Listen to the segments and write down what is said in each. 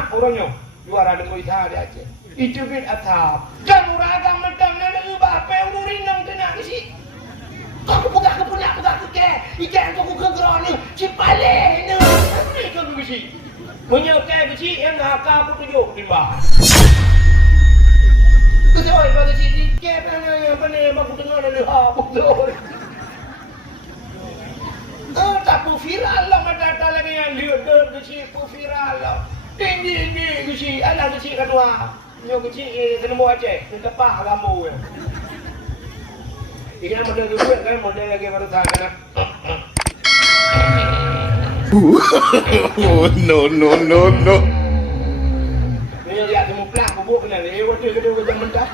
mak orangnya juara dengan kita dia aja itu bid atap kamu ragam macam nana ubah peu rinang kena sih aku buka punya ikan aku kegeron cipale ni aku ni ke bisi menyekai bisi yang ngaka aku tunjuk di bawah betul bagi si ikan yang benar aku dengar ni betul tapi viral lah mata lagi yang lihat bisi viral lah ini bisi ada bisi kedua nyo bisi kena buat aja kepah kamu ya ini model juga kan model lagi baru tangan no ini lihat semua plak bubuk kena ni waktu kedua kita mentah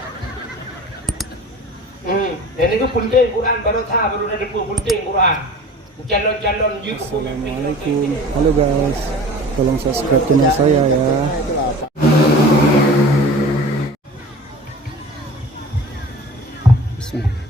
ini tu penting Quran baru tahu baru ada penting Quran calon Assalamualaikum. Halo guys, tolong subscribe channel saya ya. Bismillah.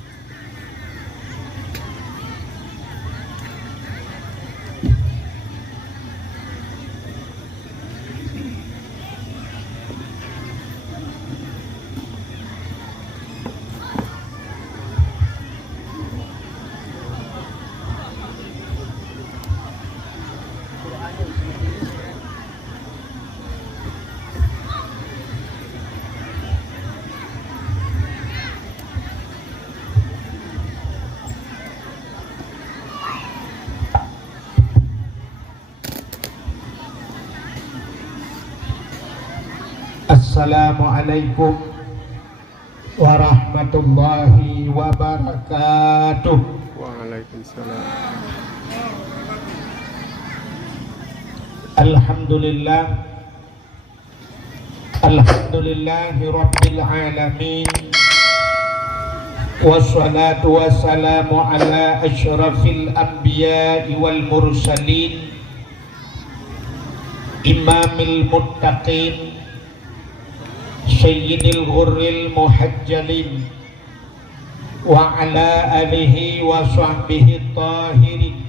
Assalamualaikum warahmatullahi wabarakatuh. Waalaikumsalam. Alhamdulillahi rabbil alamin. Wassalatu wassalamu ala asyrafil anbiya'i wal mursalin, imamil muttaqin, sayyidil ghurril muhajjalin, wa ala alihi wa sahbihi tahirin.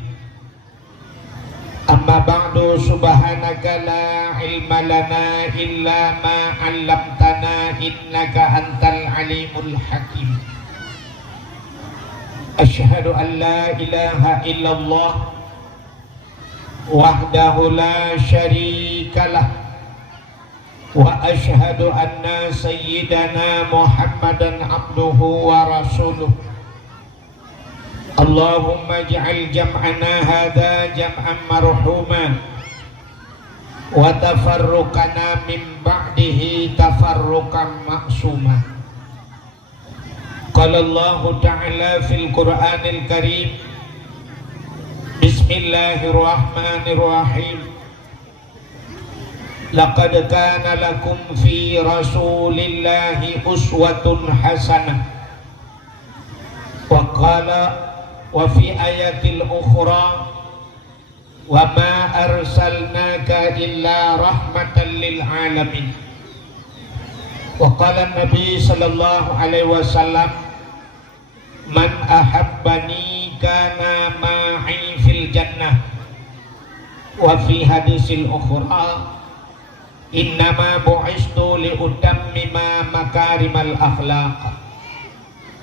Amma ba'du, subhanaka la ilma lana illa ma 'allamtana innaka antal alimul hakim. Asyhadu an la ilaha illallah wahdahu la syarikalah wa asyhadu anna sayyidana Muhammadan abduhu wa rasuluh. Allahumma ij'al jam'ana hadha jam'an marhuma wa tafarruqana min ba'dihi tafarruqan ma'suma. Qala Allah ta'ala fil Qur'anil Karim, Bismillahirrahmanirrahim. Laqad kana lakum fi rasulillahi uswatun hasanah. Wa qala wa fi ayatil ukhra wa ma arsalnaka illa rahmatan lil alamin. Wa qala Nabi sallallahu alaihi wasallam, man ahabbani kana ma'i fil jannah. Wa fi hadisil ukhra, innama bu'istu li utammima makarimal akhlaq.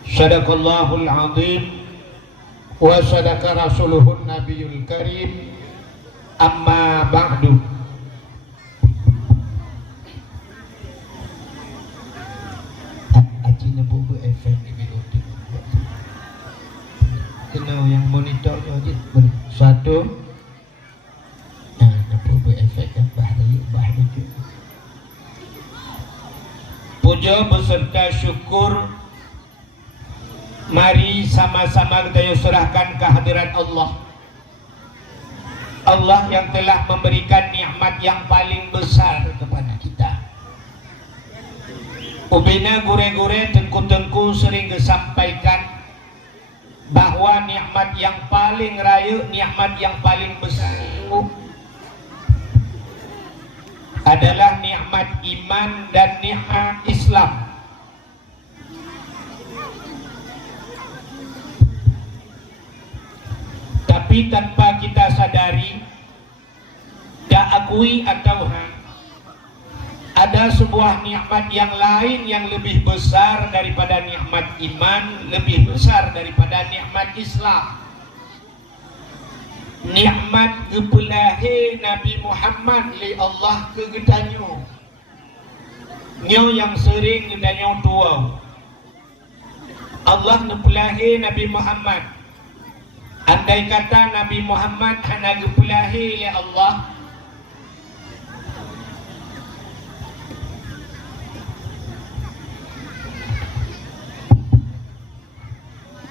Sadaqallahul azim wa sadaqa rasuluhun nabiyul karim. Amma ba'du. Aji na bubu efek kenal yang monitor aja satu. Nah, bubu efek yang bahaya juga. Puja beserta syukur, mari sama-sama kita serahkan kehadirat Allah. Allah yang telah memberikan nikmat yang paling besar kepada kita. Ubina gure-gure tengku-tengku sering disampaikan bahwa nikmat yang paling raya, nikmat yang paling besar adalah nikmat iman dan nikmat Islam. Tapi tanpa kita sadari, tak akui atau ada sebuah nikmat yang lain yang lebih besar daripada nikmat iman, lebih besar daripada nikmat Islam. Nikmat kepelahi Nabi Muhammad li Allah ke gedanyo. Nyo yang sering gedanyo tua. Allah nepelahi Nabi Muhammad. Andai kata Nabi Muhammad hana kepelahi li Allah,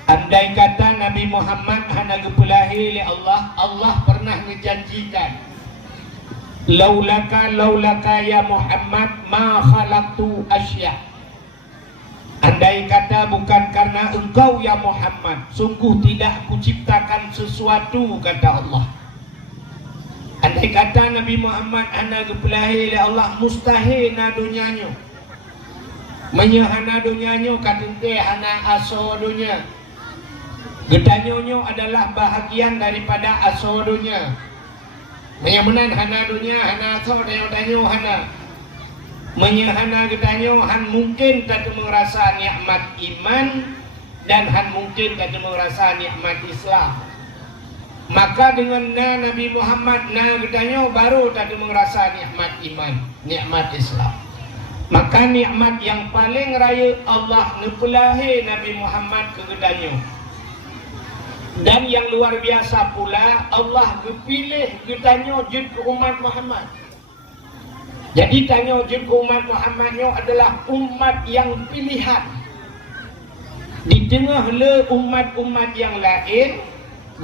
andai kata Nabi Muhammad hana kepelahi li Allah, Allah pernah menjanjikan, laulaka ya Muhammad ma khalaqtu asya. Andai kata bukan karena engkau ya Muhammad, sungguh tidak kuciptakan sesuatu, kata Allah. Andai kata Nabi Muhammad hana kepelahi li Allah, mustahil na dunianyo. Menyahana dunianyo katente hana aso dunia. Gedanyonyo adalah bahagian daripada aso dunia. Menyamanan hana dunia, hana aso danyo hana. Menyahana gedanyo han mungkin tak merasa nikmat iman dan han mungkin tak merasa nikmat Islam. Maka dengan Nabi Muhammad gedanyo baru tak merasa nikmat iman, nikmat Islam. Maka nikmat yang paling raya Allah nepelahi Nabi Muhammad ke gedanyo. Dan yang luar biasa pula, Allah kepilih gedanyo jin ke umat Muhammad. Jadi tanya jin ke umat Muhammadnya adalah umat yang pilihan. Di tengah le umat-umat yang lain,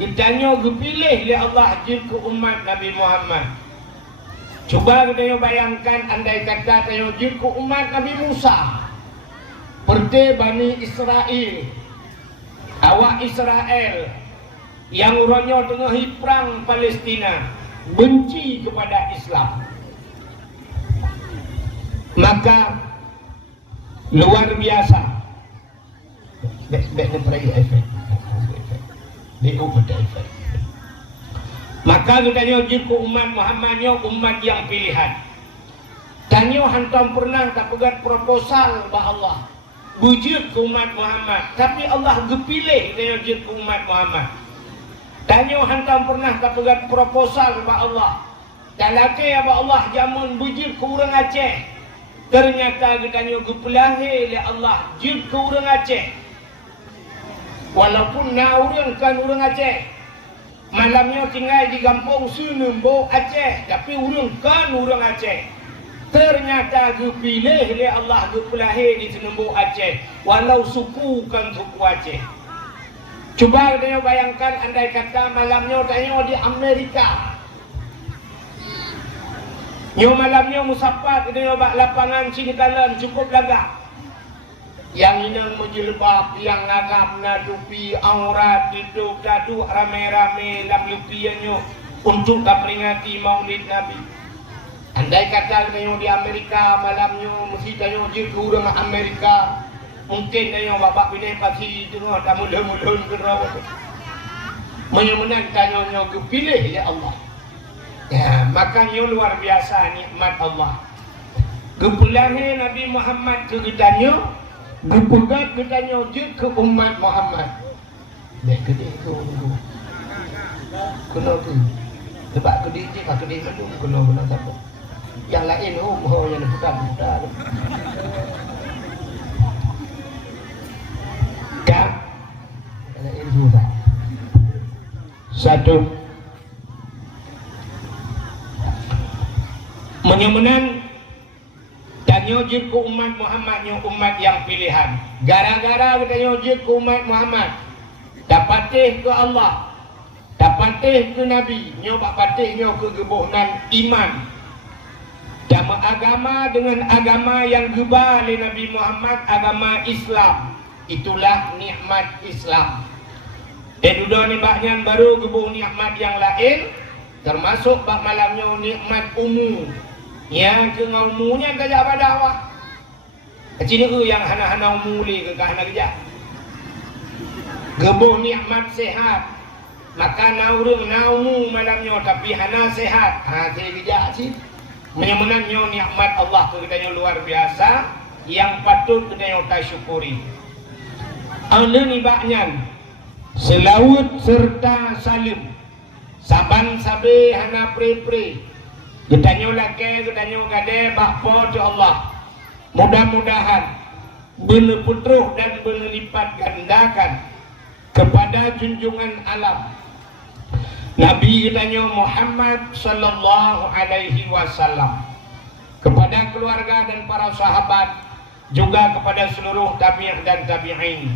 ditanya dipilih oleh Allah jin ke umat Nabi Muhammad. Cuba kita bayangkan andai kata tanya jin ke umat Nabi Musa. Seperti Bani Israel. Awak Israel yang orangnya tengah perang Palestina benci kepada Islam. Maka luar biasa. Maka katanya jika umat Muhammadnya umat yang pilihan. Tanya hantam pernah tak pegat proposal bah Allah wujud ke umat Muhammad, tapi Allah gepilih dia wujud ke umat Muhammad. Tanya hantam pernah tak pegat proposal bah Allah dalake ya bah Allah jamun wujud ke orang Aceh. Ternyata katanya gepelahi oleh Allah jud ke orang Aceh. Walaupun orang kan orang Aceh, malamnya tinggal di kampung Sunembo Aceh, tapi orang kan orang Aceh. Ternyata gepilih oleh Allah gepelahi di Sunembo Aceh, walau suku kan suku Aceh. Cuba katanya bayangkan andai kata malamnya tanya di Amerika. Nyo malamnya musafat dia bak lapangan sini kalan cukup lagak. Yang ini menjilbab, yang ngagap nadupi aurat hidup dadu rame-rame lam lupiannya untuk memperingati Maulid Nabi. Andai kata dia di Amerika malamnya mesti tanya je ke orang Amerika. Mungkin dia bapak pilih pasti tengah tak mudah-mudahan ke rawat. Menang tanya pilih ya Allah. Ya, makanya luar biasa nikmat Allah. Kepelahi Nabi Muhammad ke gedanyo, gepegat gedanyo je ke umat Muhammad. Dek kedih tu. Kena tu. Sebab kedih je, kedih tu kena siapa. Yang lain mau yang putar. Kak. Yang lain tu tak. Satu. Menyemenan tanya je ke umat Muhammadnya umat yang pilihan. Gara-gara tanya je ke umat Muhammad dapatih ke Allah, dapatih ke Nabi, nyo dapatihnya ke gebuhnan iman. Dama agama dengan agama yang gubah oleh Nabi Muhammad, agama Islam. Itulah nikmat Islam. Dan udah ni baknyan baru gebuh nikmat yang lain, termasuk bak malamnya nikmat umum. Yang ke ngaumunya kejap pada awak. Kecil ke yang hana-hana umuli ke hana kejap. Gebuh nikmat sehat. Maka naurung naumu malamnya tapi hana sehat. Saya kejap sih. menyemenannya nikmat Allah kita luar biasa yang patut kita syukuri. Anda nibaknya selaut serta salim saban sabe hana pre-pre getanyo lake getanyo gade bakpo tu Allah. Mudah-mudahan bener putruh dan bener lipat gandakan kepada junjungan alam Nabi kita Muhammad sallallahu alaihi wasallam, kepada keluarga dan para sahabat, juga kepada seluruh tabi'in dan tabi'in,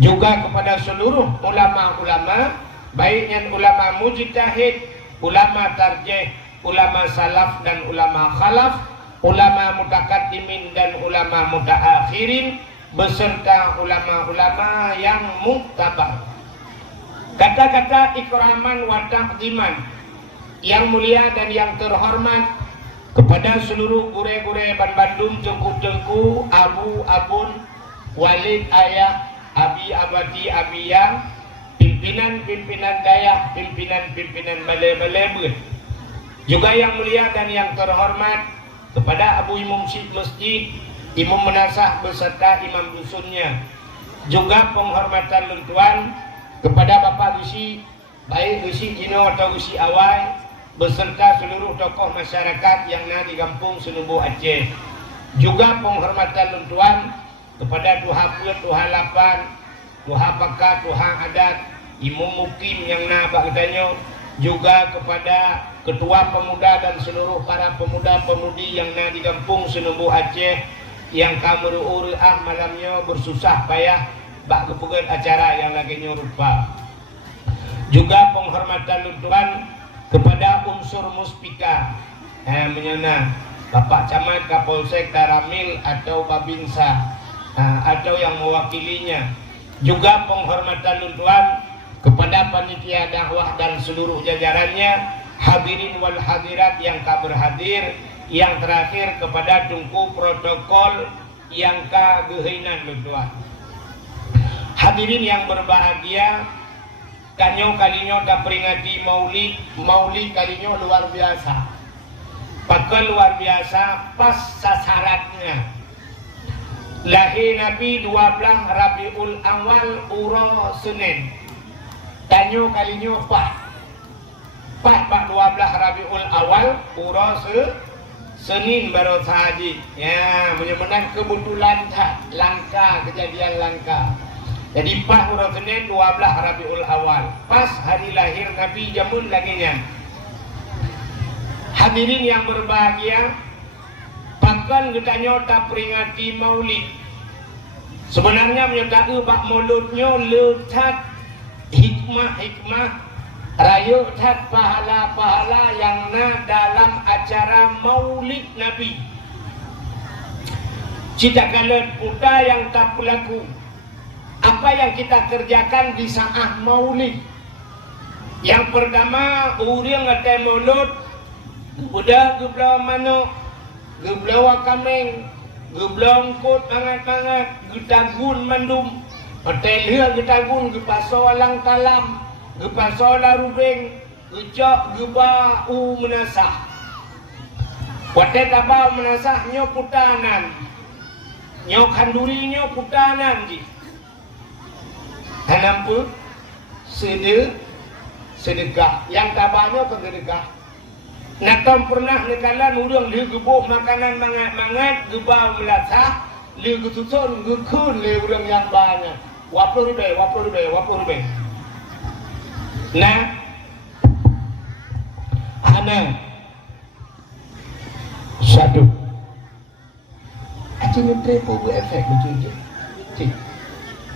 juga kepada seluruh ulama-ulama, baiknya ulama mujtahid, ulama tarjih, ulama salaf dan ulama khalaf, ulama mutakaddimin dan ulama mutaakhirin, beserta ulama-ulama yang muktabar. Kata-kata ikraman wa taqdiman yang mulia dan yang terhormat kepada seluruh gure-gure Ban Bandung, tengku-tengku, abu, abun, walid, ayah, abi, abadi, abiyang, pimpinan-pimpinan dayah, pimpinan-pimpinan malai-malai, juga yang mulia dan yang terhormat kepada Abu Imam Syed Masjid, Imam Menasah beserta imam dusunnya, juga penghormatan lentuan kepada Bapak Gusi, baik Gusi Jino atau Gusi Awai, beserta seluruh tokoh masyarakat yang ada di kampung Senumbu Aceh, juga penghormatan lentuan kepada Tuha Put, Tuha Lapan, Tuha Pakar, Tuha Adat, Imam Mukim yang nabak katanya, juga kepada ketua pemuda dan seluruh para pemuda-pemudi yang ada di kampung Senumbu Aceh yang kamu malamnya bersusah payah bak kepugat acara yang lagi rupa. Juga penghormatan lunturan kepada unsur muspika menyana Bapak Camat, Kapolsek, Taramil atau Babinsa atau yang mewakilinya. Juga penghormatan lunturan kepada panitia dakwah dan seluruh jajarannya, hadirin wal hadirat yang berhadir, yang terakhir kepada tungku protokol yang kagehainan lunturan. Hadirin yang berbahagia, kanyo kalinya dah peringati maulid kalinya luar biasa. Pakai luar biasa pas sasarannya. Lahir Nabi 12 Rabiul Awal Uro Senin. Kanyo kalinya pas 12 Rabiul Awal Uro Senin baru haji. Ya, benar-benar kebetulan tak langka, kejadian langka. Jadi pas urang Senin 12 Rabiul Awal, pas hari lahir Nabi jamun laginya. Hadirin yang berbahagia, bahkan kita nyota peringati maulid. Sebenarnya menyatakan bak mauludnya letak hikmah-hikmah, rayu tat pahala-pahala yang dalam acara maulid Nabi. Cita kalet puta yang tak berlaku. Apa yang kita kerjakan di saat maulid? Yang pertama, orang ada maulud, udah geblau mano, geblau kameng, geblau angkut mangat-mangat, getagun mandum, hotel hia getagun, gepaso alang talam, gepaso larubeng, gejak geba menasah. Watet apa menasah nyo putanan, nyo kanduri nyo putanan ji. Nampu sedekah yang tabahnya sedekah. Nakam pernah nekalan urang li gebuh makanan mangat-mangat gebau melasah li getusun gekun li urang yang banyak. 20 ribu. Nah, ana satu. Aci nyetre pogo efek betul je.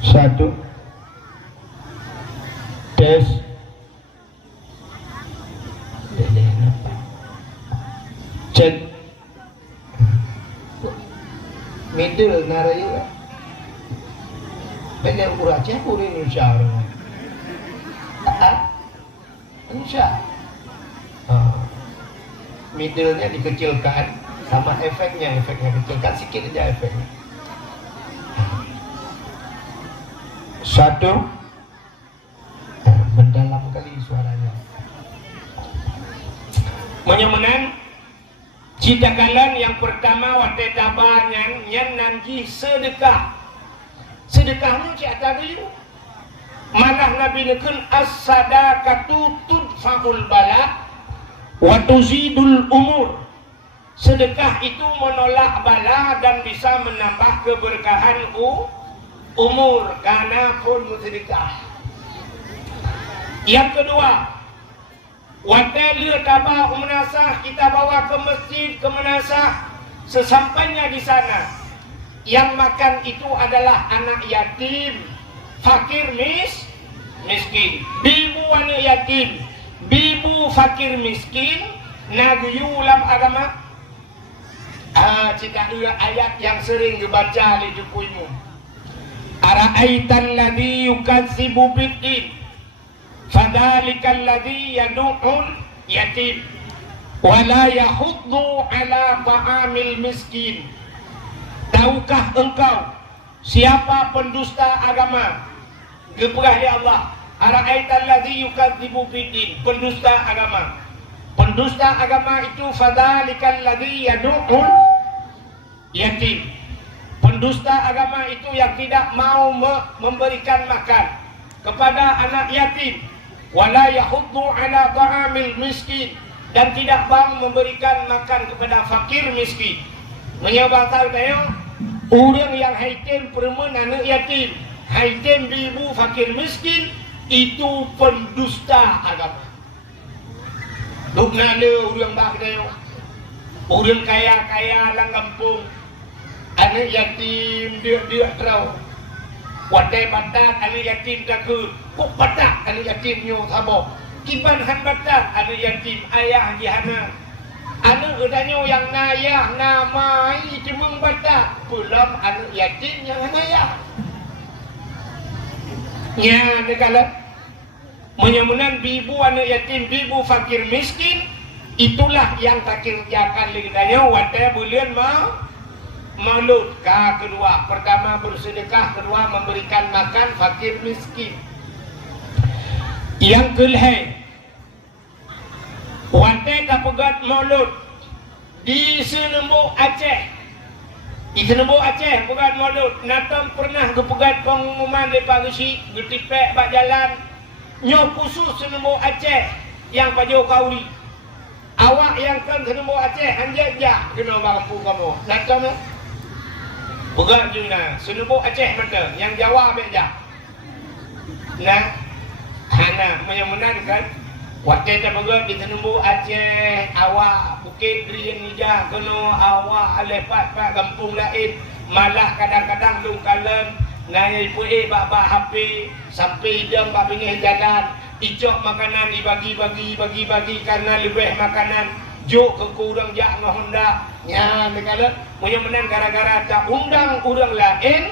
Satu. Tes cek middle narayu banyak urace puri Indonesia Indonesia middle-nya dikecilkan sama efeknya kecilkan sedikit aja efeknya. Satu, mendalam kali suaranya. Menyemenan Sidakalan yang pertama wate tabanyan yang nanti sedekah. Sedekahnya cik tadi malah Nabi nekun as-sadaqatu tudfa'ul bala wa tuzidul umur. Sedekah itu menolak bala dan bisa menambah keberkahan umur karena pun sedekah. Yang kedua, wate lihat tabah menasah, kita bawa ke masjid ke menasah. Sesampainya di sana, yang makan itu adalah anak yatim, fakir miskin. Bibu anak yatim, bibu fakir miskin, nagyu ulam agama. Cita dua ayat yang sering dibaca di jupuimu. Ara'aitan ladzi yukadzibu bid-din, fadzalikal ladzi yad'ul yatim wa la yahuddu ala ta'amil miskin. Tahukah engkau siapa pendusta agama? Geperah ya Allah. Ara'aital ladzi yukadzibu bid-din, pendusta agama. Pendusta agama itu fadzalikal ladzi yad'ul yatim. Pendusta agama itu yang tidak mau memberikan makan kepada anak yatim, wala yahuddu ala ta'amil miskin, dan tidak mau memberikan makan kepada fakir miskin. Menyebab tahu orang yang haitim permen anak yatim, haitim ibu fakir miskin, itu pendusta agama. Duk nana orang bakdeo, orang kaya-kaya lang kampung, anak yatim dia terau. Wadai batak anak yatim tak ke, kok batak anak yatim nyo sabo. Kiban han batak anak yatim ayah jihana. Anak kedanyo yang nayah namai cemeng batak, belum anak yatim yang nayah. Nya negala menyamunan bibu anak yatim, bibu fakir miskin, itulah yang tak kerjakan lidahnya wadai bulan maulud. Kedua, pertama bersedekah, kedua memberikan makan fakir miskin. Yang kelihatan wadai kapegat maulud di Senembu Aceh. Di Senembu Aceh pegat maulud. Natam pernah kepegat pengumuman di Pagusi, getipek bak jalan nyo khusus Senembu Aceh yang Pajo Kauri. Awak yang kan Senembu Aceh anjak-jak kena kampung kamu. Natam pegat juna Senembu Aceh mata yang Jawa beja. Nah, hana menyemenankan waktu kita pegat di Senembu Aceh, awak Bukit Rian Nija kena awak lepat pak kampung lain, malah kadang-kadang lungkalan nanya ibu bak HP sampai jam bak pinggir jalan, icok makanan dibagi-bagi karena lebih makanan jok kekurang jak ngahonda nya negara menyemenan gara-gara tak undang orang lain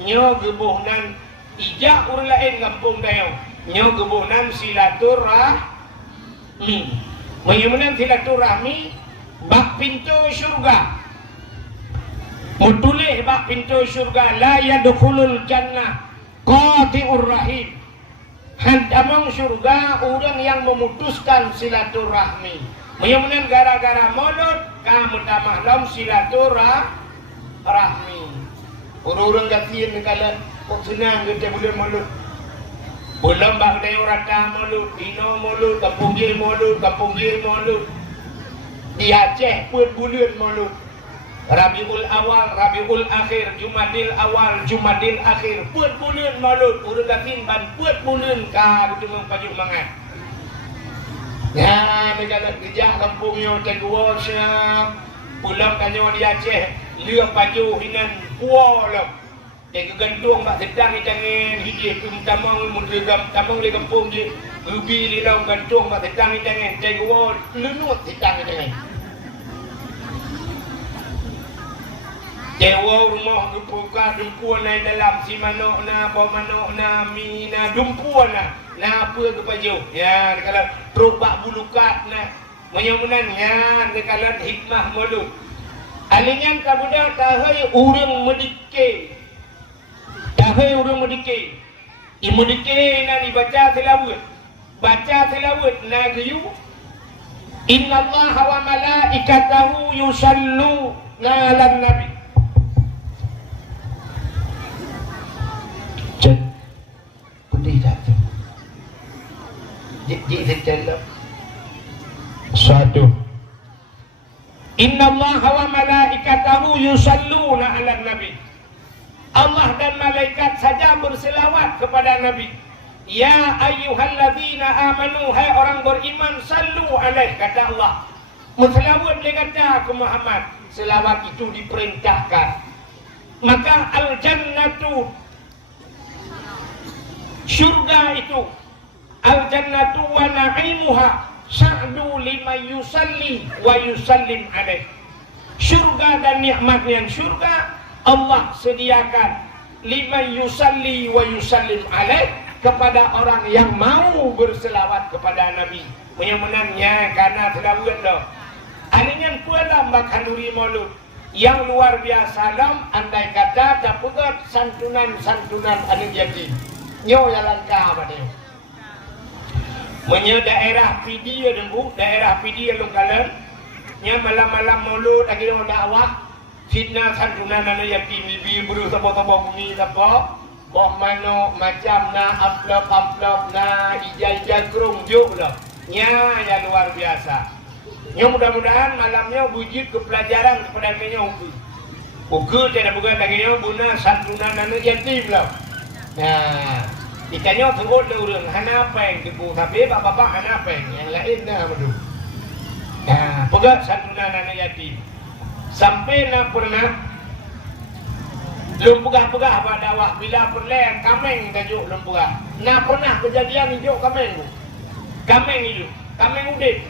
nyo gebuhnan ijak orang lain kampung dayo nyo gebuhnan silaturahmi. Menyemenan silaturahmi bak pintu syurga. Mutulih bak pintu syurga la yadkhulul jannah qati'ur rahim. Handamang syurga orang yang memutuskan silaturahmi. Menyemenan gara-gara maulud kamu tamahlam silaturahmi. Orang-orang gatiin negara kok senang kita bulan maulud. Bulan bak dayo rata maulud, dino maulud, kampung je maulud. Di Aceh pun bulan maulud. Rabiul awal, Rabiul akhir, Jumadil awal, Jumadil akhir, pun bulan maulud. Urang gatin ban pun bulan ka betul paju mangat. Ya, negara kerja kampungnya tegua siap. Pulang kanyo di Aceh, liang paju hinan pualam. Kegantung bak sedang jangan hiji tamang mundegam tamang le kampung je. Ubi lilau gantung bak sedang jangan tegua lenut sedang jangan. Dewa rumah dupuka dumpuan na dalam si manok na bawa manok na mi na dumpuan na apa ke paju ya kalau terubak bulukat na menyemunan ya kalau hikmah malu alingan kabudak tahai urang medike imudike na dibaca selawat na gayu Innallaha wa malaikatahu yusalluna 'alan nabi. Pedih dah tu. Jadi tercelap. Satu. Innallaha wa malaikatahu yusalluna 'alan nabi. Allah dan malaikat saja berselawat kepada Nabi. Ya ayyuhalladzina amanu, hai orang beriman, sallu alaih, kata Allah. Berselawat dia kata ke Muhammad. Selawat itu diperintahkan. Maka al-jannatu, syurga itu, al-jannatu wa na'imuha sa'du liman yusalli wa yusallim alaih. Syurga dan nikmatnya syurga Allah sediakan liman yusalli wa yusallim alaih, kepada orang yang mau berselawat kepada Nabi. Menyenangnya karena selawat dah. Alingan puala makanduri maulud yang luar biasa lam, andai kata dapat santunan anu jadi. Nyo yang langkah pada. Menye daerah PD dembu, daerah PD longkalan. Nya malam-malam maulud lagi orang dakwah. Fitnah santunan anu yatim bibi buru sabo-sabo bumi sabo. Boh mano macam na amplop na ijai-ijai kerunjuk lah. Nya yang luar biasa. Nya mudah-mudahan malamnya wujud kepelajaran kepada kenya uku. Uku tidak bukan lagi nya guna santunan anu yatim lah. Nah, ikannya turut urang hana peng debu tapi bapak-bapak hana peng yang lain dah bedu. Nah, pegat santunan anu yatim. Sampai na pernah belum pegah-pegah pada dakwah bila perlen kameng tajuk belum pegah. Nah pernah kejadian hijau kameng tu. Kameng itu, kameng udip.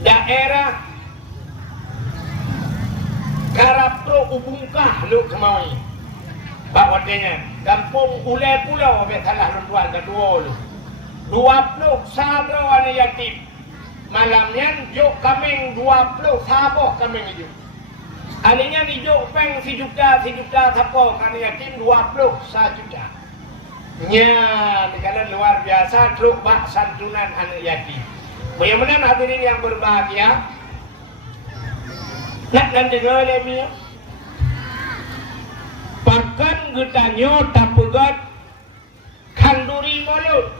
Daerah Karapro Ubungkah lu kemai. Pak wadenya, kampung Ulai Pulau abis salah lumpuan kedua lu. 20 sadro ane yatim. Malamnya jok kameng 20 saboh kameng itu. Alinya di jok peng sejuta tapo kan yatim 21 juta. Nya dikalan luar biasa truk bak santunan anak yatim. Bagaimana hadirin yang berbahagia? Nak dan dengar lemnya. Pakan getanyo tapugat kanduri mulut.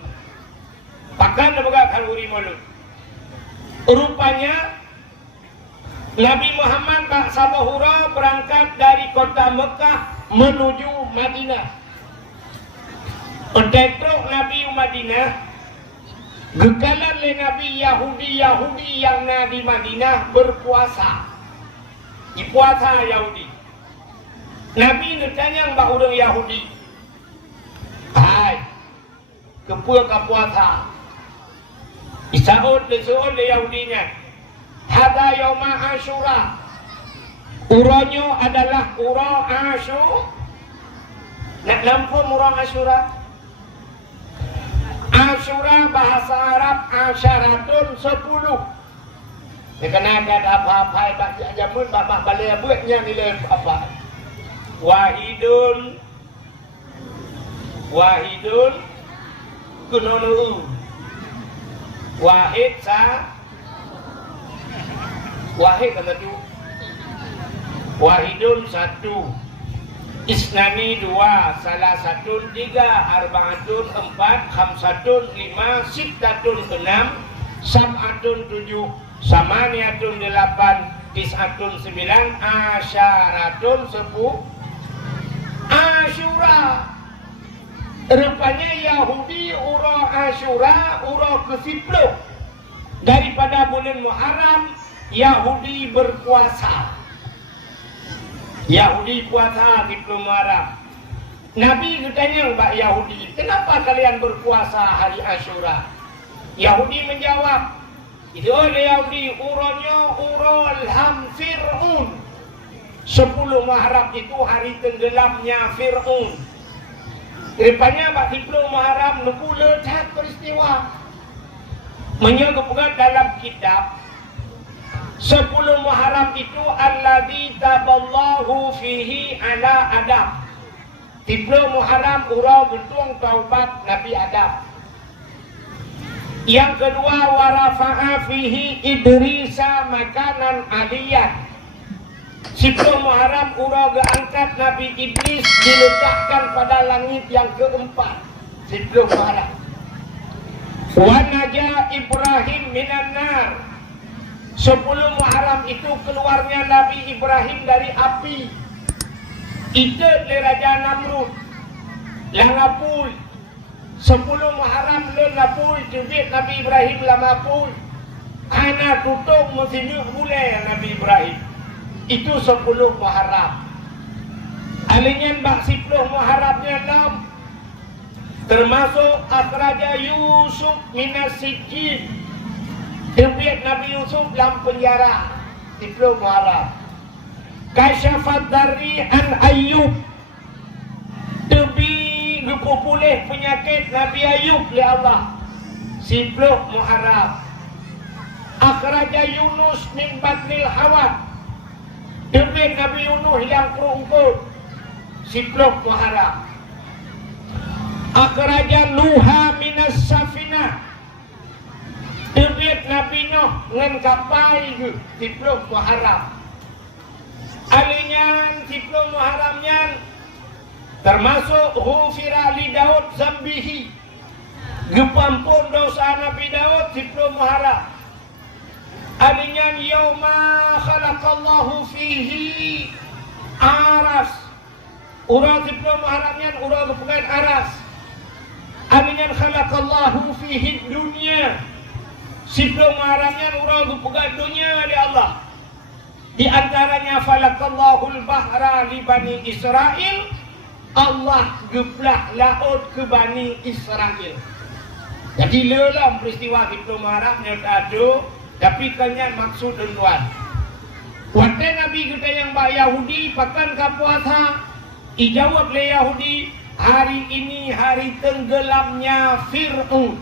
Pakan tapugat kanduri mulut. Rupanya Nabi Muhammad Pak Sabahura berangkat dari kota Mekah menuju Madinah. Untuk Nabi Madinah, gekalan le Nabi Yahudi yang na di Madinah berpuasa. Di puasa Yahudi. Nabi bertanya mbak orang Yahudi. Hai, kepul ke puasa. Isaud le Yahudinya. Hada yauma Asyura. Uronyo adalah uro Asyura. Nak lampun uro Asyura. Asyura bahasa Arab asyaratun 10. Kena ada apa-apa bagi ajamun bapak balai buatnya nilai apa? Wahidun kununu. Wahid kata tu. Wahidun 1, isnani 2, salasatun 3, arbaatun 4, khamsatun 5, sittatun 6, sab'atun 7, samaniatun 8, tis'atun 9, asyaratun 10. Asyura. Rupanya Yahudi uro Asyura uro ke-10 daripada bulan Muharram. Yahudi berpuasa. Yahudi puasa di Muharram. Nabi bertanya mbak Yahudi, kenapa kalian berpuasa hari Asyura? Yahudi menjawab, itu oleh Yahudi uronyo urol ham Fir'un. 10 Muharram itu hari tenggelamnya Fir'un. Rupanya Pak Ibnu Muharram nunggu letak peristiwa. Menyebutkan dalam kitab 10 Muharram itu alladzi taballahu fihi ala Adam. 10 Muharram urau betung taubat Nabi Adam. Yang kedua, warafa'a fihi Idrisa makanan aliyah. 10 Muharram urang geangkat Nabi Idris diletakkan pada langit yang keempat. 10 Muharram. Wa naja Ibrahim minan nar. 10 Muharram itu keluarnya Nabi Ibrahim dari api. Itu le Raja Namrud. Langapul. 10 Muharram le lapul jubit Nabi Ibrahim lamapul. Ana tutup mesinuk mulai Nabi Ibrahim. Itu 10 Muharram. Alinyan bak 10 Muharramnya 6. Termasuk akhraja Yusuf minas sijin. Debit Nabi Yusuf dalam penjara. 10 Muharram. Kasyafat dari an Ayyub. Debi pulih penyakit Nabi Ayub oleh Allah. 10 Muharram. Akhraja Yunus min batnil hawat. Debit Nabi Yunus yang perungkut. 10 Muharram. Akhraja Nuha minas safinah. Debit Nabi Nuh dengan kapal itu. 10 Muharram. Alinyan 10 Muharramnya termasuk ghufira li Daud zambihi. Gepampun dosa Nabi Daud 10 Muharram. Alinyan yauma khalaqallahu fihi aras. Urang 10 Muharramnya urang kepegan aras. Alinyan khalaqallahu fihi dunya. 10 Muharramnya urang kepegan dunia di Allah. Di antaranya falaqallahul bahra li Bani Israel. Allah geblah laut ke Bani Israel. Jadi lelam peristiwa kita Muharram yang ada, tapi kanyan maksud tuan. Waktu Nabi kita yang bak Yahudi pakan ke puasa, ijawab le Yahudi, hari ini hari tenggelamnya Fir'aun.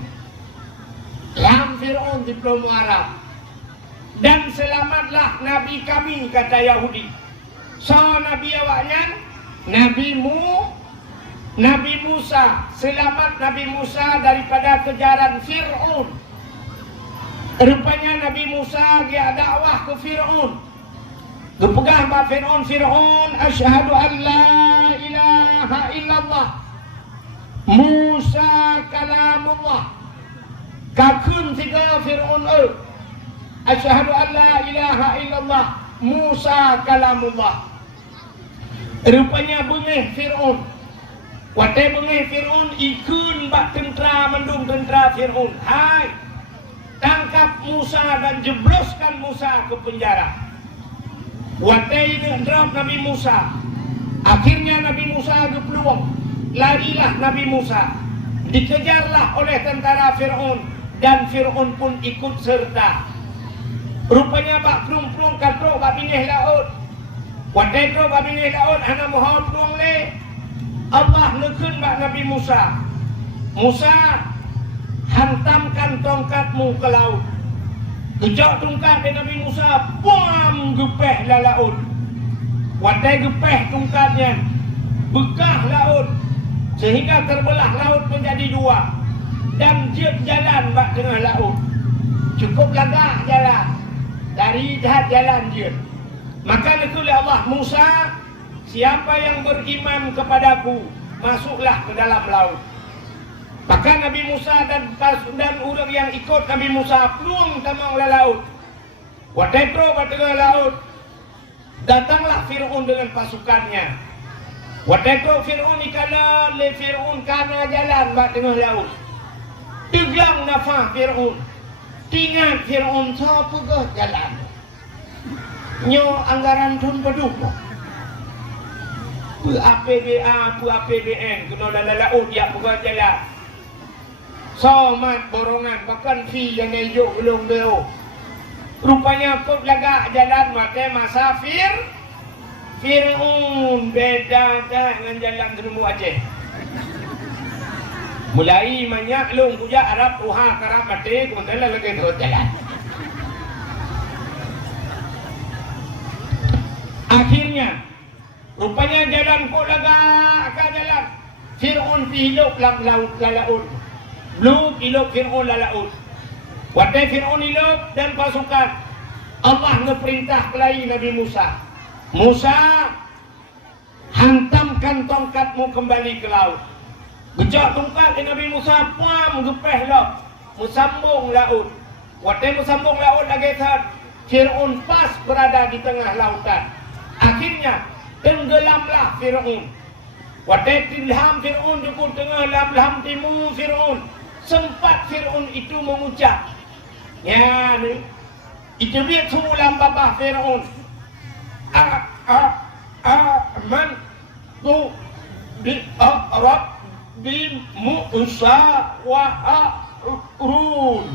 Lam Fir'aun di Muharram. Dan selamatlah Nabi kami, kata Yahudi. So Nabi awaknya Nabi Musa, selamat Nabi Musa daripada kejaran Fir'aun. Rupanya Nabi Musa dia dakwah ke Fir'aun. Kepegang Pak Fir'aun, asyhadu an la ilaha illallah. Musa kalamullah. Kakun tiga Fir'aun asyhadu an la ilaha illallah. Musa kalamullah. Rupanya bengih Fir'aun. Waktu bengih Fir'aun ikun bak tentera mendung tentera Fir'aun. Hai, tangkap Musa dan jebloskan Musa ke penjara. Waktu ini drop Nabi Musa. Akhirnya Nabi Musa ada peluang. Larilah Nabi Musa. Dikejarlah oleh tentara Fir'aun. Dan Fir'aun pun ikut serta. Rupanya bak pelung-pelung katrok bak bingih laut. Waktu itu Nabi Daud anak mohon peluang le. Allah nekun bak Nabi Musa. Musa, hantamkan tongkatmu ke laut. Kejak tongkat dari Nabi Musa, buam gepeh lah laut. Waktu gepeh tongkatnya, bekah laut. Sehingga terbelah laut menjadi dua. Dan jet jalan bak tengah laut. Cukup lagak jalan. Dari jahat jalan jet. Maka dikulah Allah, Musa, siapa yang beriman kepadaku, masuklah ke dalam laut. Maka Nabi Musa dan orang yang ikut Nabi Musa peluang tamang laut. Waktu itu pada laut, datanglah Fir'aun dengan pasukannya. Waktu itu Fir'aun ikala le Fir'aun kana jalan bak tengah laut. Tegang nafah Fir'aun. Tingat Fir'aun siapa ke jalan. Nyo anggaran tun peduh. Pu APBA, pu APBN, kena dalam laut ya bukan jalan. Somat borongan, bahkan fi yang nejuk belum deo. Rupanya kau lagak jalan mata masafir. Fir'aun beda dah dengan jalan Terumu Aceh. Mulai banyak long kuja Arab tuha karap mati, kemudian lagi terus jalan. Akhirnya, rupanya jalan kok lagak jalan. Fir'aun hidup dalam laut. Lut hidup Fir'aun dalam laut. Wadai Fir'aun hidup dan pasukan, Allah ngeperintah kelai Nabi Musa. Musa, hantamkan tongkatmu kembali ke laut. Gejak tongkat Nabi Musa, pam gepeh laut, musambung laut. Wadai musambung laut lagi saat Fir'aun pas berada di tengah lautan. Akhirnya tenggelamlah Fir'aun. Wadai tilham Fir'aun di tengah lam timur Fir'aun. Sempat Fir'aun itu mengucap, ya ni, itu dia sulam bapa Fir'aun. Man tu bi Rabbi Musa wa Harun.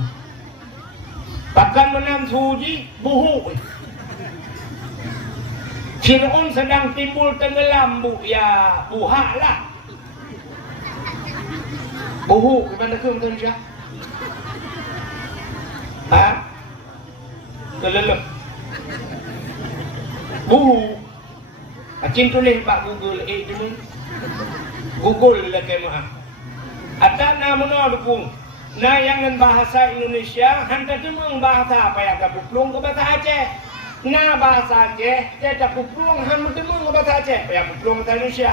Bahkan menang suji buhu. Fir'aun sedang timbul tenggelam bu, ya buhak lah. Buhu gimana ke Indonesia? Kelelep. Buhu. Acing tulis Pak Google cuma Google lah kemah. Ada nama dukung. Nah yang bahasa Indonesia hantar cuma bahasa apa yang kamu pelung ke bahasa Aceh. Nah bahasa Aceh dia tak pelung hantar cuma ke bahasa Aceh. Yang pelung bahasa Indonesia.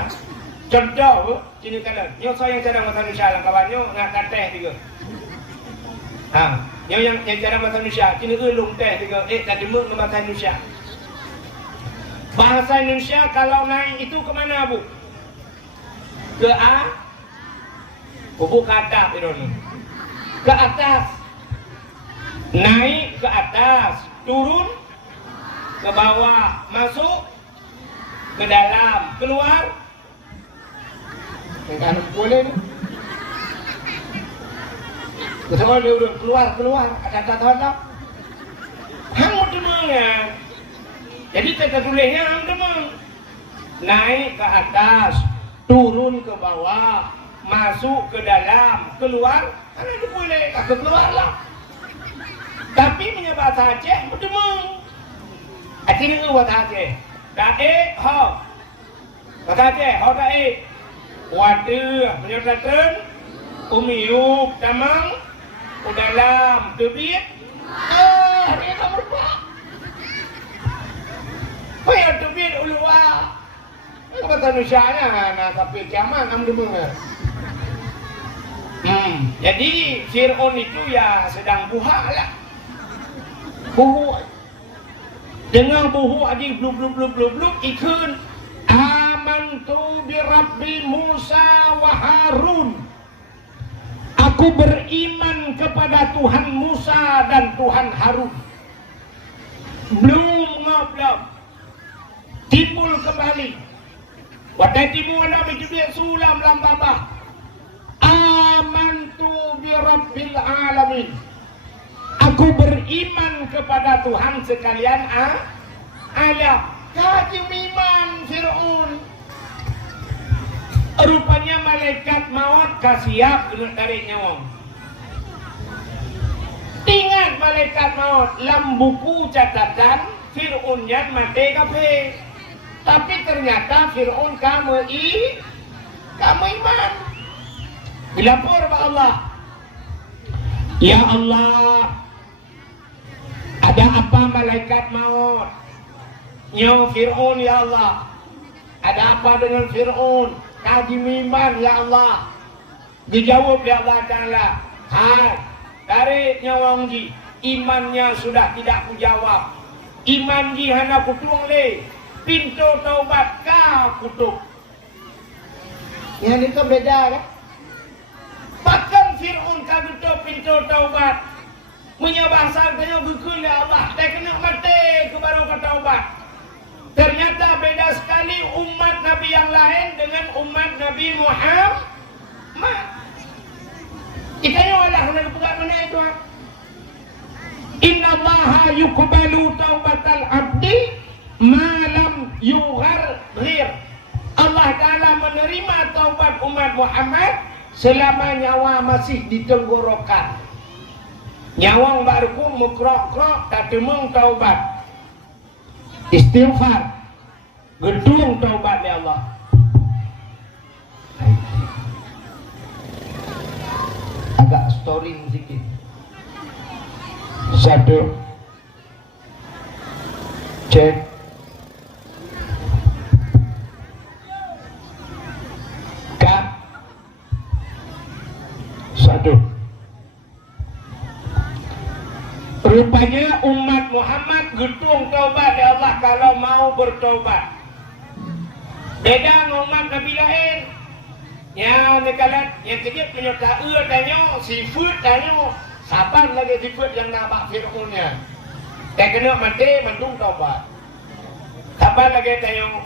Contoh, sini kanan. Nyo saya yang cara bahasa Indonesia lah kawannya nak kateh tiga. Nyo yang cara bahasa Indonesia, sini ulung teh tiga. Tadi mu bahasa Indonesia. Bahasa Indonesia kalau naik itu kemana bu? Ke A? Buku ke atas itu. Ke atas. Naik ke atas, turun ke bawah, masuk ke dalam, keluar. Kan boleh ni. Betul dia udah keluar ada tak. Hang demang. Jadi kita tulisnya hang demang. Naik ke atas, turun ke bawah, masuk ke dalam, keluar. Kan itu boleh, aku keluarlah. Tapi punya bahasa Aceh demang. Aceh ni bahasa Aceh. Dae ho. Bahasa Aceh ho dae. Waduh, menyatakan umiuk tamang udalam tebit hari kamu berapa? Kaya tebit ulua kata Nusyanya nah tapi kiamat kamu dengar. Jadi Fir'aun itu ya sedang buha lah. Buhu dengan buhu adik blub ikun amantu bi Rabbi Musa wa Harun. Aku beriman kepada Tuhan Musa dan Tuhan Harun. Belum ngobrol. Timbul kembali. Wadai timbul Nabi juga sulam lam baba. Amantu bi Rabbil alamin. Aku beriman kepada Tuhan sekalian alam. Kaji iman Fir'aun. Rupanya malaikat maut kasiap kena tarik nyawa. Ingat malaikat maut dalam buku catatan Fir'aun nyat mati kafe. Tapi ternyata Fir'aun kamu iman. Dilapor kepada Allah. Ya Allah, ada apa malaikat maut? Nyawa Fir'aun ya Allah. Ada apa dengan Fir'aun? Kaji iman ya Allah. Dijawab ya Allah Ta'ala. Hai, tarik nyawa ji. Imannya sudah tidak kujawab. Iman ji hana kutung le. Pintu taubat kau kutuk. Yang itu beda kan? Bahkan Fir'aun kageto pintu taubat. Menyabasa kena gukul ya Allah. Dia kena mati ke baru ke taubat. Ternyata beda sekali umat Nabi yang lain dengan umat Nabi Muhammad. Kita yang Allah nak buat mana itu? Inna Allaha yuqbalu taubatal abdi malam yugharghir. Allah Ta'ala menerima taubat umat Muhammad selama nyawa masih di tenggorokan. Nyawang baruku mukrok-krok tak temung taubat. Istighfar, gedung taubat ya Allah. Agak story sedikit. Satu. Cek. Kak. Satu. Rupanya umat Muhammad gedung taubat ya Allah kalau mau bertobat. Beda dengan umat Nabi lain. Ya, nekalan yang kejap menyerta tanya, sifat tanya, sabar lagi sifat yang nampak Fir'aunnya. Tak kena mati, mandung taubat. Sabar lagi tanya,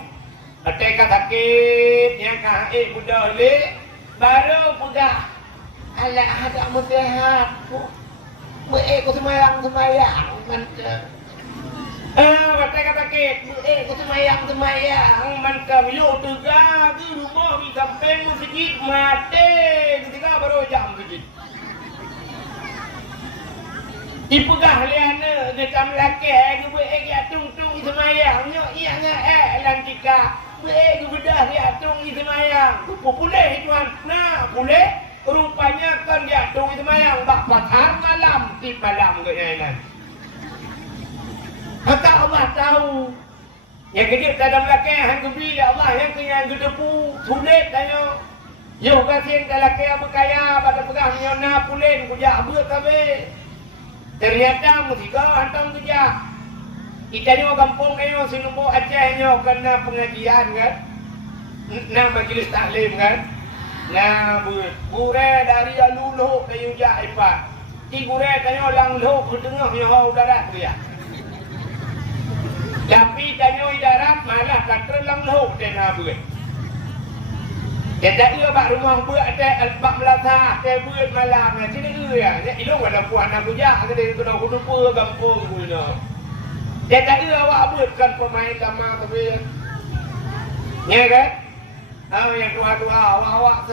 mereka sakit, yang kahit muda oleh, baru pegah. Alah, ada mutihat. Aku semayang, mantap. Mereka sakit, aku semayang, mantap. Yo, tegak, di rumah, di samping masjid, mati. Ketika baru jam masjid. Ipegah liana, dia tam laki, aku tung semayang. Iya, lantika. Aku bedah dia tung semayang. Boleh, tuan. Nah, boleh. Rupanya kan dia tung semayang. Bak patah malam, di malam kejadian. Maka Allah tahu. Yang kejip dalam laki, yang kebili Allah, yang kedepu, sulit tanya. Yo, kasih yang laki yang berkaya, pada pegang nyona pulin, kujak abut kabeh. Ternyata musika hantam kejak. Kita ni orang kampung ni, sinumbu Aceh ni, kena pengajian kan. Nah, majlis taklim kan. Nah, gure dari aluluh ke yujak ipat. Di gure tanya lang luh ke tengah yang darat tu ya. Tapi tanya darat malah kata lang luh dia nak buat. Dia tak ada bak rumah buat ada albak melata, dia buat malam ni. Sini ya, dia ilung ada puan nak bujak, dia kena kudu kampung guna. Dia tak ada awak buatkan pemain lama tapi. Ya kan? Yang dua-dua awak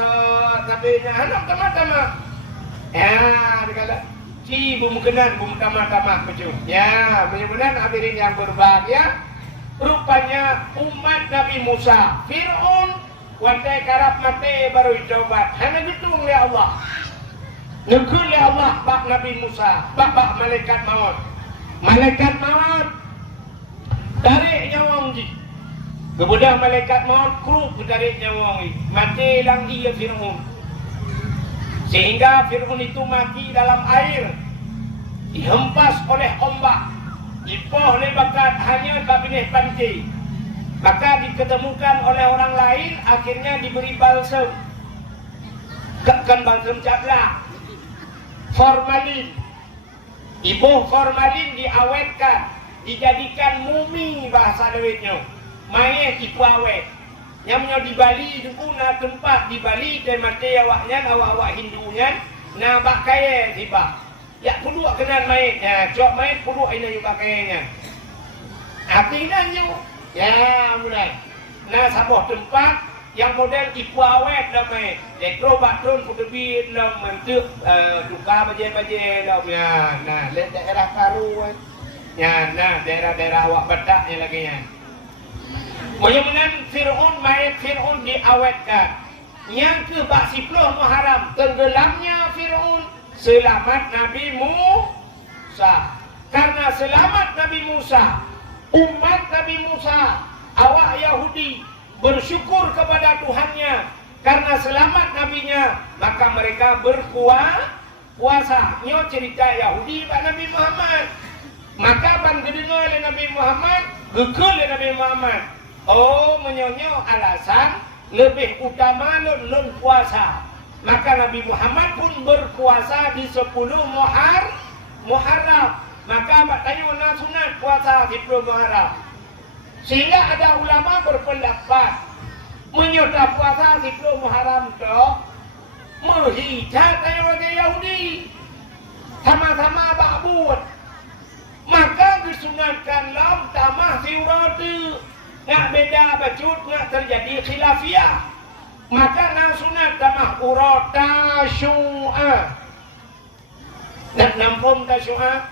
sabenya hanam tama-tama. Ya, dia kata, si bum kenan bum tama-tama macam. Ya, benar-benar hadirin yang berbahagia. Rupanya umat Nabi Musa, Fir'aun, wantai karap mati baru taubat. Hanya gitu oleh Allah. Negul oleh Allah bak Nabi Musa, bak malaikat maut. Malaikat maut tarik nyawa ji. Kemudian malaikat maut kruk tarik nyawa ji. Mati lang ia Fir'aun. Sehingga Fir'aun itu mati dalam air. Dihempas oleh ombak. Ipoh oleh bakat hanya kabinet panci. Maka diketemukan oleh orang lain, akhirnya diberi balsam. Kan balsam cadra. Formalin. Ibu formalin diawetkan, dijadikan mumi bahasa Dewetnya. Mayat ibu awet. Yang di Bali dulu na tempat di Bali dan mati awaknya, awak Hindunya, na bakaya tiba. Ya perlu kenal mayat, ya cok mayat perlu ini juga kayaknya. Artinya ya mulai. Nah sebuah tempat yang model ibu awet namanya. Elektro batun kudebit nam mentuk duka baje-baje namanya. Nah lihat daerah Karuan. Ya, nah daerah-daerah awak Bataknya lagi ya. Bagaimana Fir'aun mayat Fir'aun diawetkan. Yang ke bak 10 Muharram tenggelamnya Fir'aun, selamat Nabi Musa. Karena selamat Nabi Musa, umat Nabi Musa, awak Yahudi bersyukur kepada Tuhannya karena selamat nabinya, maka mereka berpuasa. Nyo cerita Yahudi pada Nabi Muhammad. Maka ban kedengar oleh Nabi Muhammad, gekul oleh Nabi Muhammad. Oh, menyonyo alasan lebih utama lun puasa. Maka Nabi Muhammad pun berpuasa di 10 Muharram. Maka abang tanya nak sunat puasa 10 Muharram. Sehingga ada ulama berpendapat menyerta puasa 10 Muharram itu menghijat orang Yahudi. Sama-sama abang buat. Maka disunatkan lam tamah siurati. Nak beda bacut, nak terjadi khilafiyah. Maka nak sunat tamah urat tasyu'ah. Nak nampung tasyu'ah.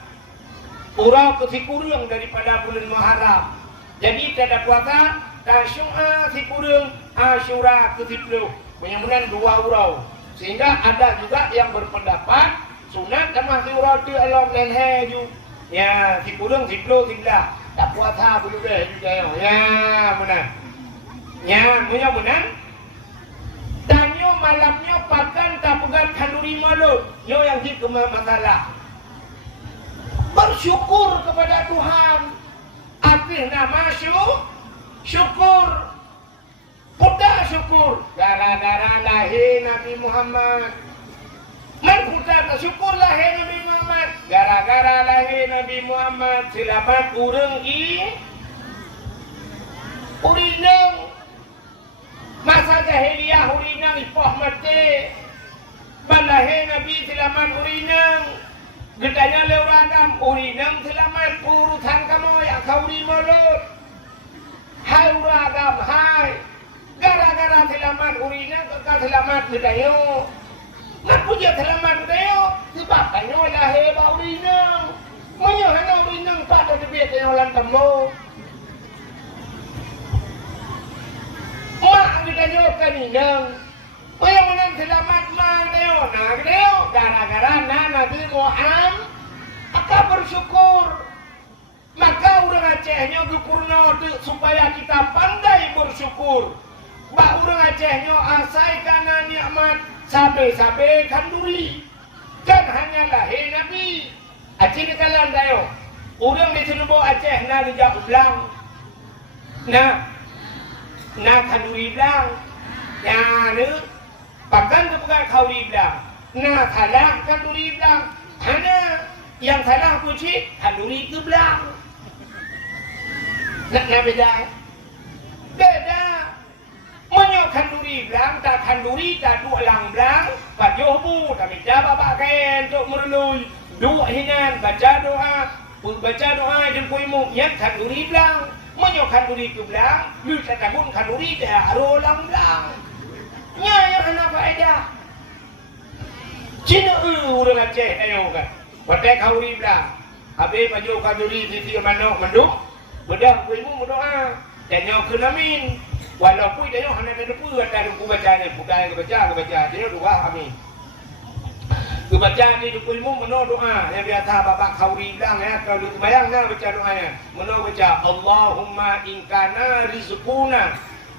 Urau kesikurang daripada bulan Muharram. Jadi tidak puasa tasyu'ah sikurang, Asyura ke-10. Mudah-mudahan 2 urau. Sehingga ada juga yang berpendapat sunat tamah siurati alam lenheju. Ya, si kurang si puluh si belah. Tak puasa pun juga juga. Ya, benar. Ya, benar. Tanyo malamnya pakan tak pegang kanduri malut. Yo yang kita masalah. Bersyukur kepada Tuhan. Akhirnya masuk syukur. Putar syukur. Gara-gara lahir Nabi Muhammad. Man putar syukur lahir Nabi Muhammad. Gara-gara lahir Nabi Muhammad. Selamat urang urinang. Masa jahiliyah urinang ipoh mati. Balahir Nabi selamat urinang. Gedanya leuragam urinang selamat urusan kamu yang kau mulut. Hai uragam hai. Gara-gara selamat urinang kau selamat gedanya. Nak puja selamat gedanya. Sebab kanyo lahir bau urinang. Menyohana urinang pada debiat yang ulang temu. Mak gedanya kaninang. Yang menang selamat mana nak dia gara-gara Nabi Muhammad maka bersyukur maka orang Acehnya gupurno supaya kita pandai bersyukur bah orang Acehnya asai karena nikmat sampai kanduri kan hanyalah Nabi Aceh kalan dayo orang di Senubo Aceh na dijak ulang na kanduri ulang ya ni pakan kebukan kau dibilang nah salah kanduri bilang hanya yang salah kucing kanduri ke bilang nak beda menyok kanduri bilang tak kanduri tak dua lang bilang pak jobu tak beda bapak kain untuk merlui dua hinan baca doa jemput yang kanduri bilang menyok kanduri ke bilang lu tak tabun kanduri tak arolang bilang yang anak faedah. Cina orang Aceh ayo kan. Pakai kauri belah. Habis baju kanduri sisi manok menduk. Bedah kuimu berdoa. Tanya ke namin. Walaupun dia hanya ada depu ada buku baca ni, bukan kebaca. Dia doa amin. Kebaca ni kuimu meno doa. Yang biasa bapak kauri bilang ya, kalau bayangnya baca doanya. Meno baca Allahumma in kana rizquna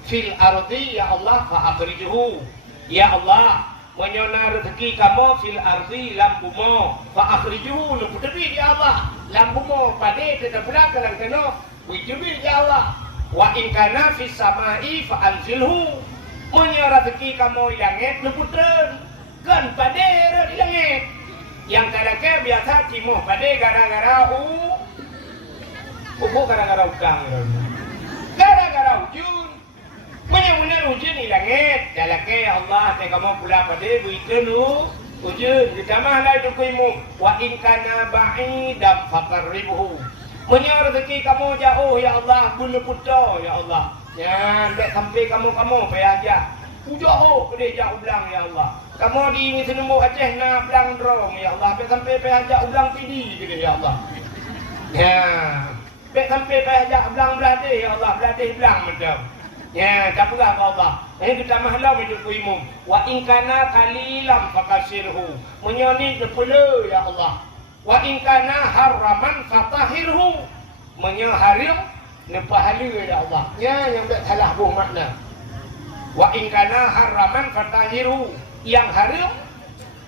fil ardi ya Allah fa akhrijhu ya Allah menyona rezeki kamu fil ardi lambumo fa akhrijhu lu tebi ya Allah lambumo pade tetap belakang keno wijubi ya Allah wa in kana fis samai fa anzilhu menyona rezeki kamu langit lu putren kan pade di langit yang kadang biasa cimo pade gara-gara gara-gara utang gara-gara ujung benar-benar ujian ni langit. Dalake Allah te kamu pula pada buitenu ujian ditambah lagi kuimu wa in kana ba'idam faqarribhu. Menyar rezeki kamu jauh ya Allah bulu putra ya Allah. Ya dek sampai kamu payah aja. Jauh ke jauh ulang ya Allah. Kamu di Senubo Aceh na belang drom ya Allah. Sampai payah aja ulang pidi gitu ya Allah. Ya. Sampai payah aja ulang belade ya Allah. Belade belang macam. Ya, tak apa Allah. Ini kita mahlam itu kuimum. Wa in kana qalilam fakasirhu. Menyoni kepala ya Allah. Wa in kana haraman fatahirhu. Menyaharim nepahala ya Allah. Ya, yang tak salah buh makna. Wa in kana haraman fatahirhu. Yang haram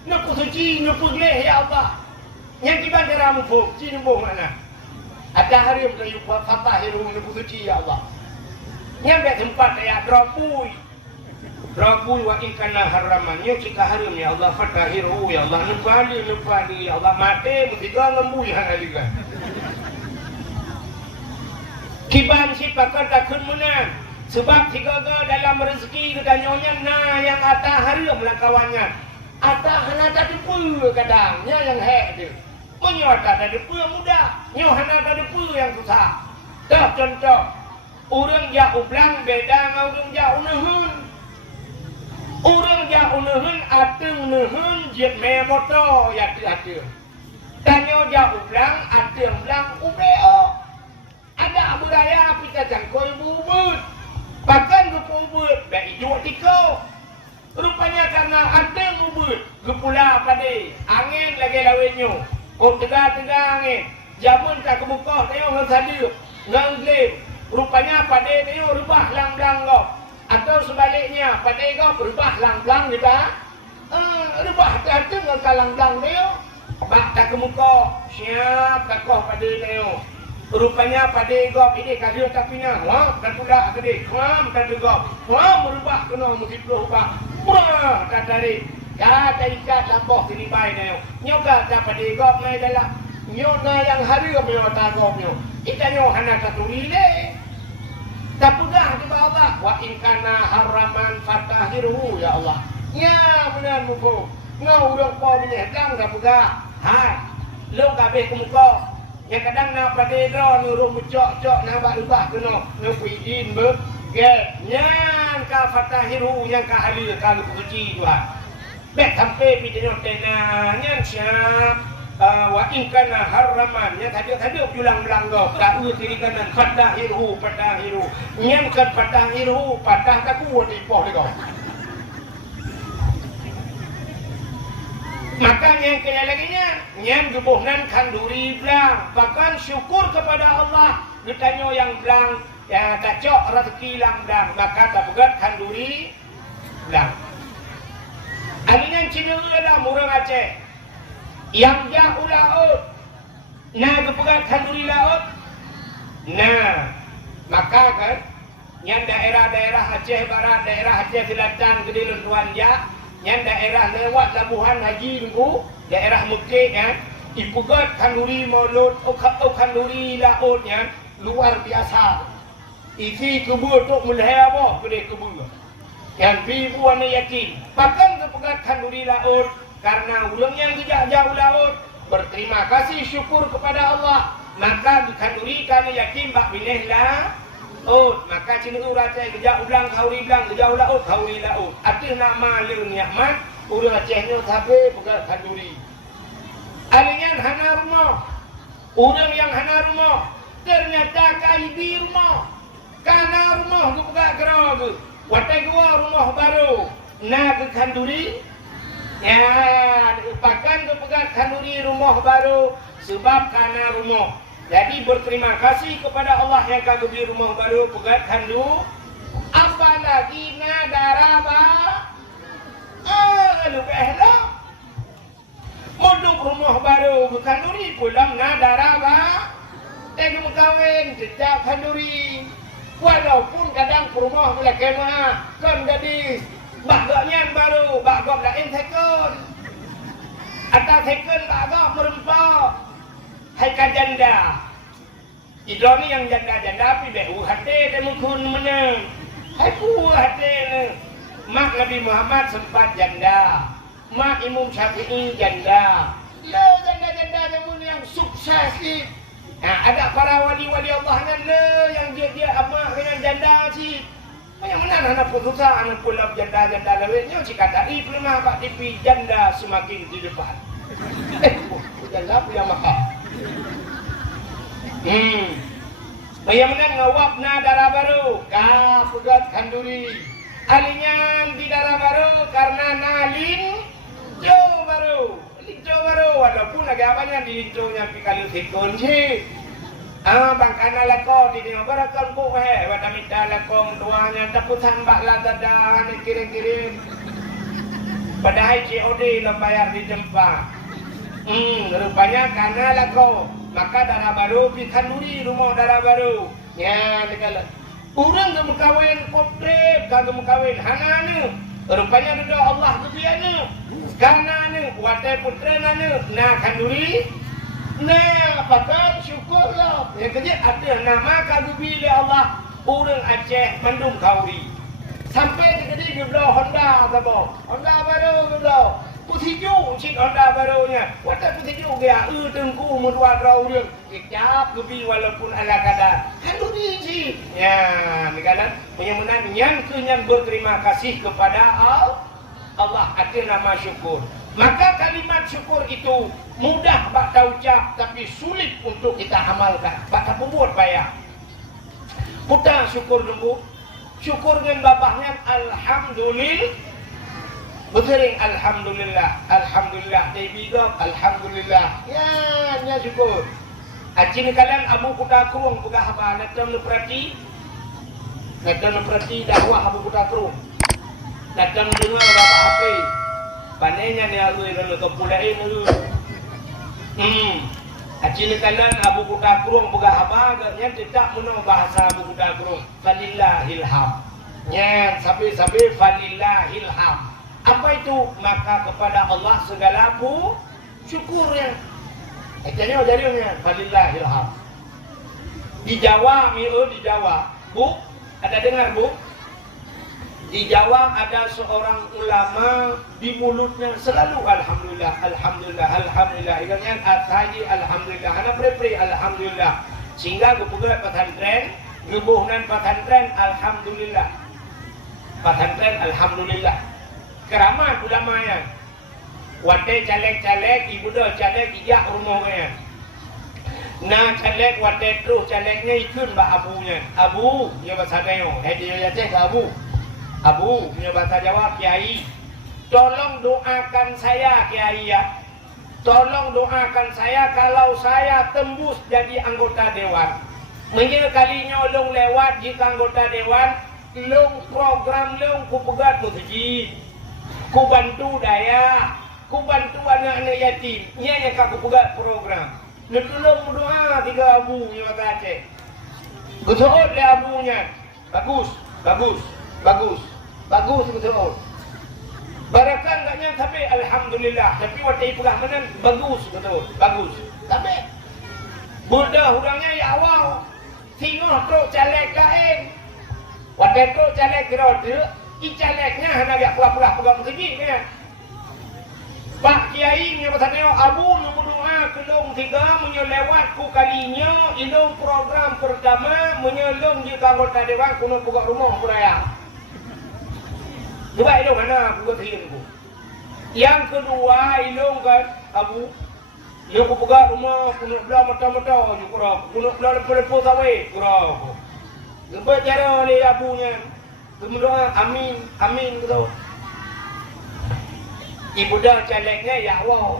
nepu suci, nepu geleh ya Allah. Yang kita geram buh, cina buh makna. Ada haram kayu fatahirhu nepu suci ya Allah. Yang tempat ya dropui wa inkana haraman yo jika haram ya Allah fatahiru ya Allah nupali ya Allah mati mutiga ngembui hana juga kiban si pakar takun menang sebab tiga dalam rezeki kita nyonya nah yang ata haram lah kawannya ata hana tak depu kadangnya yang hek dia menyota tak depu mudah nyo hana tak depu yang susah dah contoh orang jauh belang beda dengan orang jauh nehun. Orang jauh nehun ateng nehun jet me motor ya tu. Tanya jauh belang ateng belang ubeo. Ada budaya kita jangkoi bubut. Bahkan bubut baik jual tiko. Rupanya karena ateng bubut gepula pada angin lagi lawenyo. Kau tegak angin. Jamun tak kebuka tengok dengan sadir, dengan glim. Rupanya pada tengok rubah lang-lang kau. Atau sebaliknya, pada kau berubah lang-lang kita. Rubah tak dengan lang-lang tengok. Bak tak kemuka, siap tak kau pada tengok. Rupanya pada kau ini kadir tapi nak. Wah, tak pula gede. Kam tak juga. Wah, berubah kena mesti berubah. Wah, tak tarik. Ya, tak ikat lampau sini baik tengok. Nyoga tak pada kau naik dalam. Nyona yang hari kami otagomyo. Kita nyo hana katurile. Tapudah di bawah. Wa inkana haraman fatahiru ya Allah. Ya benar muko. Ngau dong po minyak dang tapudah. Hai. Lo kabeh kumuko. Yang kadang na padedro nurung mucok-cok na bak-lubah kena. Ngupidin be. Get. Nyan ka fatahiru yang ka halir kalau kuci Tuhan. Bek sampai pidino tena. Nyan siap. Wa inkana haraman yang tadi ulang belanggo tak utirikan fatahiru nyam kan fatahiru patah tak kuat di poh dego maka yang kaya lagi nyam gebuhnan kanduri belang bahkan syukur kepada Allah ditanya yang belang ya tak cok rezeki lang belang maka tak begat kanduri belang alinan Cina lah murang Aceh yang jauh laut nah kepegat kanduri laut nah maka kan yang daerah-daerah Aceh Barat daerah Aceh Selatan Gede Lentuan ya yang daerah lewat Labuhan Haji dulu daerah Mekah ya ipugat kanduri mulut kanduri lautnya luar biasa isi kebun tu mulai apa gede kebun yang ribuan yakin bahkan kepegat kanduri laut karena ulang yang tidak jauh laut berterima kasih syukur kepada Allah maka dikanduri karena yakin bak bilih laut maka cina Aceh kejak ulang kauri bilang jauh laut kauri laut artinya nama leu nikmat urang Acehnya sabe bukan kanduri alingan hana rumah urang yang hana rumah ternyata kaibi rumah kana rumah tu buka gerog watai gua rumah baru na ke kanduri ya, diupakan kepegat kanduri rumah baru sebab karena rumah. Jadi berterima kasih kepada Allah yang kagumi rumah baru pegat kandu. Apalagi nadaraba. Lebih lah. Moduk rumah baru kanduri pulang nadaraba. Tengok kawin sejak kanduri. Walaupun kadang rumah boleh kemah kan gadis. Bagaknya baru, bagak lain second. Atau second bagak merempau. Hai janda. Idro ni yang janda-janda pi be hati dan mungkin menang. Hai hati ni. Mak Nabi Muhammad sempat janda. Mak Imam Syafi'i janda. Lo janda-janda yang sukses ni. Nah, ada para wali-wali Allah yang dia apa dengan janda sih. Yang mana anak putusa, anak pulap janda-janda lewetnya jika tadi pernah pak tipi janda semakin di depan. Janda punya mahal. Yang mana ngawap na darah baru, kafugat kanduri. Alinyan di darah baru karena nalin jo baru. Linco baru, walaupun lagi apanya di linconya pikali sikun sih. Bangkana lako di dino barakal ko wata minta lakong tuanya tapusan bakla dadah kirim-kirim. Padahal COD lo bayar di tempat. Rupanya karena lako maka darah baru pikanduri rumah darah baru. Ya dekala. Urang ke mekawin potret kagak mekawin hanane. Rupanya doa Allah kebiana. Kanane watai putrana na kanduri. Nah, bahkan syukurlah. Yang kedua ada nama kagubi oleh Allah. Orang Aceh Bandung Kauri. Sampai di kedua belah Honda apa? Honda baru belah. Putih hijau cik Honda barunya. Watak putih hijau dia tengku merdua rau dia. Kecap gubi walaupun ala kadar. Kan gubi cik. Ya, dikatakan penyemunan yang kenyan berterima kasih kepada Allah. Ada nama syukur. Maka kalimat syukur itu mudah baca ucap tapi sulit untuk kita amalkan. Baca pembuat bayar. Kita syukur dulu. Syukur dengan bapaknya alhamdulillah. Betul alhamdulillah. Alhamdulillah. Alhamdulillah. Ya syukur. Acin kalian Abu Kutakrung buka apa? Natam perhati dakwah Abu Kutakrung. Natam dengar apa apa? Panenya ni aku yang nak kepulai ni. Acin kalian Abu Kutakrung buka apa? Agaknya tidak menang bahasa Abu Kutakrung. Falillahil ham. Nya sabi falillahil ham. Apa itu? Maka kepada Allah segala syukurnya. Akhirnya jadinya falillahil ham. Di Jawa, di Jawa, Bu, ada dengar Bu? Di Jawa ada seorang ulama di mulutnya selalu alhamdulillah, alhamdulillah, alhamdulillah. Ikannya haji alhamdulillah, anak prepri alhamdulillah. Sehingga gue pegang pesantren, gebuhnan pesantren alhamdulillah. Pesantren alhamdulillah. Keramat ulamanya. Wate caleg-caleg, ibu dah caleg ijak rumahnya. Nah caleg wate terus calegnya ikut mbak abunya. Abu, dia bahasa Melayu. Dia cek abu. Abu, dia bahasa Jawa kiai. Tolong doakan saya kiai ya. Tolong doakan saya kalau saya tembus jadi anggota dewan. Mungkin kalinya long lewat jika anggota dewan, long program long ku pegat masjid. Ku bantu daya. Ku bantu anak-anak yatim. Ia yang aku pegat program. Dia tolong berdoa 3 abu yang kata Aceh. Betul le abunya. Bagus, bagus, bagus. Bagus betul. Barakan enggaknya tapi alhamdulillah. Tapi waktu itu mana bagus betul. Bagus. Tapi budak orangnya ya awal. Singoh truk caleg lain. Waktu truk caleg kerja, i calegnya hanya agak pula-pula pegang segi kan. Pak Kiai punya pesannya abu nombor doa kelong 3 menyelewat ku kalinya ilung program pertama menyelong jika anggota dewan kuno pegak rumah beraya. Coba ilung mana aku terima ku. Yang kedua ilung kan abu ilung ku pegak rumah kuno belah mata-mata kurang kuno belah lepo-lepo sawe kurang. Lepas cara ni abunya berdoa amin amin gitu. Ibu dah calegnya ya wow.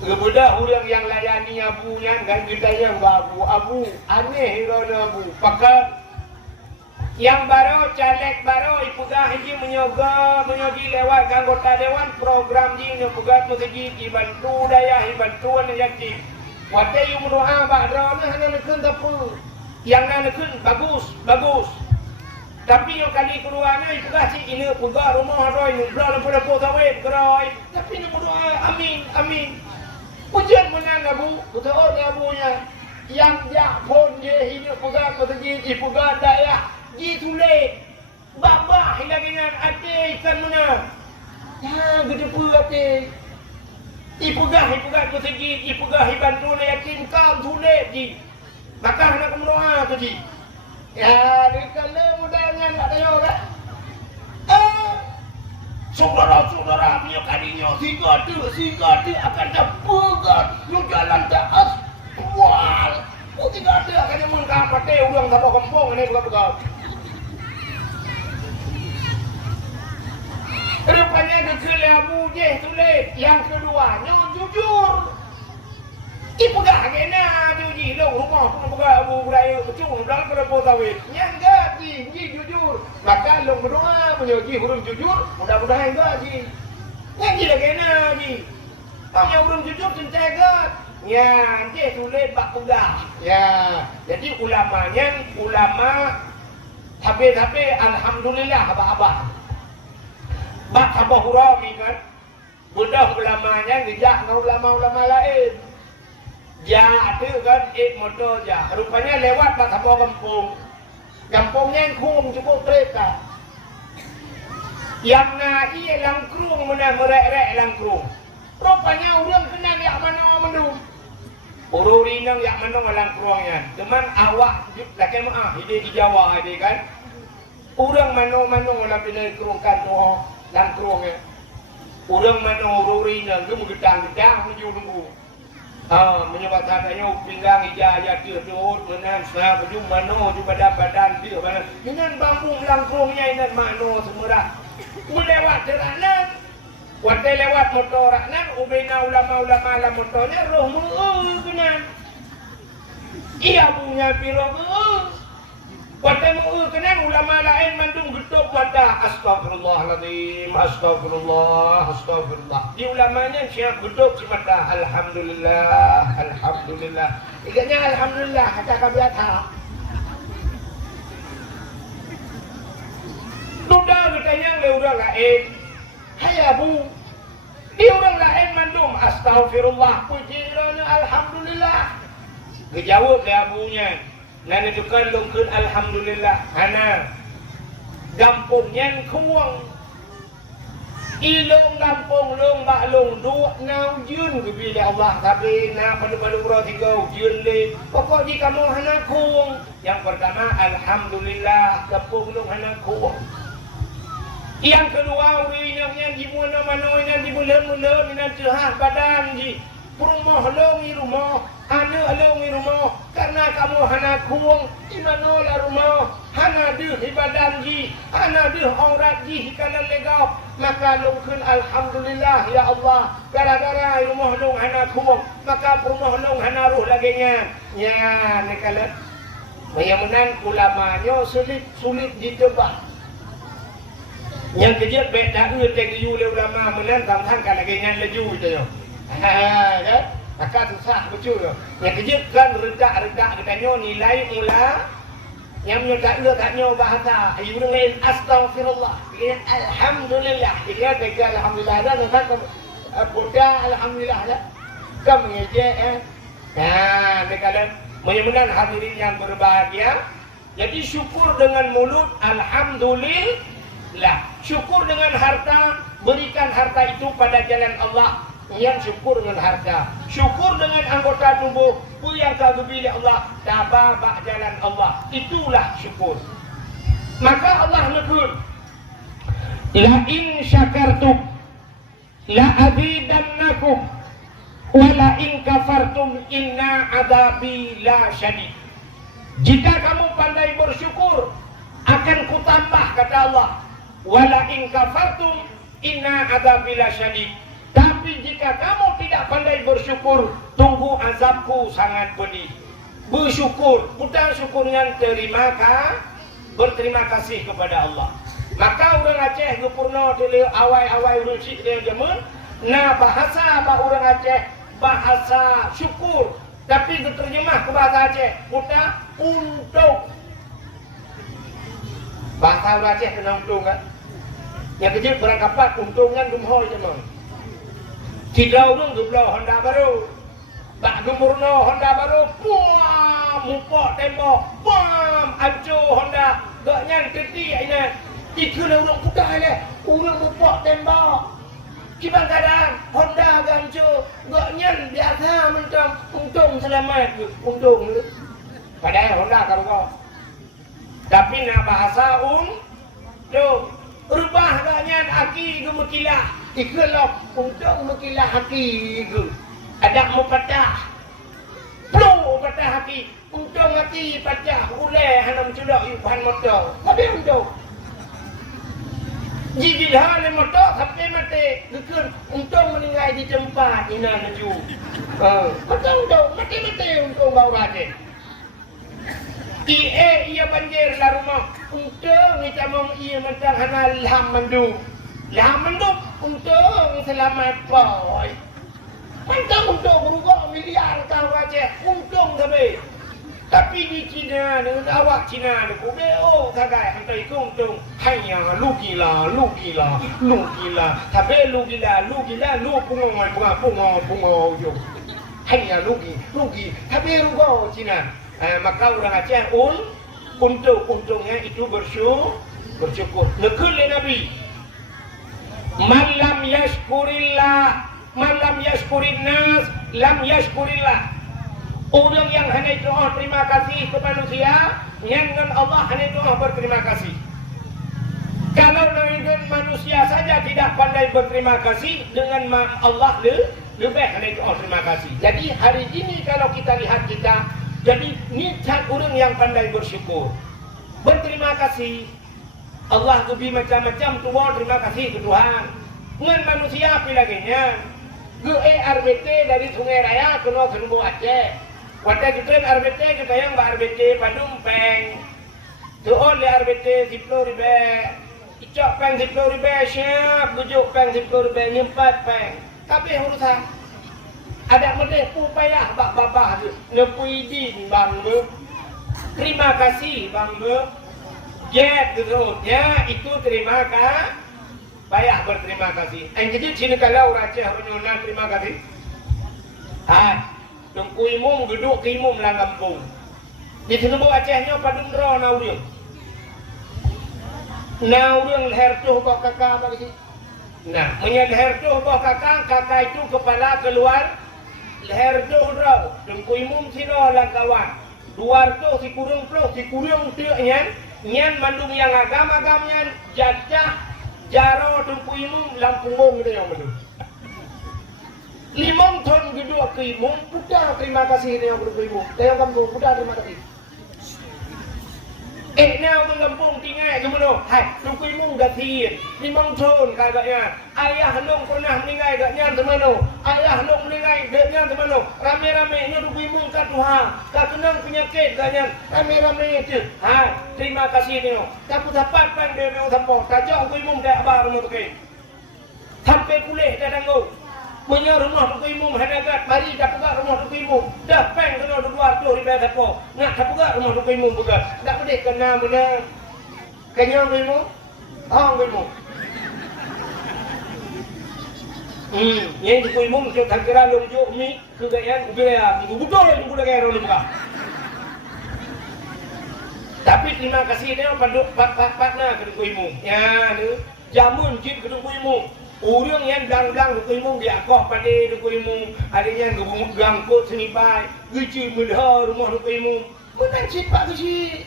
Ibu dah orang yang layani abunya kan kita yang abu aneh hero abu. Pakat yang baru caleg baru ibu dah ini menyogi lewat anggota dewan program ini pegat segi dibantu daya bantuan yatim. Waktu yang berdoa badrana hanya nekun tapi yang nekun bagus. Tapi yang kali keluarnya itu kasih ini pegang rumah roy, belum pada tawe roy. Tapi ini berdoa amin. Pujian menang abu, betul abunya. Yang jak pun dia hidup pegang persegi, pegang daya, tulis. Babah hilangan hati ikan menang. Ya, gede pula hati. Pegang persegi, pegang bantu yatim kau tulis ji. Maka nak berdoa tu ji. Ya, kalau mudahan tak tahu kan? Saudara-saudara punya kalinya singgah tu akan terpegat yang jalan tak aswal. Singgah tu akan mengkam pate orang tak kampung ni pegat-pegat. Rupanya dekil abu je tulis. Yang keduanya jujur. Pegang kena juji lo rumah pun pegang abu beraya kecung dalam berapa sawit nyangga ji jujur maka lo berdoa menyoji huruf jujur mudah-mudahan gaji ngaji lagi kena ji punya huruf jujur cinta ya je tulis bak pegang ya jadi ulama tapi alhamdulillah abah bak abah hurami kan budak ulamanya ngejak dengan ulama-ulama lain. Ya ada kan motor ya. Rupanya lewat pak sebuah kampung. Kampungnya yang kum cukup kereta. Yang naik langkrung mana merek-rek langkrung. Rupanya orang kena yang mana mendung. Orang rinang yang mana langkrungnya. Teman awak laki maaf ide di Jawa ide kan. Orang mana orang pilih kerungkan tu langkrungnya. Orang mana orang rinang tu gedang-gedang menuju nunggu. Menyebab katanya pinggang ijah dia turut dengan sah baju mano juga badan dia dengan bambu langkrungnya ini mano semua melewat jalanan Watai lewat motor nan ubena ulama-ulama la motornya roh kena. Iya punya piro watai kena ulama lain mandung getuk wadah astagfirullahaladzim astagfirullah astagfirullah. Di ulamanya siap getuk mata alhamdulillah alhamdulillah. Iganya alhamdulillah kata kabiata. Sudah katanya le orang lain. Hai Abu, dia orang lain mandum astagfirullah pujirana alhamdulillah. Gejawab le abunya. Nan itu kan lungkeun alhamdulillah. Ana gampungnya kuang. Ilung gampung lung bak lung duk nau jun bila Allah tapi na pada ro tiga jun le. Pokok di kamu hana kuang. Yang pertama alhamdulillah gampung lung hana kuang. Yang kedua, urinanya di mana-mana, di bulan-bulan, di cerah badan, di rumah longi rumah, anak longi rumah, karena kamu hana kuang, di mana lah rumah, hana di badan, di hana di aurat, di kanan legap, maka lungkun alhamdulillah ya Allah, gara-gara rumah long hana kuang, maka rumah long hana ruh laginya, ya, ni kalau, bayamanan ulamanya sulit ditebak. Yang kerja beda tak you le ulama menan tang kan lagi ngan leju tu yo. Kan? Maka susah betul yo. Yang kerja kan redak katanya nilai mula yang tak nyo bahasa ayu dengan astagfirullah. Alhamdulillah. Dia kata alhamdulillah dan kan buddha alhamdulillah lah. Kamu ngeje Nah, dekat menan hadirin yang berbahagia. Jadi syukur dengan mulut alhamdulillah. Syukur dengan harta, berikan harta itu pada jalan Allah. Yang syukur dengan harta, syukur dengan anggota tubuh, yang kagum bila Allah, tabah jalan Allah. Itulah syukur. Maka Allah negur, la in syakartum la azidannakum wa la in kafartum inna adabi la syadid. Jika kamu pandai bersyukur, akan kutambah kata Allah. Wala in kafartum inna adzabila syadid. Tapi jika kamu tidak pandai bersyukur, tunggu azabku sangat pedih. Bersyukur, bukan syukurnya berterima kasih kepada Allah. Maka orang Aceh gepurno dulu awai rujuk dia jemun. Nah bahasa apa orang Aceh bahasa syukur, tapi diterjemah ke bahasa Aceh bukan untuk. Bahasa orang Aceh kena untung kan? Yang kecil berangkapat untungnya dumhoi teman. Tidak urung dublo Honda baru. Bak gumurno Honda baru. Puam mupok tembok. Puam ancu Honda. Gak nyan keti ini. Itu lah urung putah ni. Urung mupok tembok. Cuma keadaan Honda gancu. Gak nyan biasa macam untung selamat. Untung tu. Padahal Honda kalau kau. Tapi nak bahasa tu. Rubah ganyan aki ke mekilah. Ikelok untuk mekilah aki ke. Ada mu patah. Plu patah aki. Untung aki patah. Uleh hanam cudok yuhan motor. Tapi untung. Jika hal motor sampai mati. Dukun untung meninggal di tempat. Ina naju. Untung. Mati-mati untung bau rajin. Ia banjir lah rumah. Untung kita mau ia mentang hana laham mandu. Laham mandu untung selamat boy. Untung berubah miliar tahu aja. Untung tapi di Cina dengan awak Cina ni kubeo kagak hantar itu untung. Hanya lu gila. Tapi lu pungo yo. Hanya lugi. Tapi rugo Cina. Maka orang Aceh untungnya itu bersyukur. Nekul le Nabi. Man lam yashkurillah, man lam yashkurin nas, lam yashkurillah. Orang yang hanya doa terima kasih kepada manusia, yang dengan Allah hanya doa berterima kasih. Kalau dengan manusia saja tidak pandai berterima kasih, dengan Allah lebih hanya doa terima kasih. Jadi hari ini kalau kita lihat jadi niat orang yang pandai bersyukur, berterima kasih. Allah lebih macam-macam tuan terima kasih ke Tuhan. Ngan manusia pilagenya. Gue RBT dari Sungai Raya kena Senbu Aceh. Wadah kita RBT kita yang RBT Bandung Peng. Tuh le RBT 10 ribu. Icok Peng 10 ribu siap. Bujuk Peng 10 ribu nyempat Peng. Tapi urusan ada medeh upaya bak babah tu. Ngepui din bang bu. Terima kasih bang bu. Jet terusnya itu terima kasih. Payah berterima kasih. Yang jadi sini kalau Aceh Runyonan terima kasih. Tungku imum geduk ke imum lang kampung. Di sini bu Acehnya padung ro nauriung. Nauriung leher tuh kok kakak bagi. Nah, menyel leher tuh kok kakak itu kepala keluar leher tuh ro. Tungku imum sino lang kawan. Luar tuh si kurung tuh nyan mandung yang agam-agamnya jajah jaro tumpu imum Lampung Bong itu yang betul. 5 ton gedua ke imum, putar terima kasih ini yang berdua imum. Tayang kampung putar terima kasih. Now mengampung tinggal gimana? Hai, tumpu imum gatiin 5 ton kagaknya. Ayah nong pernah meninggal gaknya temano. Ayah nong meninggal gaknya temano. Rame-rame nya tumpu imum kat Tuhan. Kak kenang penyakit gaknya. Rame-rame itu. Hai, terima kasih ni. Kamu dapat pang dia mau sampo. Tajak tumpu imum dak bar rumah tu ke. Sampai pulih dah tangguh. Punya rumah tumpu imum hadagat bari dah pegang rumah tumpu imum. Dah pang kena 200 ribu sampo. Nak dah pegang rumah tumpu imum bukan. Dak pedih kena benar. Kenyang tumpu imum. Hang tumpu imum. Yang tumpu imum kita tak kira lonjok mi kegayan ubaya. Betul tumpu dah kira lonjok. Tapi terima kasih dia panduk pat-pat-patna ke tumpu imum. Ya, tu jamun jip ke tumpu imum. Orang yang gang-gang tumpu imum dia koh pada tumpu imum. Ada yang gangkut senipai. Geci mudah rumah tumpu imum. Menang cip pak geci.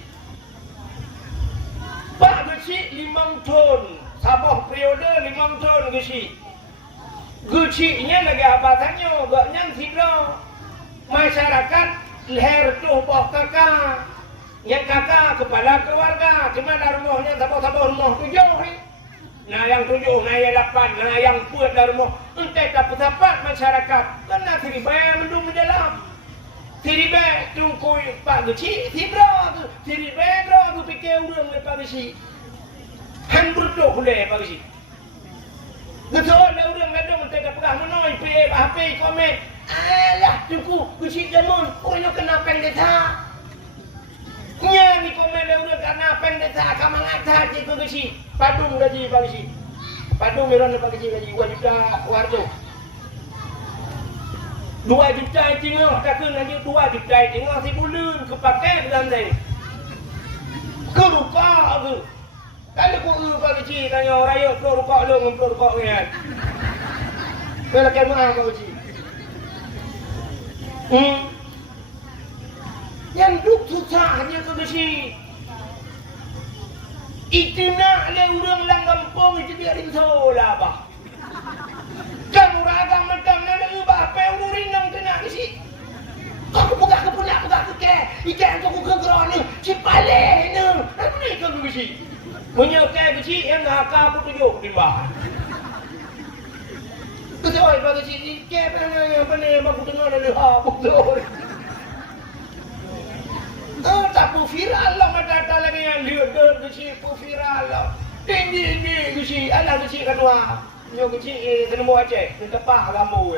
Pak geci 5 ton. Sabah periode 5 ton geci. Gecinya lagi abatannya. Gaknya tidak. Masyarakat leher tuh bawah kakak. Yang kakak kepala keluarga. Kemana rumahnya sabah-sabah rumah 7 ni. Nah yang 7, nah yang 8, nah yang 10 dari rumah. Entah dapat masyarakat. Kena seribai mendung mendalam. Seribai tungkui Pak Geci. Tidak tu. Seribai tu fikir orang le Pak Geci. Han berduk boleh Pak Geci. Betul lah orang ada mentah dapat menoi. HP komen. Alah tungku Geci jamun. Orang kena pendeta. Nya ni komen dah udah karena pendeta kamangata je tu Geci. Padung gaji Pak Geci. Padung meron Pak Geci gaji 2 juta warga. 2 juta tengok tak kena lagi 2 juta tengok si bulan kepakai dalam saya. Kerupa tu. Kalau kau Pak Geci tanya raya kerupa lu ngumpul kerupa ni kan. Kalau kemah Pak Geci. Yang duk susahnya tu Geci. Itu nak le urang lang kampung itu dia rinsola bah. Kamu ragam macam mana ubah pe uring nang kena Geci. Aku buka ke punya buka ke ikan aku ke kerana cipale ni. Aku ni ke Geci. Punya ke Geci yang haka aku tunjuk di bawah. Betul Pak Geci ikan apa aku dengar dari aku betul. Tapi viral lah mata lagi yang lihat Geci viral lah. Ini Geci, alah Geci kedua. Nyo Geci Senbu Aceh, tepah lambu.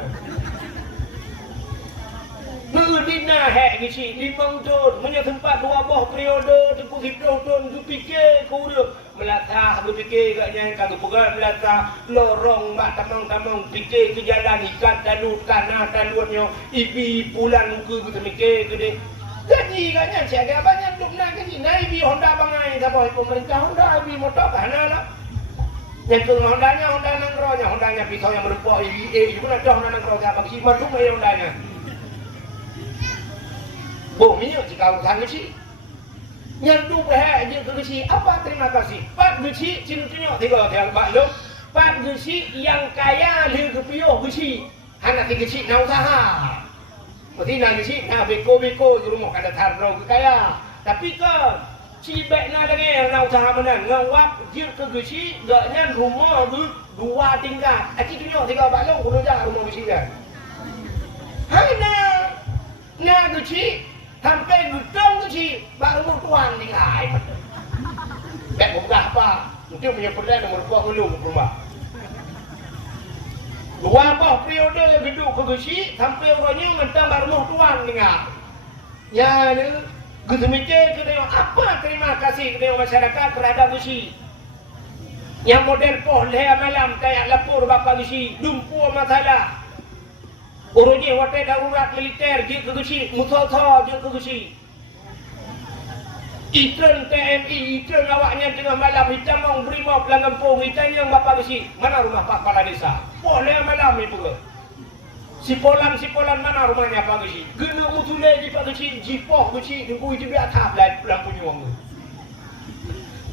Mengudina hek Geci 5 ton, punya tempat 2 buah periode, tepuk 10 ton, tu fikir kau dia melatah, tu fikir katnya kagak pegang melatah, lorong mak tamang-tamang fikir ke jalan ikat talut tanah talutnya, ibi pulang ke kita mikir ke dia. Gaji katnya siaga banyak duk nak gaji. Naibi Honda bangai siapa pemerintah Honda ibi motor kana lah. Yang tu Hondanya Honda nangro nya Hondanya pisau yang berupa EVA juga nak Honda nangro siapa bagi masuk ke Hondanya. Bumi ni jika usaha Geci. Yang tu behak je ke Geci. Apa terima kasih. Pak Geci cinu-cinu tiga tiang Pak Luk. Pak Geci yang kaya li kepiuh Geci. Anak Geci nak usaha. Mesti nak Geci, nak beko di rumah kada tarau ke kaya. Tapi kan, cibek nak lagi nak cara mana ngawap jir ke gesi gaknya rumah tu 2 tingkat. Aki tunjuk 3 balong kuno dah rumah gesi kan. Hai na gesi sampai gudang gesi baru rumah tuan tinggal. Bek buka apa? Mungkin punya perdana nomor 2 dulu ke rumah. 2 periode gedung ke gesi sampai orangnya mentang baru rumah tuan tinggal. Ya ni Gusmike kena apa terima kasih kepada masyarakat terhadap Gusi. Yang model poleh malam kayak lapor bapa Gusi, dumpu masalah. Urutnya hotel darurat militer je ke Gusi, musa-musa je ke Gusi. Itren TNI, itren awaknya tengah malam hitam mau brimob Langkampung, hitanya bapa Gusi. Mana rumah Pak Kepala Desa? Poleh malam itu ke. Sipolan mana rumahnya Pak Gesi? Gena utulai di Pak Gesi, jipoh Gesi, nunggu itu biar tahap lain punya orang tu.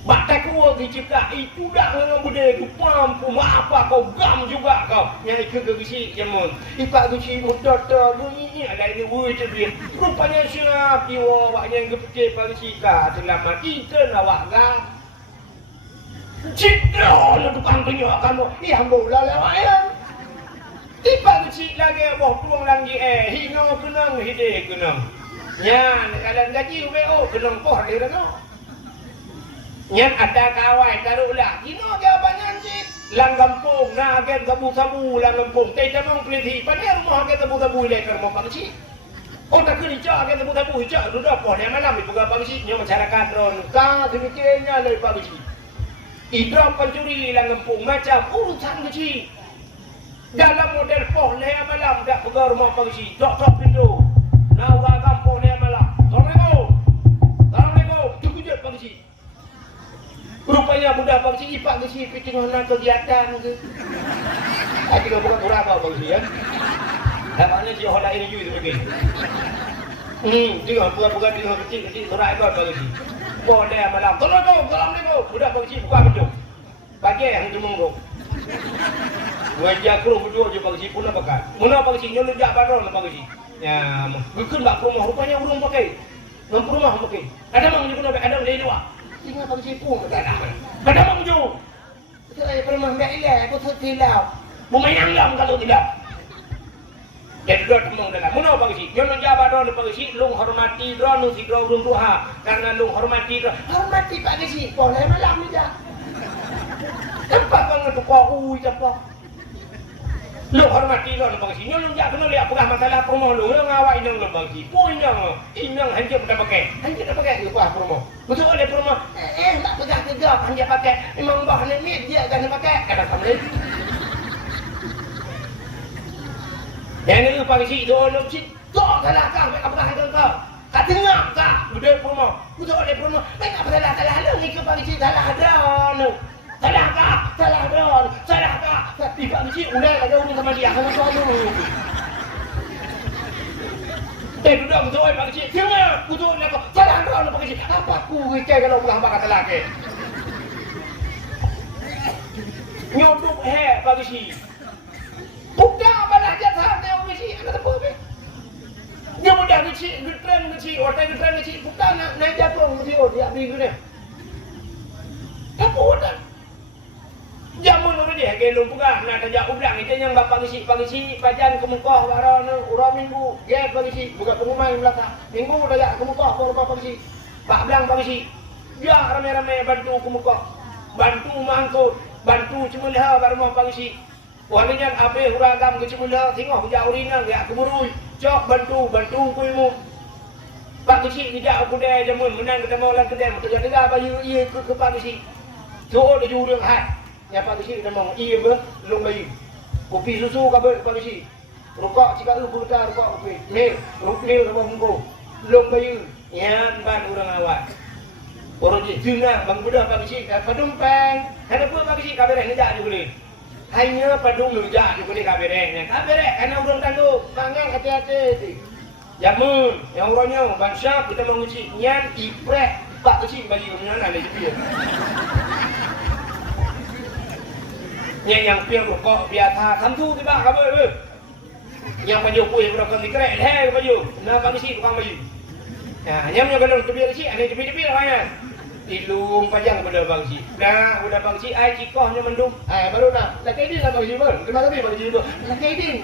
Batak kuah dicipta, itu dah dengan budaya itu pampu, apa kau gam juga kau. Yang ikut ke Gesi, jamun. Pak Gesi, muda-muda, bunyi ada ini, wui cebir. Rupanya siap, jiwa awaknya yang kepecih Pak Gesi, selamat kita awak kan. Citra, lu tukang penyok kamu, yang bola lewat ya. Tiba kecil lagi abah tuang lagi hino kenang hide kenang. Nyan kalau gaji UBO kenang poh dia no. Nyan ada kawai taruhlah. Hino dia banyak jit. Langkampung na agen sabu-sabu Langkampung. Tei tamang peliti pada rumah agen sabu-sabu ile ke rumah kecil. Oh tak kena hijau agen sabu-sabu hijau duduk poh dia malam itu gak kecil. Nyo masyarakat ron. Ka demikiannya le Pak kecil. Idram pencuri Langkampung macam urusan kecil. Dalam model poleh malam tak pegang rumah polisi, dok pintu. Nawa kampung poleh malam. Assalamualaikum, tunggu je polisi. Rupanya budak polisi ipak polisi piteng nak kegiatan ke. Aku dah bukan kurang kau polisi ya. Dapatnya dia hola ini juga begini. Dia bukan dia kecil surat ikut polisi. Poleh malam. Assalamualaikum, budak polisi buka pintu. Bagi yang demung. Wajah kru berdua je Pak Gesi pun apa kan? Mana Pak Gesi nyolong jak baron Pak Gesi. Ya, bukan tak rumah rupanya urung pakai. Ngam rumah pakai. Ada mang je kena ada dari dua. Tinggal Pak Gesi pun tak ada. Ada mang je. Saya pernah enggak ilah aku tertilau. Mau main anggam kalau tidak. Jadi dua temung dalam. Mana Pak Gesi? Nyolong jak baron Pak Gesi lung hormati drone si drone urung tuha. Karena lung hormati Pak Gesi. Boleh malam ni dah. Tempat bangun tu kau siapa? Lu hormati lu Pak Gesi. Nyolong jak kena lihat pegah masalah rumah lu. Lu ngawak inang lu Pak Gesi. Pun inang hanya dah pakai. Hanya dah pakai ke rumah. Betul oleh rumah. Tak pegah tegak hanya pakai. Memang bah ni dia kan pakai. Kata kamu ni. Yang ni Pak Gesi tu lu cik. Tak salah kau. Apa pegah kau? Kat tengah kau. Udah rumah. Betul oleh rumah. Tak salah lu ni ke Pak Gesi salah dah. Salah don. Tiba Gesi udah ada uni sama dia sama suami. Duduk betul Pak Gesi. Jangan betul nak salah don Pak Gesi. Apa ku ke kalau bukan hamba kata lagi. Nyoduk Pak Gesi. Bukan balah jatah dia Pak Gesi. Ada apa be? Dia mudah Gesi, getren Gesi, hotel getren Gesi. Bukan nak jatuh Gesi dia bingung dia. Apa dah? Jamun orang dia gelung pugah nak tajak ublang itu yang bapak Gesi pajan ke muka baron urang minggu dia Pak Gesi buka pengumuman belakang minggu tajak ke muka bapak Gesi Pak Blang Pak Gesi dia ramai-ramai bantu ke muka bantu mangkut bantu cemulah baru mau Pak Gesi walinya apa uragam ke cemulah tengok jauh rina ya keburui cok bantu kuimu Pak Gesi tidak kedai jamun menang ketemu orang kedai menjaga baju iya ke Pak Gesi so dia jurang hai ya Pak Gesi kita mau iya ber long bayi kopi susu kabar Pak Gesi rokok jika lu buta rokok kopi mil rupil sama minggu long bayi ya ban orang awak orang je dengar bang budak Pak Gesi padung peng ada pun Pak Gesi kabar ni jak juga ni hanya padung lu jak juga ni kabar karena orang tangguh mangang hati-hati jamun yang orangnya bangsa kita mau ngisi nyan iprek Pak Gesi bagi mana ada je yang piang rokok biasa samtu tiba kabar yang baju kuih berapa dikerek baju nak Pak Gesi tukang baju yang yang galon tu biar Gesi ada tepi-tepi lah kan Ilung panjang pada Bang Cik. Nah, pada Bang Cik, ai cikohnya mendung. Baru nak. Laki din lah Bang Cik pun. Terima kasih Bang Cik pun. Laki din.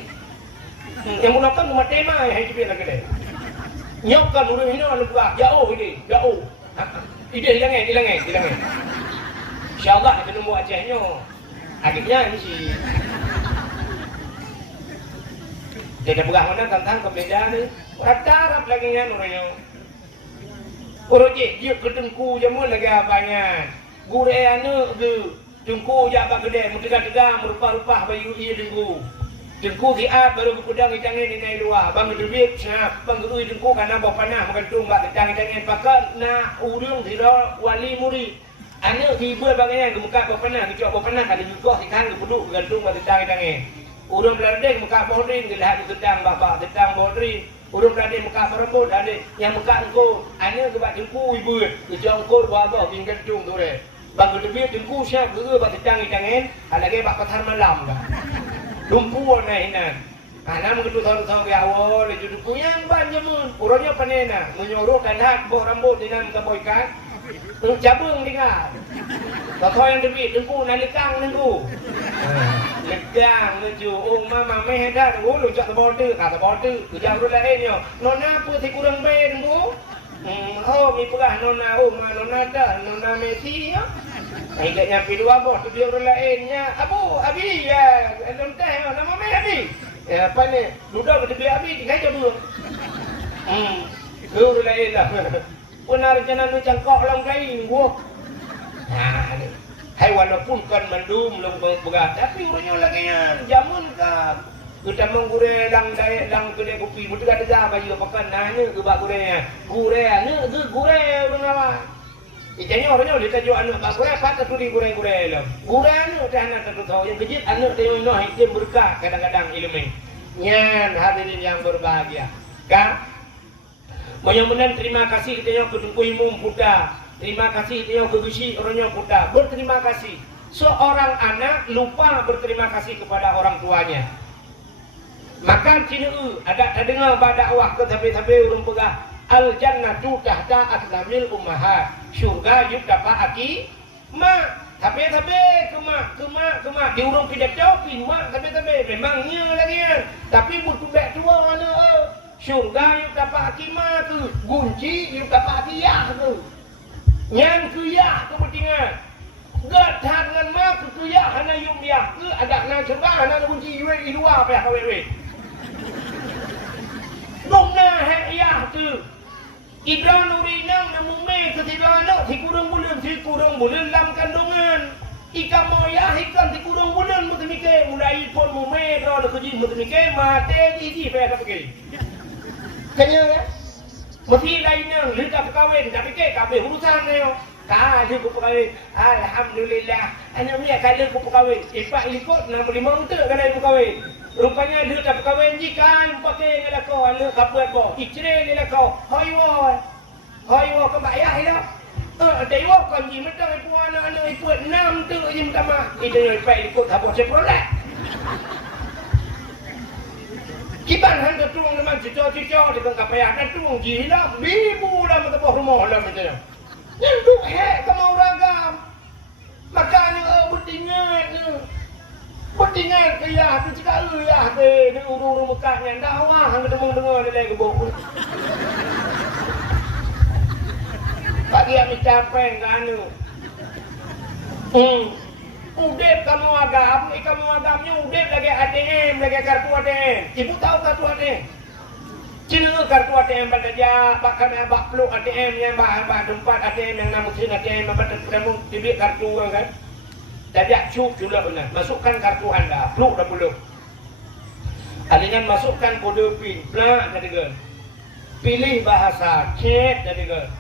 Yang mulakan rumah tema yang cipit lagi deh. Nyokkan urang hina anu buah. Jauh ini, jauh. Ide hilang. InsyaAllah kita nunggu Acehnya. Akhirnya ini si dia pegang mana tentang perbedaan ni. Rata-rata lagi yang orangnya. Orang je ketengku jamun lagi apanya. Gure anu tu tengku je apa gede, tegak-tegak merupa-rupa bayu ia tengku. Tengku kiat baru kepedang itangan di naik luar. Bang duit snap, bang guru tengku kana bawa panah makan tung bak itangan pakat na urung tidak wali murid. Anu tiba bangnya gemuka bawa panah, kicau bawa panah kada juga sikan kepeduk gantung bak itangan. Urung beladeng muka bodring gelahat gedang bapak gedang bodring. Urung beladeng muka perembut ada yang muka engko. Anu kebat tengku ibu. Kicau engko bawa pinggan tung tu deh. Bang duit tengku siap guru bak itangan. Lagi bak pasar malam dah. Lumpuan naik nan. Anak mengetu tahun-tahun ke awal itu yang banyak mun. Urangnya panena menyuruh kanat bau rambut dengan kaboikan. Cabung dengar. Kau yang debit tengku nalikang tengku. Lekang leju mama meh dah lu jak border kata border kerja urang lain yo. Nona apa si kurang bae tengku. Mi perah nona nona dah nona Messi yo. Ingat nyampe dua bos tu dia orang lainnya. Abi ya, dalam teh nama mai Abi. Apa ni? Duduk kita beli Abi tiga jam dulu. Lu orang lain lah. Benar rencana nu cangkok lang kai gua. Nah, hai walaupun kan mendum long berat tapi urangnya lagi jamun ka. Kita menggure lang daya lang kedai kopi mudah-mudah baju pakan nanya ke bak gurenya. Gure anu gure urang awak. Ikannya orangnya udah tajuk anak bak gure apa keturi gure lah. Gure anu dah anak tu tahu yang kejit anak dia noh hitam berkah kadang-kadang ilmu. Nyan hadirin yang berbahagia. Ka? Mudah-mudahan terima kasih kita yang kedengku imum puda. Terima kasih kita yang kegusi orangnya puda. Berterima kasih. Seorang anak lupa berterima kasih kepada orang tuanya. Maka cina ada dengar dakwah ke tapi urung pegah. Al jannatu tahta aqdamil ummahat. Syurga yuk dapat aki mak. Tapi kemak diurung pidak jawabin mak tapi memangnya lagi kan. Tapi butuh bek tua mana syurga yuk dapat aki mak tu. Gunci yuk dapat aki yah tu. Yang tu yah tu bertingan. Gathang dengan mak tu yah hana yuk yah tu agak nak syurga hana gunci yue ilua apa kawe. Dongna hek yah tu. Idra nurinang namu me ketilana si kurang bulan lam kandungan. Ika moya ikan si kurang bulan mutemike mulai pun mume ro kerji mutemike mate di pe tak ke. Kanya ya. Mesti lainnya lita perkawin tapi ke kabeh urusan dia. Ka dia perkawin. Alhamdulillah. Ana ni kala ku perkawin. Ipak ikut 65 untuk kala perkawin. Rupanya dia tak perkahwin jikan pakai dengan kau ala kapal kau icre ni kau hoi wo kau bayar dah dewa kan ji mentang itu anak ikut 6 tu je minta mak itu yang pai ikut apa seprolet kiban hang ketung memang cico-cico di tengah payah dan tung gila bibu dah metebah rumah dah macam ni duk hek kamu ragam makanya bertingat ni Pentingan ke ya tu cakap ya ke ni urung-urung Mekah yang dakwah hang dengar dia lagi gebok. Pagi kami capek kan anu. Udep kamu agamnya udep lagi ATM lagi kartu ATM. Ibu tahu kartu ATM? Cina kartu ATM pada dia bahkan abak peluk ATM yang bah tempat ATM yang nama mesin ATM pada kamu tibik kartu kan. Dadak cuk juga benar. Masukkan kartu anda. Pluk dah belum. Alingan masukkan kode PIN. Plak dah dengar. Pilih bahasa. Cek dah dengar.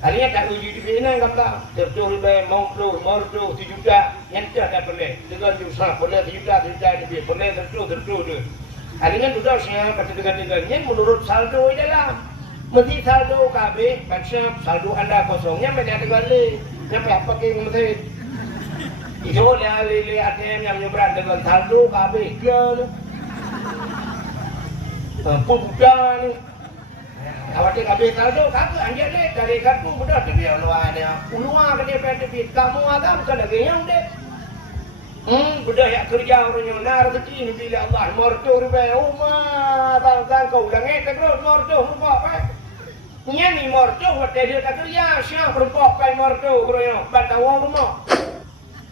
Alingan tak uji di PIN kan tak? Tertul lebih mau pluk. Mau pluk 7 juta. Yang dah boleh. Dengar jusah. Boleh 7 juta. 7 juta lebih. Boleh tertul tu. Alingan sudah saya kata dengar. Yang menurut saldo dalam. Mesti saldo KB. Baca saldo anda kosongnya. Mereka dengar le. Sampai apa ke mesti. Ijo le ATM yang nyebrang dengan saldo kabeh ke. Pupudan. Awak dia habis saldo kata anjir dek dari kartu benar tu dia luar dia. Luar ke dia pada kamu agam ke lagi yang dek. Bedah ya kerja orangnya nar rezeki ni bila Allah morto rupa rumah bang kau langit terus morto rupa apa? Nya ni morto hotel dia tak kerja siapa rupa pai morto orangnya batawang rumah.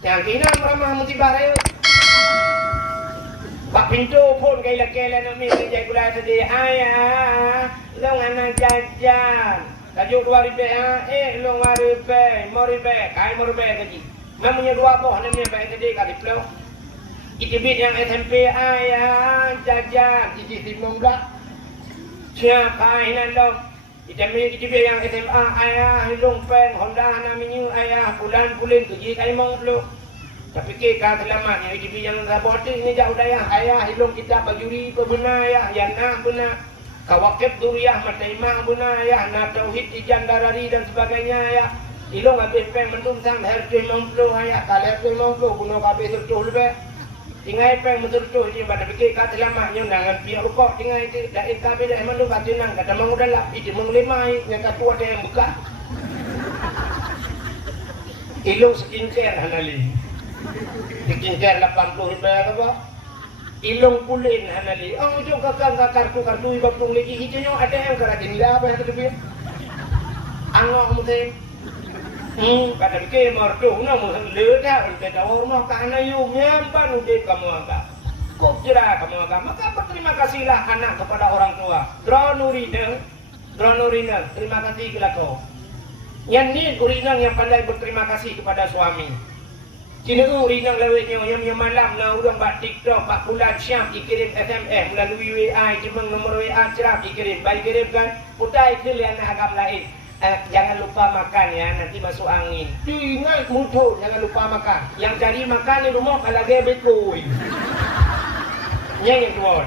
Yang kena ramah mutibare. Pak pintu pun kailan nak minta jaga gula tadi ayah long anak jajan tajuk 2 ribu long 2 ribu 5 ribu kai 5 ribu tadi namanya 2 boh namanya baik tadi kali flow itibit yang SMP ayah jajan iji timong dah siapa ini dong itibit yang SMA ayah long pen Honda namanya ayah bulan tuji kai mau lu tapi kita selamat yang itu yang raboting ni jauh daya ayah hilung kita bajuri benar ya yang nak benar kawakib duriyah mataimah benar ya nak tauhid ijan darari dan sebagainya ya hilung habis peng mendung sang herjih memplu ya kalau herjih memplu guna habis tertuh lebih tinggal peng mentertuh ini pada fikir kita selamat yang dengan pihak rukuk tinggal itu daik kabeh dah mendung katinang kata mengudah lah itu menglimai yang kata ada yang buka hilung skincare hanali dikincir 80 ribu apa? Ilung pulin hanali. Oh itu kartu ibu pung lagi hijaunya ada yang kerajin lah apa yang terlebih? Angok mungkin. Kata fikir merdu, nama leda untuk tahu rumah kerana you nyampan udah kamu agak. Kok jerah kamu agak. Maka berterima kasihlah anak kepada orang tua. Dronurina, terima kasih kepada kau. Yang ni urinang yang pandai berterima kasih kepada suami. Cina urinang lewetnya yang malam na urang buat TikTok 4 bulan siap dikirim SMS melalui WA cuma nombor WA cerap dikirim baik kirim kan putai ke lian agam lain jangan lupa makan ya nanti masuk angin ingat mutu jangan lupa makan yang cari makan di rumah kalau dia bekoi yang kedua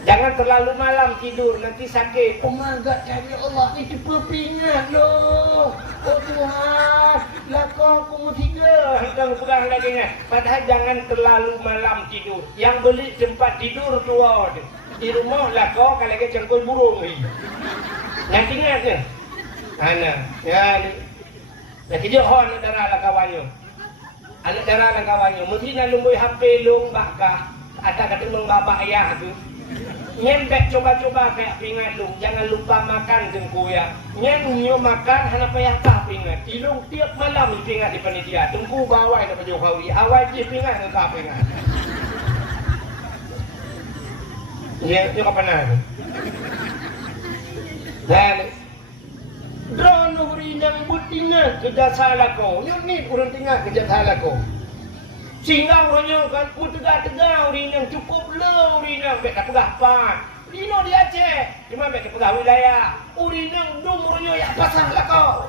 jangan terlalu malam tidur nanti sakit. Oh my God, cari Allah ni cepat pingat loh. Oh Tuhan, lakon aku tiga. Hidang pegang lagi ni. Padahal jangan terlalu malam tidur. Yang beli tempat tidur keluar di rumah lakon kalau ke cangkul burung ni. Nanti ingat ke? Ana, ya ni. Nanti dia hon darah lah kawannya. Anak darah lah kawannya. Mesti nak lumbui HP long bakah. Ada kata mengbabak ayah tu. Nyembek coba-coba kayak pingat lu. Jangan lupa makan tengku ya. Nyenyo makan hana payah kah pingat. Ilung tiap malam pingat di panitia. Tengku bawai dapat Jokowi. Awal je pingat ke kah pingat. Ya, itu kapan ada? Dan drone urinang butingan kerja salah kau. Nyok ni urang tinggal kerja salah kau. Sehingga orangnya kan tegak-tegak urinang cukup le urinang baik tak pegah pan. Dino di Aceh, cuma baik pegah wilayah. Urinang dum orangnya ya pasang lah kau.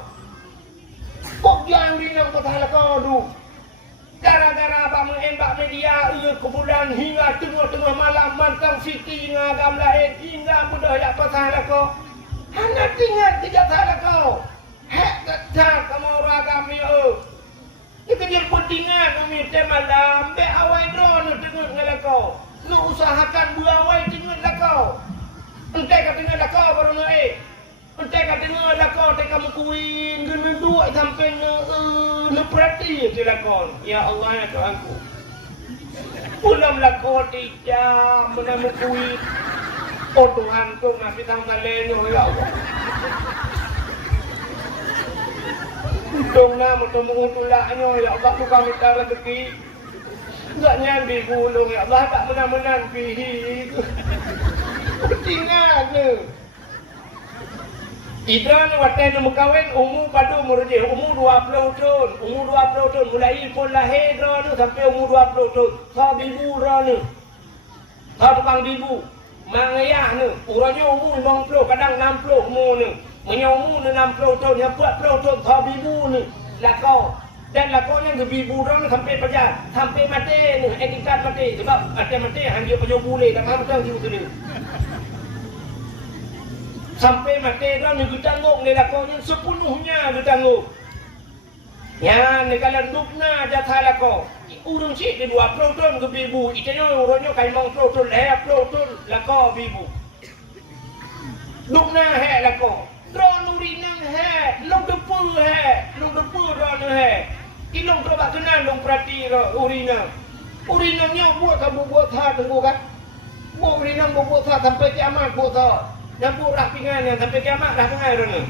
Kok jangan urinang pasang lah kau du. Gara-gara abang embak media kebulan hingga tengah-tengah malam mantang Siti ngagam lain hingga mudah ya pasang lah kau. Hana tinggal tidak salah kau. Hek kata kamu orang agami Itu dia pentingan kami malam be awai drone tengok dengan kau. Nu usahakan buawai tengok lah kau. Entai kat tengok lah kau baru naik. Entai kat tengok lah kau tak kamu kuin kena dua sampai ne perhati je lah kau. Ya Allah ya Tuhanku. Pulang lah kau tidak menamu kuin. Oh Tuhan tu nasi tanggal lenyo ya Allah. Dong na bertemu tulaknya ya Allah bukan minta rezeki. Enggak nyambi gulung ya Allah tak menang-menang pihi. Tinggal ni. Idran watan mukawin umur padu murjih umur 20 tahun. Umur 20 tahun mulai pun lahir drone sampai umur 20 tahun. Kau bibu drone. Kau tukang bibu. Mangayah ni. Urangnya umur 50 kadang 60 umur ni. Menyomu 60 tahun, yang 40 tahun kau bibu ni lakau dan lakau yang bibu orang sampai pejabat sampai mati ni etikat mati sebab mati hanya pejabat boleh tak mahu tahu tu ni sampai mati orang ni ditanggung ni lakau yang sepenuhnya ditanggung ya ni kalau dukna jatah lakau urung sik di 20 tahun ke bibu itanya orangnya kai mau tahun 20 tahun lakau bibu ลูกหน้าแห่ละก็รอนูรีนั่งแห่ลงตะปือแห่ลงตะปือรอเนแห่อีลงตะบักนั่นลงประตีรออูรีนั่งเนี่ยบัวทำบัวท่าถึงบัวกันบัวรีนั่งบัวท่าทำไปแก้มาบัวท่าyang buat rapingan yang sampai kiamat dah pengai rona.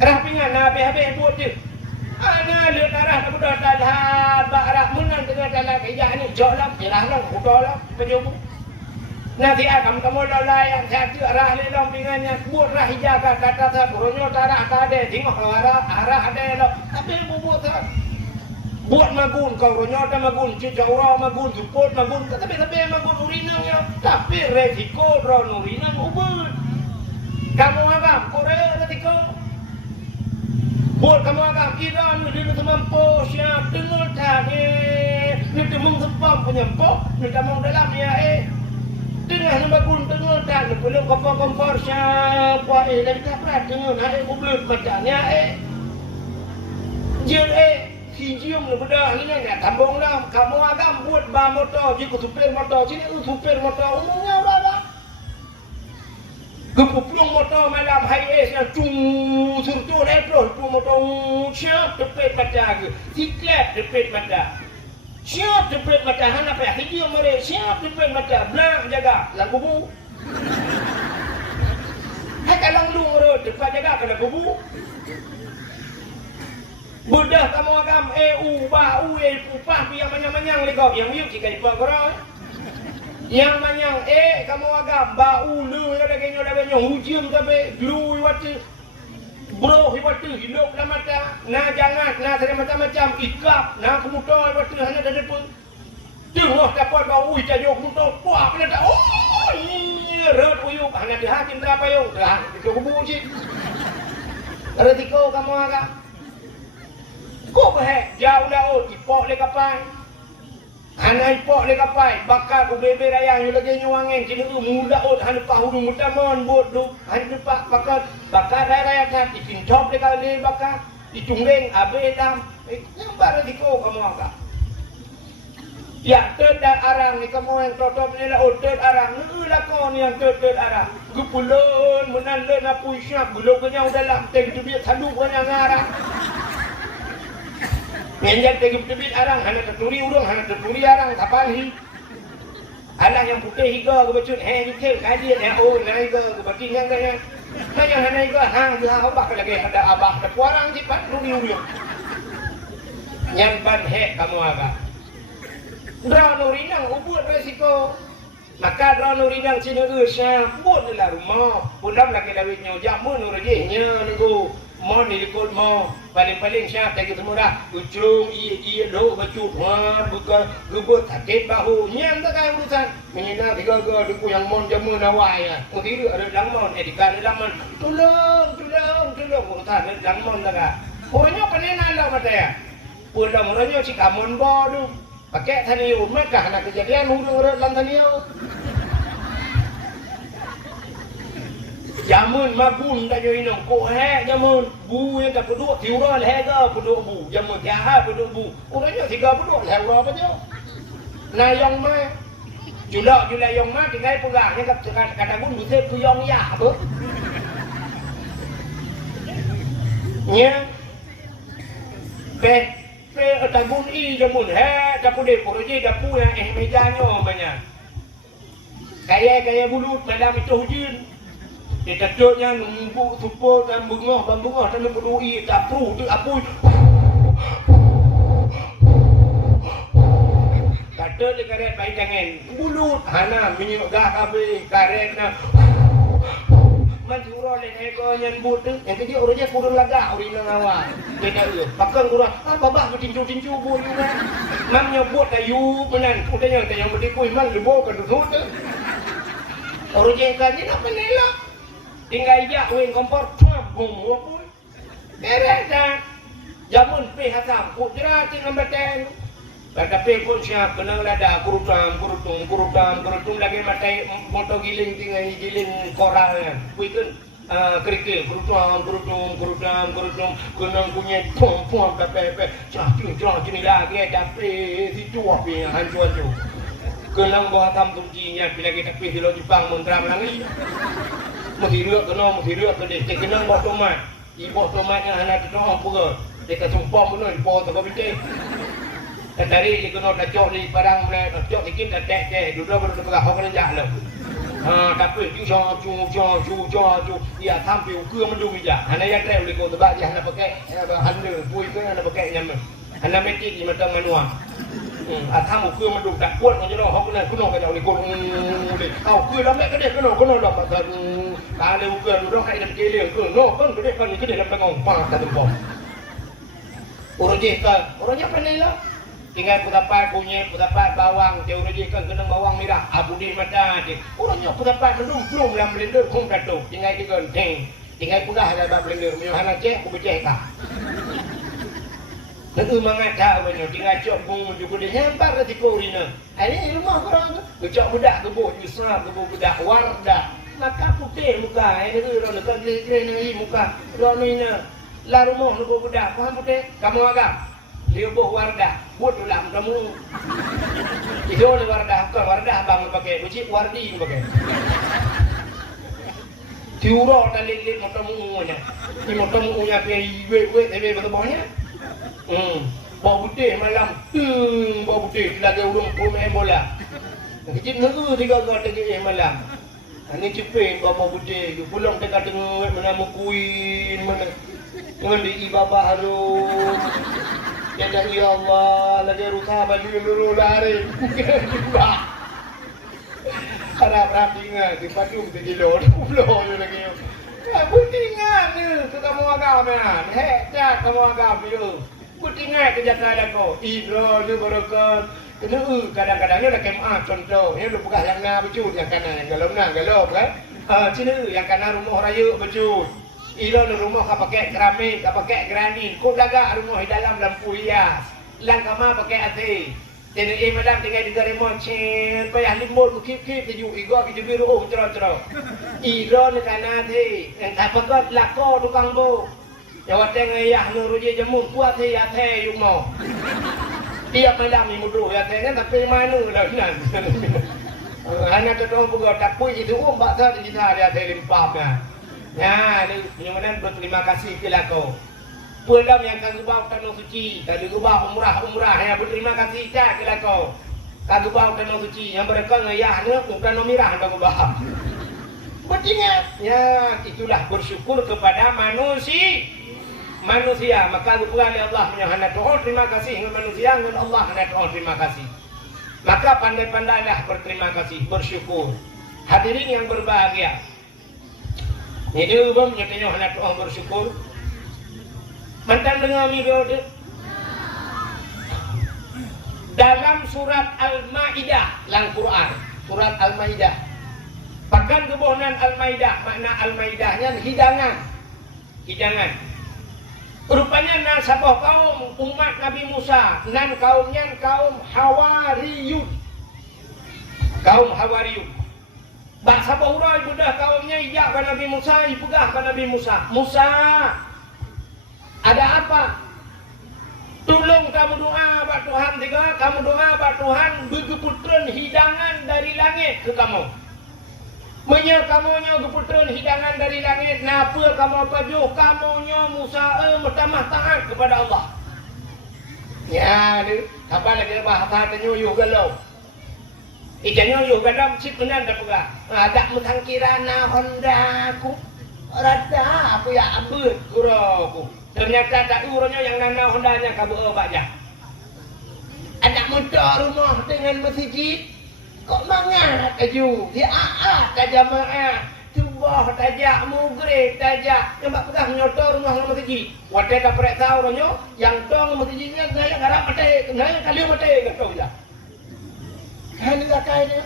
Rapingan nak habis buat je. Ana lihat darah tak budak dah barak menang dengan dalam kerja ni jolak jelah budak pejomu. Nanti kamu lalai yang jadi arah lelong pingannya buat rah jaga kata tak ronyo darah tak ada tengok arah ada lo tapi buat tak buat magun kau ronyoda magun cicaura magun support magun tapi magun urinangnya tapi resiko ron urinang ubud kamu agam korea resiko buat kamu agam kira ni dia semampu siap dengar tadi ni demung sepam penyempok ni kamu dalam ya dengar magun dengar tadi belum kompor siap wah dan tak dengar ubud macamnya jil si cium le bedah ni kan tambung lah kamu agam buat ba motor je ku supir motor sini supir motor umumnya dah kepuplung motor malam highway yang cung surtu letrol pu motor siap tepet baca ke siklet tepet baca siap tepet baca hana apa hidup mereka siap tepet baca belang jaga lagu bu hai kalau lu road depan jaga kena bubu Budah kamu agam bau upah yang manyang-manyang legau yang yuk jika dipagorau yang manyang kamu agam bau lu ada kenyo ada benyo hujum tapi lu watu bro watu hidup dalam mata na jangan na ada macam-macam ikap na kemudian watu hanya ada pun tengok dapat bau tajok muto puak pada oh ini red uyuk hanya di hakim berapa yung dah itu kebuci retiko kamu agam kau berhak jauh laut ipok le kapai hana ipok le kapai bakar ku bebe rayang yu lagi nyuangeng kini muda ot hana pahudu mutamon bot du hana pak bakar raya kan ipin top le kali bakar icunggeng abe dam yang baru diko kamu angkat ya terdan arang ni kamu yang top ni lah ter arang ni lah kau ni yang ter arang gupulon menan le na puisyak gulung kenyau dalam teng tu biar tanduk kenyang arang Menjat tebit arang hana terturi urung hana terturi arang tapalhi. Anak yang putih higa ke becut hikel kajian naik ke berarti yang kaya. Yang hana higa hang dia abah lagi ada abah ada puarang sipat ruri urung. Yang ban kamu agak. Drano rinang ubud resiko. Maka drano rinang sini usah buat lah rumah. Pulang lagi lawitnya jamun urajenya nego. Mau diikut mau paling siap lagi semurah ujung iya lo baju bukan gubut sakit bahu nyam tak kaya urusan menyenang tiga duku yang mon jamu nawai ya mesti ada langmon dikar langmon tolong urusan ada langmon tak kah orangnya panenan lah mata ya pulang orangnya si kamon bodoh pakai taniu mereka anak kejadian hurung orang taniu jamun magun tak jadi nong ko jamun bu yang tak peduk tiura leh ke peduk bu jamun tiah peduk bu orangnya 30 leh berapa je nayong mah julak yang mah tinggal pegangnya kata gun bisa kuyong ya apa nya pe tagun i jamun dapu de poroje dapu yang mejanya banyak kaya bulut madam itu hujun kita coknya numpuk support dan bungah dan berdui tak perlu tu apui kata dia karet baik jangan bulut hana minyak gah kabe karet na manjuro le eko nyan but yang kecil orangnya kurang laga urina awak kita pakai kurang babak bertinju bu juga mamnya buat kayu menan udahnya yang berdikui mang lebo kan tu orangnya kan ni apa nela tinggal ijak wing kompor bung pun beres dah jamun pe hatam kudra tinggal beten pada pe pun siap kena lada kurutam lagi matai motor giling tinggal giling koral kan weekend kerikil kurutam kena punya pom pe cah cini lagi tapi situ apa yang hancur tu kena buat tam tunjinya bila kita pergi di Jepang mentram lagi mesti rước ke dia kena buat tomat ibu tomatnya anak tu apa ke dia kata sumpah pun ibu tak berfikir tadi dia kena cok di barang cok sikit dah tek duduk belah kena jalan tapi cu dia tampil ke mendu bijak hanya yang trek boleh kau tebak dia hanya pakai handa pui ke hanya pakai nyaman hanya metik di mata manual tham ke mendu tak kuat macam tu hok kena kena boleh kau au ke dah mek ke dia kena dah pasal kalau ke duduk kat dalam keleng ke no kan ke dia dalam ngong pa kat tempat orangnya pandai lah tinggal putapat kunyit, putapat bawang, dia urujikan kena bawang merah, abu di mata je. Orangnya putapat belum dalam blender pun kata, tinggal dia genteng, tinggal pudah dalam blender. Menyuhana cek, aku becek kah. Tentu mangat dah banyak, tinggal cok pun juga dia nyampak ke tipu urina. Ini rumah korang tu, kecok budak kebuk, nyusah kebuk budak, wardah. Maka putih muka, ini tu orang dekat gila-gila muka, orang ni lah rumah kebuk budak, faham putih? Kamu agak? Dia buat wardah, buat dalam kamu. Itu ni wardah, bukan wardah abang pakai, bucik wardi pakai. Tiura tali motor munya, ni motor munya pergi wet betul bawahnya. Bawa putih malam, bawa putih lagi urung pun main bola. Kecil ngeru 3 kali malam. Ini cepet bawa putih, pulang tengah-tengah mana mukuin mana. Dengan di ibabah harus. Ya Allah, lagi rusak balik dulu lari. Harap ingat, di Padung tergilor, pulau je lagi. Putingan ni, tu kamu agam kan? Hek, kamu agam ni. Putingan kejataan kau. Idro ni berokon. Kena kadang-kadang ni nak kemah contoh. Ni lu buka yang na becut, yang kanan yang galop kan? Cina yang kanan rumah raya becut. Ilo ni rumah kau pakai keramik, kau pakai granit. Kau dagang rumah di dalam lampu hias. Lang kamar pakai hati. Jadi madam tinggal di remote chen, payah limut kip-kip tuju igo kita biru cerah-cerah. Ilo ni kana hati. Yang tak pakai lako tukang bo. Jawat tengah ayah nuruji jemur kuat hati hati yuk mau. Tiap malam ni mudru hati kan tapi mana dah nan. Hanya tu orang buat tak pui itu mbak saya di sana dia hati limpahnya. Ya, ni mana berterima kasih kepada kau. Pulang yang kau bawa tanah suci, kau bawa umrah ya berterima kasih kepada kau. Kau bawa tanah suci yang mereka ngayahnya bukan mirah kau bawa. Beringat, ya itulah bersyukur kepada manusia. Maka bukan Allah menyahana doa terima kasih kepada manusia, kepada Allah menyahana doa terima kasih. Maka pandai-pandailah berterima kasih, bersyukur. Hadirin yang berbahagia. Ini ubah menyatakan anak doa bersyukur. Mantan dengar video itu. Dalam surat Al-Ma'idah, dalam Quran, surat Al-Ma'idah. Pakan kebohongan Al-Ma'idah, makna Al-Ma'idahnya hidangan. Rupanya nasabah kaum umat Nabi Musa, nan kaumnya kaum Hawariyun. Bahasa Bahura ibudah kaumnya ijak pada Nabi Musa, ipegah pada Nabi Musa. Musa, ada apa? Tolong kamu doa buat Tuhan tiga, kamu doa buat Tuhan berkeputran hidangan dari langit ke kamu. Menya kamunya berkeputran hidangan dari langit, napa kamu apa jo? Kamunya Musa bertamah taat kepada Allah. Ya, ni apa lagi bahasa tenyu galau. Ikannya yo gadam cip benar dah pegah. Ada mutangkirana Honda aku. Rada aku ya ambut guraku. Ternyata tak urusnya yang nana Hondanya kabu baca. Ada motor rumah dengan masjid. Kok mangat aju? Dia tak jamaah. Cuba tajak mugre tajak. Nampak pegah nyotor rumah dengan masjid. Wadah tak perek tahu orangnya yang tong masjidnya gaya garap mate, gaya kali mate kata dia. Hanya tak kaya.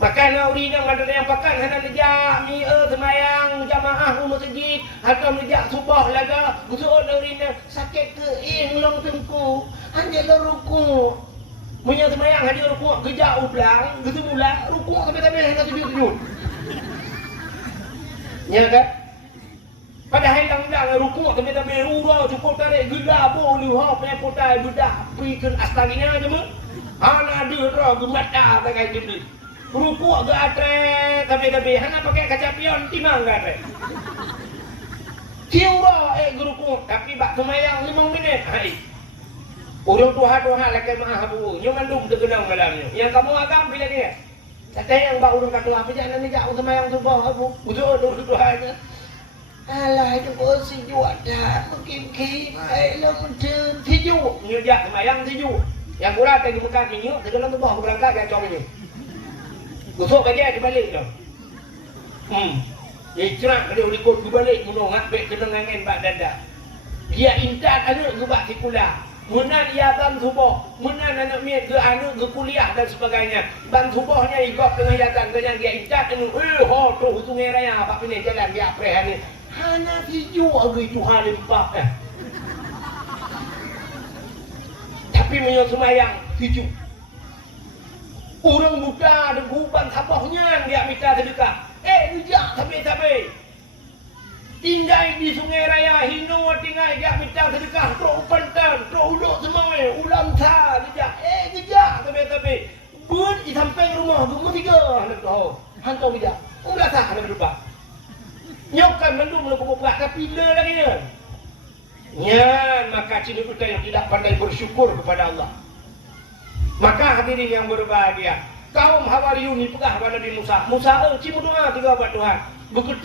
Makan urina ada yang pakai hanya lejak mi semayang jamaah masjid atau lejak subuh laga usul urina sakit ke long tengku hanya ruku punya semayang hanya ruku kerja ulang gitu mula ruku sampai hanya sujud ya kan padahal lang ruku sampai urau cukup tarik gila boleh punya potai budak pikan astagina aja mah ana ada roh gemata tak kaya gitu. Rukuk agak atre, tapi hana pakai kaca pion timang gak atre. Tiura rukuk, tapi bak semayang 5 minit. Hai. Orang Tuhan lagi maha bu, nyo mandum tergenang dalamnya. Yang kamu agam bila dia. Kata yang bak urang kata apa jangan ni jauh semayang subuh abu. Usul Tuhan. Alah itu si jual dah, mungkin lo macam tiju. Nyo jak semayang tiju. Yang kurang tadi bukan minyak, tergenang subuh berangkat dia cuma minyak. Gosok aja dibalik tu. Dia cerah dia ikut dibalik munong ngak kena ngangen bak dada. Dia intat anak ke bak sekolah. Menan ia ban subuh, menan anak miat ke anak ke kuliah dan sebagainya. Ban subuhnya ikut dengan yatan dengan dia intat anu ho tu sungai raya bak pilih jalan dia apreh ni. Hana hijau agi Tuhan limpah. Tapi menyo semayang hijau. Orang muda ada guban sabahnya dia minta sedekah. Rujak tapi. Tinggal di sungai raya Hino tinggal dia minta sedekah. Trok pentan, trok uluk semua. Ulam ta rujak. Rujak tapi. Bun di samping rumah rumah 3 nak tahu. Hantar rujak. Ulah sah nak lupa. Nyokan mendung nak buka tapi le lagi ni. Nyan maka ciri kita yang tidak pandai bersyukur kepada Allah. Maka hadirin yang berbahagia, kaum Hawariyun pegah kepada Nabi Musa. Musa cium doa tiga buat Tuhan.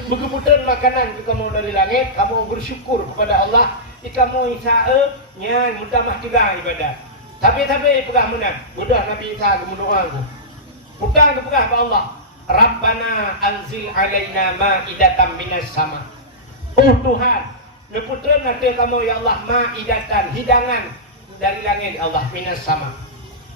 Bekeputan makanan kamu dari langit, kamu bersyukur kepada Allah. Kamu Isa nyan mutamah tiga ibadah. Tapi pegah menang. Mudah Nabi Isa berdoa aku. Putang pegah kepada Allah. Rabbana anzil alaina ma'idatan minas sama. Oh Tuhan, leputran nanti kamu ya Allah ma'idatan hidangan dari langit Allah minas sama.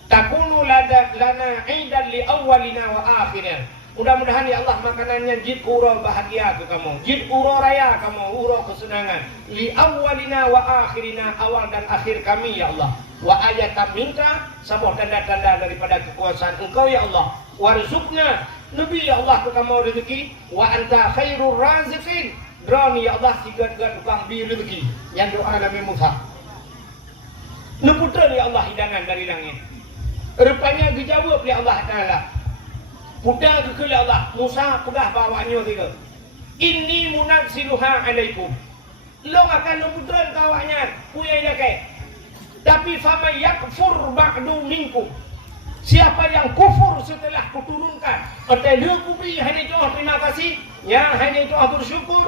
Takunu lana idan li awalina wa akhirina. Mudah-mudahan ya Allah makanannya jid uro bahagia ke kamu, jid uro raya kamu, uro kesenangan. Li awalina wa akhirina, awal dan akhir kami ya Allah. Wa ayatan minta sebuah tanda-tanda daripada kekuasaan Engkau ya Allah. Warzuqna Nabi ya Allah ke kamu rezeki. Wa anta khairur raziqin. Droni ya Allah sigat-gat tukang bi rezeki. Yang doa Nabi Musa. Neputran ya Allah hidangan dari langit. Rupanya dijawab oleh Allah Ta'ala. Pudah ke Allah. Musa pegah bawanya tiga. Inni munazziluha alaikum. Lo akan neputran kawaknya. Punya ilakai. Tapi faman yakfur ba'du minkum. Siapa yang kufur setelah kuturunkan. Artinya dia kubri hanya doa terima kasih. Yang hanya doa bersyukur.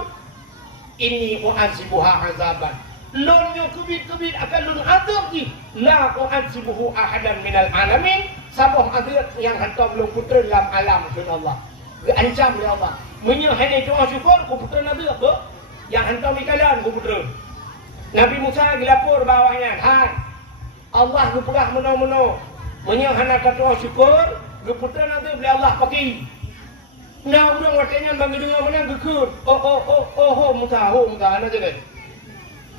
Inni mu'azibuha azaban. Lonyo kebit akan lun azab ni. La u'adzibuhu ahadan minal alamin. Sabah azab yang hantar belum putra dalam alam ke Allah. Diancam oleh Allah. Menyahani doa syukur ku putra Nabi apa? Yang hantar mikalan ku putra. Nabi Musa dilapor bawahnya. Hai. Allah ku pegah meno-meno. Menyahana doa syukur ku putra Nabi boleh Allah pakai. Nah orang watanya bagi dengar mana gekur. Oh Musa ana je.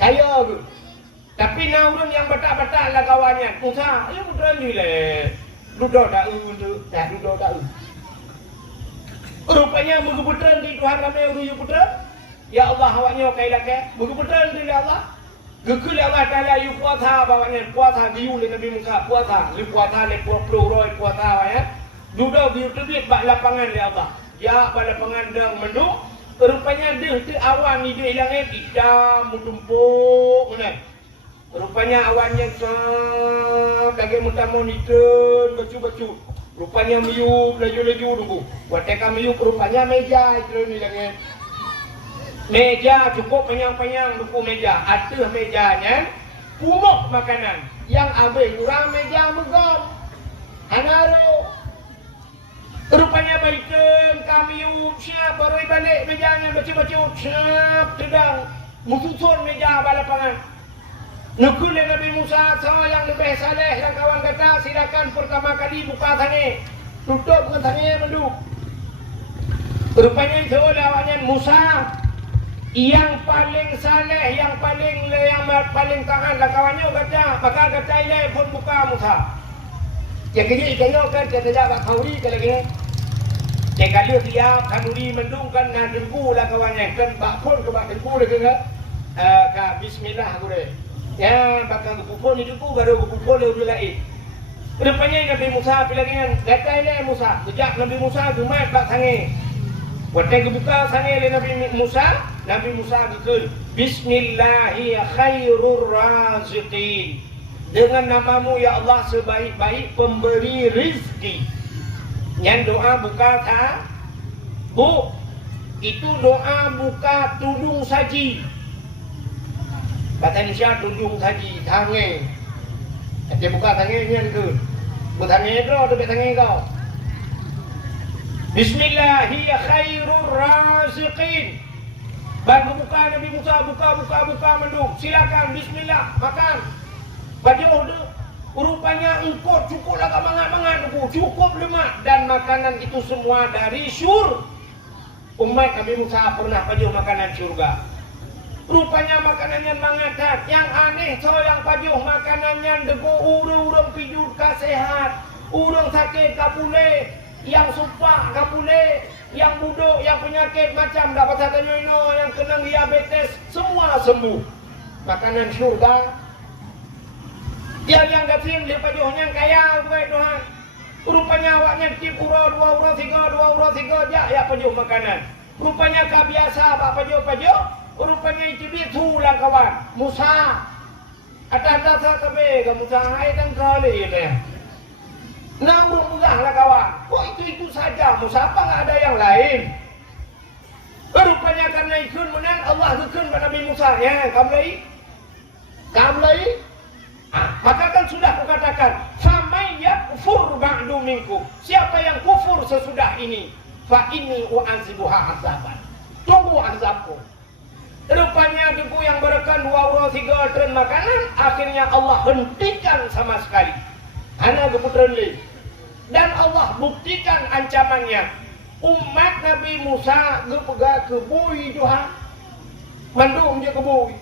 Kaya tu. Tapi nak orang yang batak-batak lah kawannya. Musa, ayo putra ni le. Duduk dah duduk dah. Rupanya buku putra di Tuhan ramai uruyu putra. Ya Allah awaknya kailake. Buku putra di Allah. Gekul Allah Taala yu puasa bawanya puasa biu le Nabi Musa puasa. Li puasa le 20 roi puasa ya. Duduk biu terbit bak lapangan le Allah. Ya pada pengandang menduk. Rupanya dia awan ni dia hilang hitam tumpuk mana. Rupanya awannya bagi muntah monitor bacu. Rupanya miyup laju tunggu. Wateka miyup rupanya meja itu ni langit. Meja cukup penyang buku meja. Atas mejanya pumuk makanan. Yang ambil kurang meja megam. Hanaro. Rupanya baikan kami siap baru balik mejanya baca-baca siap sedang mususun meja balapangan. Nukul Nabi Musa sama yang lebih saleh dan kawan kata silakan pertama kali buka tani. Tutup dengan tani menduk. Rupanya itu lawannya Musa yang paling saleh, yang paling tahan dan kawannya kata maka kata ini pun buka Musa. Ya kini ikannya kan kita jawab kauri kalau gini. Kalau dia kanuri mendungkan nak dengku lah kawannya kan bakpun ke bak dengku lagi ke bismillah aku deh ya bakal kupon itu ku baru kupon le udah lain Rupanya Nabi Musa bilangan, datailah Musa. Sejak Nabi Musa gemat bak sange. Waktu kebuka sange le Nabi Musa gekul. Bismillahi khairur raziqin. Dengan namamu ya Allah sebaik-baik pemberi rizki. Yang doa buka tak? Bu, itu doa buka tudung saji. Kata Indonesia tudung saji, tangan. Dia buka tangannya tu. Bukan tangan itu, tu tangan kau. Bismillahi khairur raziqin. Baru buka Nabi Musa, buka mendung. Silakan bismillah, makan. Baju tu. Rupanya engkau cukuplah mangat-mangat aku, cukup lemak dan makanan itu semua dari syur. Umat Nabi Musa pernah pajuh makanan syurga. Rupanya makanannya mengatakan yang aneh so yang pajuh makanannya degu urung pijut kasehat, urung sakit kapule, yang sumpah kapule, yang buduk, yang penyakit macam dapat katanya yang kena diabetes semua sembuh. Makanan syurga. Yang gatin dia pajuhnya kaya buat Tuhan. Rupanya awaknya tip euro 2 euro 3 ya pajuh makanan. Rupanya kebiasa pak pajuh. Rupanya itu lang kawan. Musa. Atas kabe ke Musa hai tang kali ni. Namun mudahlah kawan. Kok itu saja Musa apa enggak ada yang lain? Rupanya karena ikut menang Allah ikut pada Nabi Musa ya, kamlai. Maka kan sudah kukatakan, "Faman yakfur ba'du minkum." Siapa yang kufur sesudah ini, fa inni u'azibuha azaban. Tunggu azabku. Rupanya debu yang berikan 2 euro 3 tren makanan, akhirnya Allah hentikan sama sekali. Hanya keputeran li. Dan Allah buktikan ancamannya. Umat Nabi Musa gepega kebui Tuhan. Mandung dia kebui.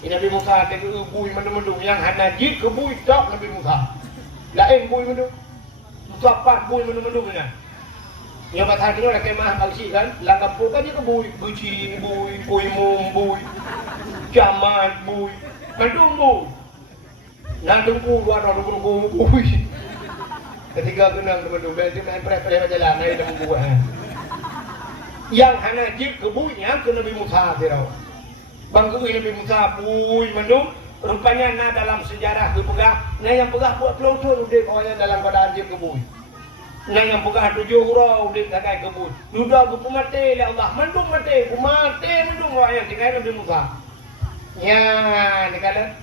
Ini Nabi Musa ada kebui mendung yang hanya jid kebui tak Nabi Musa. Lain bui mendung. Musa pat bui mendung ni. Yang patah ni orang kemah bangsi kan, langkap pun kan dia kebui, bucin bui mum bui, jamat bui, mendung bui. Nandung pun luar orang bui. Ketika kenang mendung, dia main pere-pere berjalan naik dalam bui. Yang hanya jid kebui yang ke Nabi Musa dirau. Bangku Nabi Musa bui mendung, rupanya na dalam sejarah kepegah, na yang pegah buat pelotong dia kawannya dalam keadaan dia kebui. Na yang pegah 7 hurau dia kagai kebui. Duda ku mati oleh Allah, mendung mati, ku mati mendung yang dikai Nabi Musa. Ya, ni kala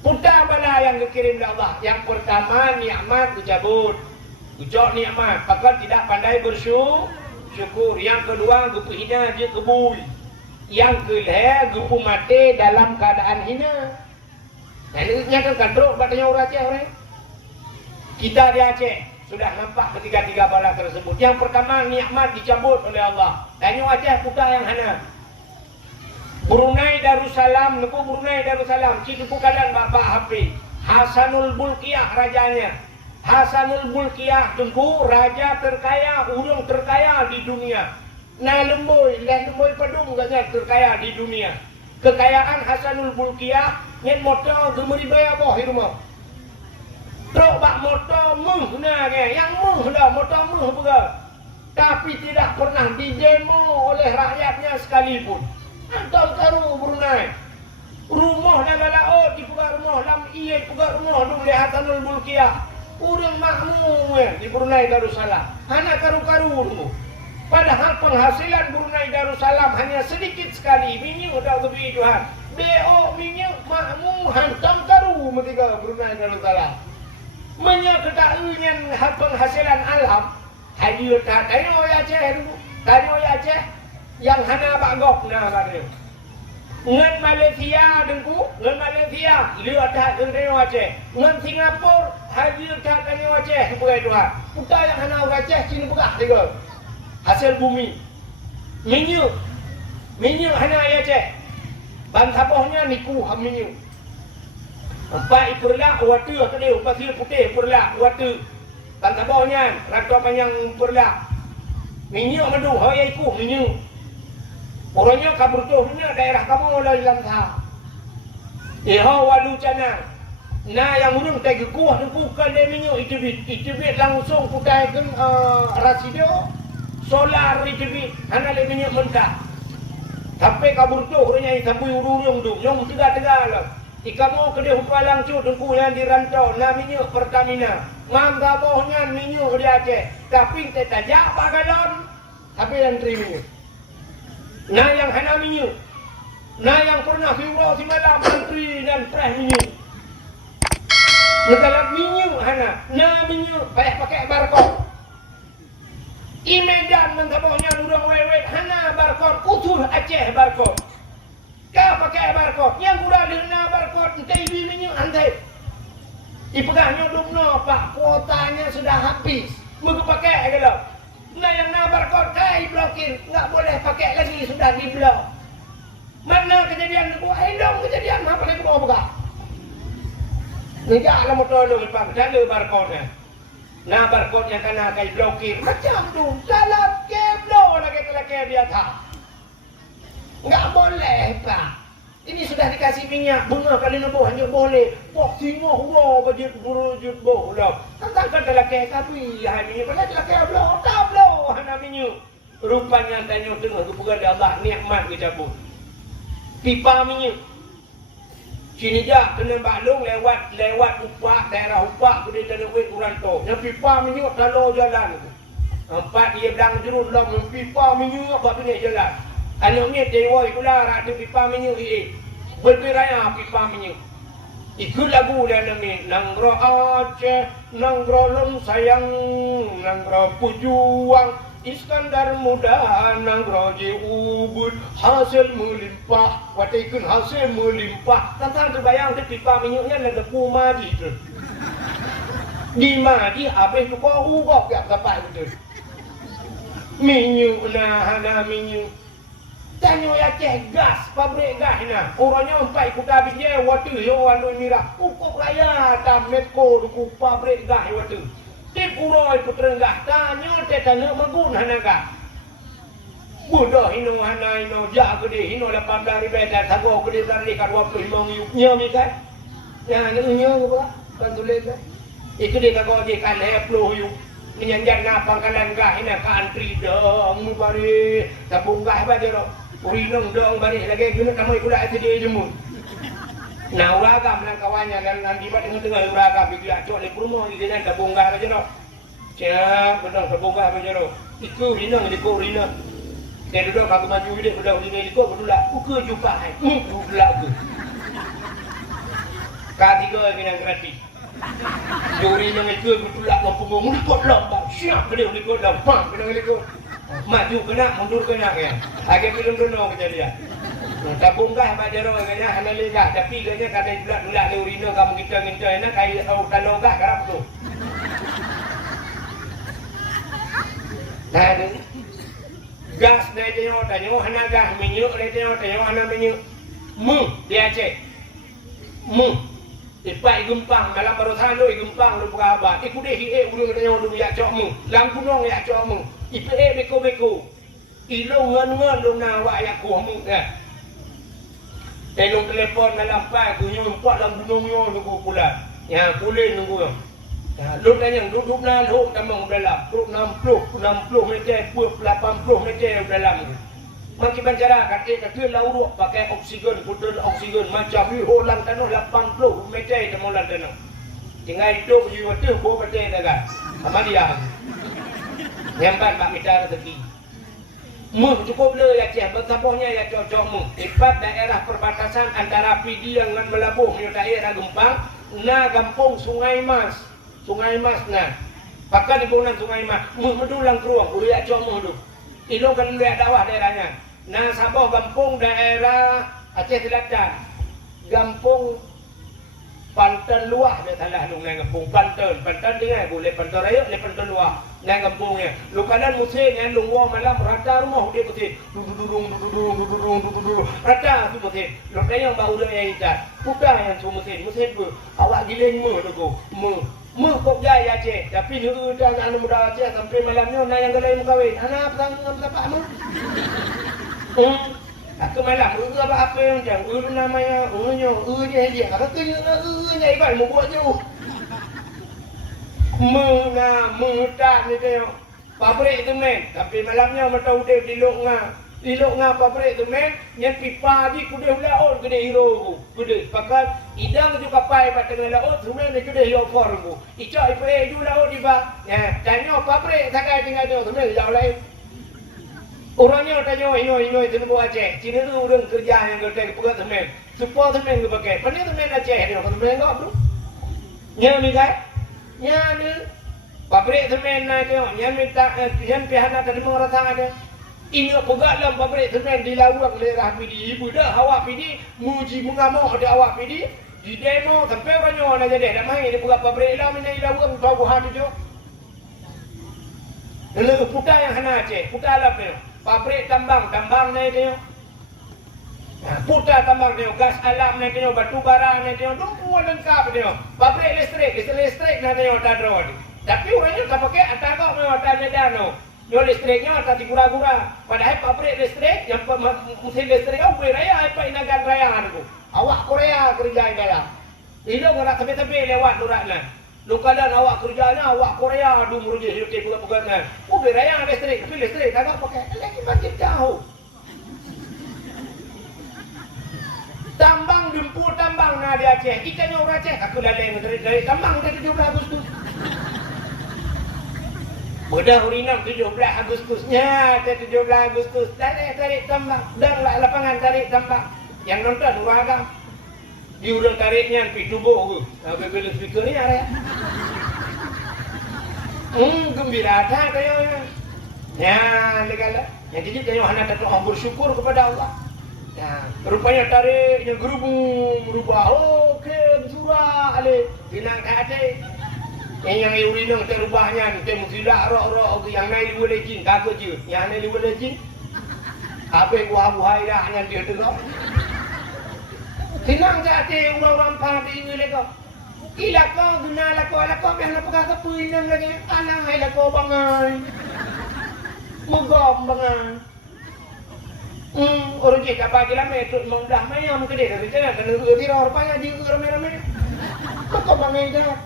putar bala yang dikirim oleh Allah. Yang pertama nikmat dicabut. Ucap nikmat, maka tidak pandai bersyukur. Yang kedua gupu hina dia kebui. Yang kelih gupu mati dalam keadaan hina. Nah ini nyata kadrok batanya orang Aceh orang. Kita di Aceh sudah nampak ketiga-tiga bala tersebut. Yang pertama nikmat dicabut oleh Allah. Dan yang Aceh putar yang hana. Brunei Darussalam, nuku Brunei Darussalam, ciduku kalian bapak HP. Hasanul Bulkiah rajanya. Hasanul Bulkiah tunggu raja terkaya, urung terkaya di dunia. Nah lemboi padung katanya terkaya di dunia. Kekayaan Hasanul Bulkiah nyen motor gemeri baya boh di rumah. Truk bak motor nah yang dah motor juga. Tapi tidak pernah didemo oleh rakyatnya sekalipun. Antum karu Brunei. Rumah dah di pugar rumah lam iya pugar rumah dulu Hasanul Bulkiah. Urang makmum di Brunei Darussalam. Hana karu-karu dulu. Padahal penghasilan Brunei Darussalam hanya sedikit sekali. Minyak dah lebih Tuhan. BO minyak makmum hantam karu ketika Brunei Darussalam. Minyak ketahuian penghasilan alam. Hadir tak tanya oleh Aceh dulu. Tanya oleh Aceh yang hana bagok nah katanya. Ngan Malaysia dengku, ngan Malaysia lihat tak tanya Aceh. Ngan Singapura hadir tak tanya Aceh bukan Tuhan. Putar yang hana orang Aceh sini bukan juga. Hasil bumi minyak hanya ya cek bantabahnya niku minyak empat perlak waktu tadi pasir putih perlak waktu bantabahnya rata panjang perlak minyak mendung hanya iku minyak orangnya kabur tuh daerah kamu oleh dalam sah walu canang Nah yang urang teh kuah tu bukan dia minyak itu bit langsung kutai kan rasidio solar itu bit hana le minyak mentah. Sampai kabur tu orangnya sampai urung tu yang tegak-tegak lah. Ikamu ke dia hupalang cu tengku yang dirantau na minyak Pertamina. Mangga bohnya minyak dia Aceh. Tapi teh tajak bagalon. Tapi yang terima minyak. Nah yang hana minyak. Nah yang pernah viral si malam menteri dan pres minyak. Negara minyak hana, na minyak payah pakai barcode. I Medan mengkabohnya urang wewet hana barcode, utuh Aceh barcode. Kau pakai barcode, yang kurang dena barcode, entah ibu minyak antai. Ipegahnya dumno pak, kuotanya sudah habis. Mau pakai kalau. Nah yang na barcode kai blokir, nggak boleh pakai lagi sudah diblok. Mana kejadian gua dong kejadian apa lagi gua buka. Negak lah motor lu lepas jaga barcode-nya. Nah barcode-nya kena kai blokir. Macam tu, dalam keblo lagi kelakar dia tak. Enggak boleh pak. Ini sudah dikasih minyak, bunga kali nubuh hanya boleh. Pok singoh wow bajut burujut boh lah. Tentang kan kelakar tapi ya minyak boleh kelakar blo, tak blo hana minyak. Rupanya tanya tengah tu bukan Allah nikmat dicabut. Pipa minyak. Sini jak kena baklung lewat upak daerah upak ke dia tanah wet Uranto. Yang pipa minyak lalu jalan. Empat dia belang jerut lah pipa minyak buat punya jalan. Anak ni dewa itulah ada pipa minyak ini. Berperaya pipa minyak. Ikut lagu dia ni Nanggro Aceh, Nanggro Lom sayang, Nanggro Pujuang. Iskandar muda Nanggro je ubud hasil melimpah watikun hasil melimpah tentang terbayang tu pipa minyaknya ada pumaji tu di maji habis tu kau ubah kat kapal tu minyak nah hana minyak tanya ya ceh gas pabrik gas nah orangnya empat ikut habis je waktu yo anu mira ukuk raya tam metko du pabrik gas waktu Tip uroi puterenggah tanya tetana magun hanaga. Budak hino hana hino jak gede hino 18 ribu tak sago gede dari kat 25 ribu nya mi kan. Ya nya pula kan tulis kan. Itu dia sago je kan 10 ribu. Menyanjat ngapang kalan gah hina ka antri dong mu bari tabung gah ba jero. Urinong dong bari lagi guna kamu ikut dia jemut. Nah uragam lang kawannya dan di bawah tengah uragam bila cok le promo di sana tabunggah aja no. Siap benar tabunggah aja no. Iku rina liko rina. Dia duduk aku maju dia sudah rina liko berdula. Uke jumpa hai. Berdula ke. Katiga kena gratis. Juri nang liko berdula ngopong liko lomba. Siap dia liko lomba kena liko. Maju kena mundur kena ya. Agak film dono kejadian. Tabung kah Pak Jaro kena hamil kah tapi kena kata bulat-bulat le urina kamu kita nak kai kalau kah kerap tu. Nah ni gas na tanya hana gas minyak le tanya hana minyak. Dia Aceh. Ipai gempang malam baru saloi gempang lu berapa. Iku deh urang tanya dulu ya cok mu. Lam gunung ya cok mu. Ipe beko-beko. Ilo ngan lu na wa ya ku mu dah. Telung telefon dalam pai aku nyumpak dalam gunung yo nunggu pula. Ya pulih nunggu. Ya lu tanya duduk na lu tamang dalam 60 meter 80 meter dalam. Makin bancara kata lauruk pakai oksigen putar oksigen macam ni holang tanah 80 meter tamulan tanah. Tinggal hidup di waktu bo meter dah. Sama dia. Nyambat Pak Mita rezeki. Cukup le ya Aceh, bersabohnya ya cocokmu. Ibat daerah perbatasan antara Pidi dengan Melabuh, daerah Gempang, na Gampung Sungai Mas na. Pakai di bulan Sungai Mas, medulang keruang, ya cocokmu tu. Itu kan lihat dakwah daerahnya. Nah Sabah Gampung daerah Aceh Selatan, Gampung Pantan Luah dia salah lu nang Gampung Pantan dengar boleh Pantan Raya le Pantan Luah nang Gampungnya. Lu kanan musim yang lu wah malam rata rumah dia betul. Rata tu musim. Lu yang bau dia yang ikat. Bukan yang tu musim tu. Awak gileng tu kok jaya Aceh. Tapi lu dah anak muda Aceh sampai malamnya nak yang galai mu kahwin. Anak petang ngam tapak mu. Aku malam apa yang macam namanya je dia. Aku nya ibarat mau buat je. Mudah ni tengok. Pabrik tu men. Tapi malamnya mata udah di lok ngah pabrik tu men. Yang pipa di kuda laut gede hero. Kuda. Pakat idang tu kapai pada tengah laut. Sebenarnya dia kuda hero for tu. Icak ipa du laut di ba. Ya, tanya pabrik sakai tinggal tu sebenarnya jauh lain. Orangnya tanya inoi tu buat Aceh. Cina tu orang kerja yang kerja pegat semen. Supaya semen tu pakai. Pandai semen Aceh dia. Semen kau bro. Nya ni kan? Nya ni. Pabrik semen na tengok. Nya minta yang pihak nak terima rasa ada. Ini pegat dalam pabrik semen di lawang lerah pidi. Ibu dah awak pidi muji mengamuk ada awak pidi. Di demo sampai banyak nak jadi. Dah main dia pegat pabrik lah minai lawang tahu buah tu. Lalu putar yang hana Aceh. Putar lah tengok. Pabrik tambang ni tengok. Putar tambang tengok. Gas alam ni tengok. Batu bara ni tengok. Semua lengkap tengok. Pabrik listrik ni tengok tak ada. Tapi orangnya tak pakai atas kau memang atas medan tu. Yang listriknya atas digura-gura. Padahal pabrik listrik yang mesin listrik kau boleh raya apa inagan raya tu. Awak Korea kerja yang dalam. Ini orang tepi-tepi lewat luratnya. Lukadan awak kerjanya awak Korea adu merujuk hidup pegat-pegatnya. Boleh raya listrik, tapi listrik tak pakai. Lagi makin jauh. Tambang dempur tambang na di Aceh. Ikannya orang Aceh. Aku dah dari tambang dari 17 Agustus. Udah urinam 17 Agustusnya. 17 Agustus. Tarik tambang. Dan lapangan tarik tambang. Yang nonton uragam. Di udang tariknya pi tubuh ke. Bila speaker ni ada. Gembira dah kayaknya. Ya, legala. Yang jadi tengok anak tak bersyukur kepada Allah. Ya, rupanya tariknya gerubung berubah. Okey, surah ale. Tinang tak ada. Yang urinang terubahnya, kita musilah roh-roh yang naik di boleh jin, kagak je. Yang naik di boleh jin. Apa buah-buah dah yang dia tengok. Senang saja orang-orang paham ini lagi. Gila kau guna lakau biar nak pegang kepuinan lagi. Alang hai lakau bangai. Megam bangai. Orang je kapal je lama itu mendah mayam ke dia dari sana kena dia rupanya dia ramai-ramai. Lakau bangai dah.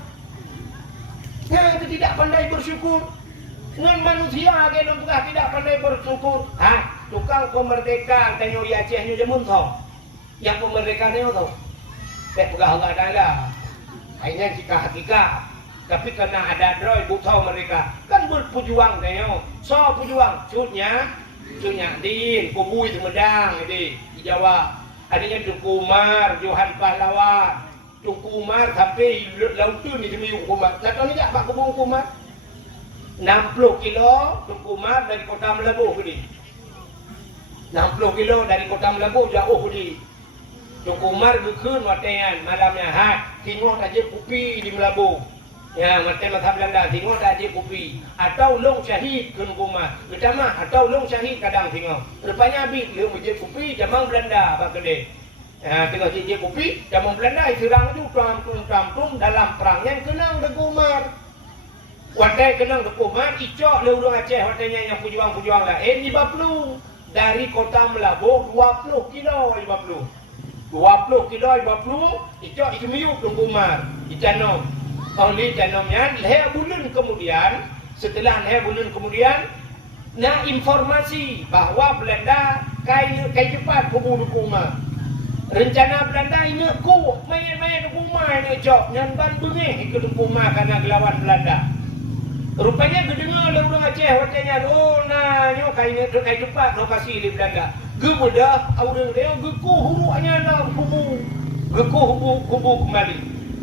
Ya itu tidak pandai bersyukur. Dengan manusia ke dong tidak pandai bersyukur. Tukang kemerdekaan tanya di Acehnya je muntah. Yang kemerdekaan itu tahu. Saya pegang enggak ada. Akhirnya jika hakika. Tapi karena ada droid butuh mereka. Kan berpujuang tengok. So pujuang. Cutnya din. Kubui itu medang. Di Jawa. Adanya Tunku Umar. Johan Pahlawan. Tunku Umar sampai lautun ni demi Umar. Tak tahu ni tak Pak Kubung Umar. 60 kilo Tunku Umar dari kota Melabuh ke 60 kilo dari kota Melabuh jauh ke Tunku Umar gekun matean malamnya tengok tak je kopi di Melabuh. Ya, mate mata Belanda tengok tak je kopi atau long syahid ke Tunku Umar. Pertama atau long syahid kadang tengok. Rupanya habis dia menjadi kopi zaman Belanda apa gede. Tengok je kopi zaman Belanda serang tu kampung dalam perang yang kenang Tunku Umar. Watai kenang Tunku Umar icok le urang Aceh watainya yang pujuang-pujuang lah. 50 dari kota Melabuh 20 kilo 20 kilo 50 icok ikmiuk Tunku Umar dicanom oleh canomnya leher bulan kemudian setelah leher bulan kemudian na informasi bahawa Belanda kai cepat kubu Tunku Umar rencana Belanda ini ku main Tunku Umar ini icok nyamban bengih ke Tunku Umar karena gelawan Belanda rupanya kedengar le orang Aceh watanya nyo kai cepat lokasi di Belanda gebedah orang dia geku hurunya dalam kubu kembali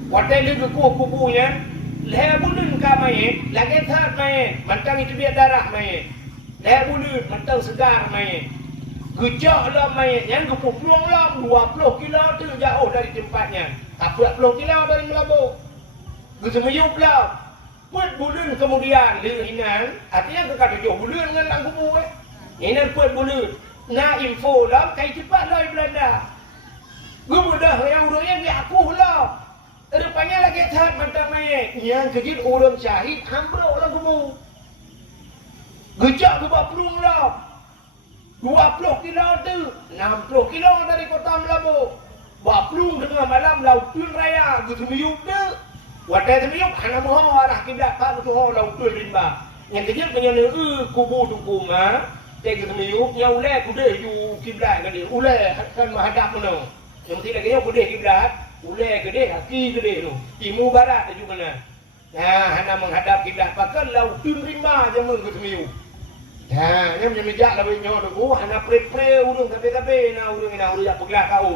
watai le geku kubunya leher bulan ka main lagi thar main mantang itu biar darah main leher bulan mantang segar main gejak lah main yang gepu peluang lah 20 kilo tu jauh dari tempatnya 40 kilo dari Melabuh gesemeyup lah puat bulan kemudian lihinan artinya ke 7 bulan dengan lang kubu ini puat bulan na info lah kai cepat lah Belanda. Gemudah yang urangnya dia aku lah. Rupanya lagi tahan mantap main. Yang kejit orang syahid hambrok lah kamu. Gejak ke bapelung lah. 20 kilo tu, 60 kilo dari kota Melabu. Baplung tengah malam laut tun raya gitu miyuk tu. Wadai miyuk hana moho arah kiblat pak betul ho laut tun rimba. Yang kejut menyana kubu tuku ma. Teh gitu miyuk nya ulai kude ju kiblat gede. Ulai kan menghadap mana. Yang mesti lagi kude kiblat, ulai gede, kaki gede tu. Timur barat tu mana. Nah, hana menghadap kiblat pakai laut tun rimba jamun gitu miyuk. Ha, nya menjak la winyo tu, hana pre-pre urung tapi na urung ya peglah kau.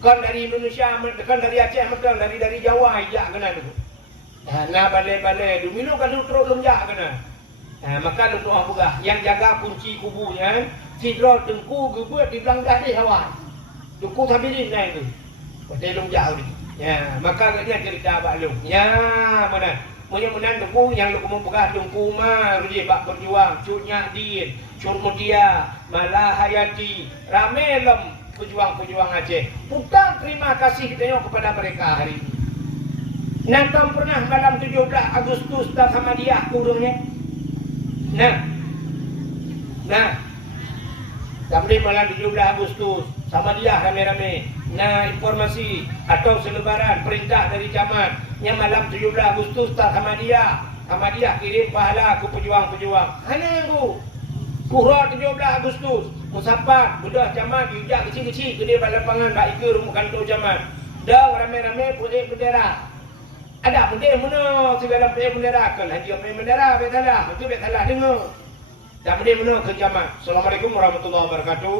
Kan dari Indonesia, kan dari Aceh, kan dari Jawa ijak kena tu. Nah balai-balai tu minum kan terus lumjak kena. Maka lu doa pegah yang jaga kunci kubunya, sidro tengku gebet di belangdah di hawan. Tuku sabirin naik tu. Pakai lumjak ni. Ya, maka dia cerita bak lu. Ya, mana? Mudah-mudahan tuku yang lu mau pegah tengku mah ruji bak berjuang, cutnya din, cut mutia, malah hayati, rame lem pejuang-pejuang Aceh. Bukan terima kasih kita kepada mereka hari ini. Nantam pernah malam 17 Agustus tak sama dia kurungnya. Nah. Sampai malam 17 Agustus sama dia rame-rame. Nah, informasi atau selebaran perintah dari camat yang malam 17 Agustus tak sama dia. Sama dia kirim pahala ke pejuang-pejuang. Hanya aku. Kurang 17 Agustus Musafat, budak camat, hijak kecil-kecil ke dia lapangan, tak ikut rumah kantor camat. Dah rame-rame putih bendera. Ada putih mana segala putih bendera. Kan haji putih bendera, betalah. Itu betalah dengar. Tak putih mana ke camat. Assalamualaikum warahmatullahi wabarakatuh.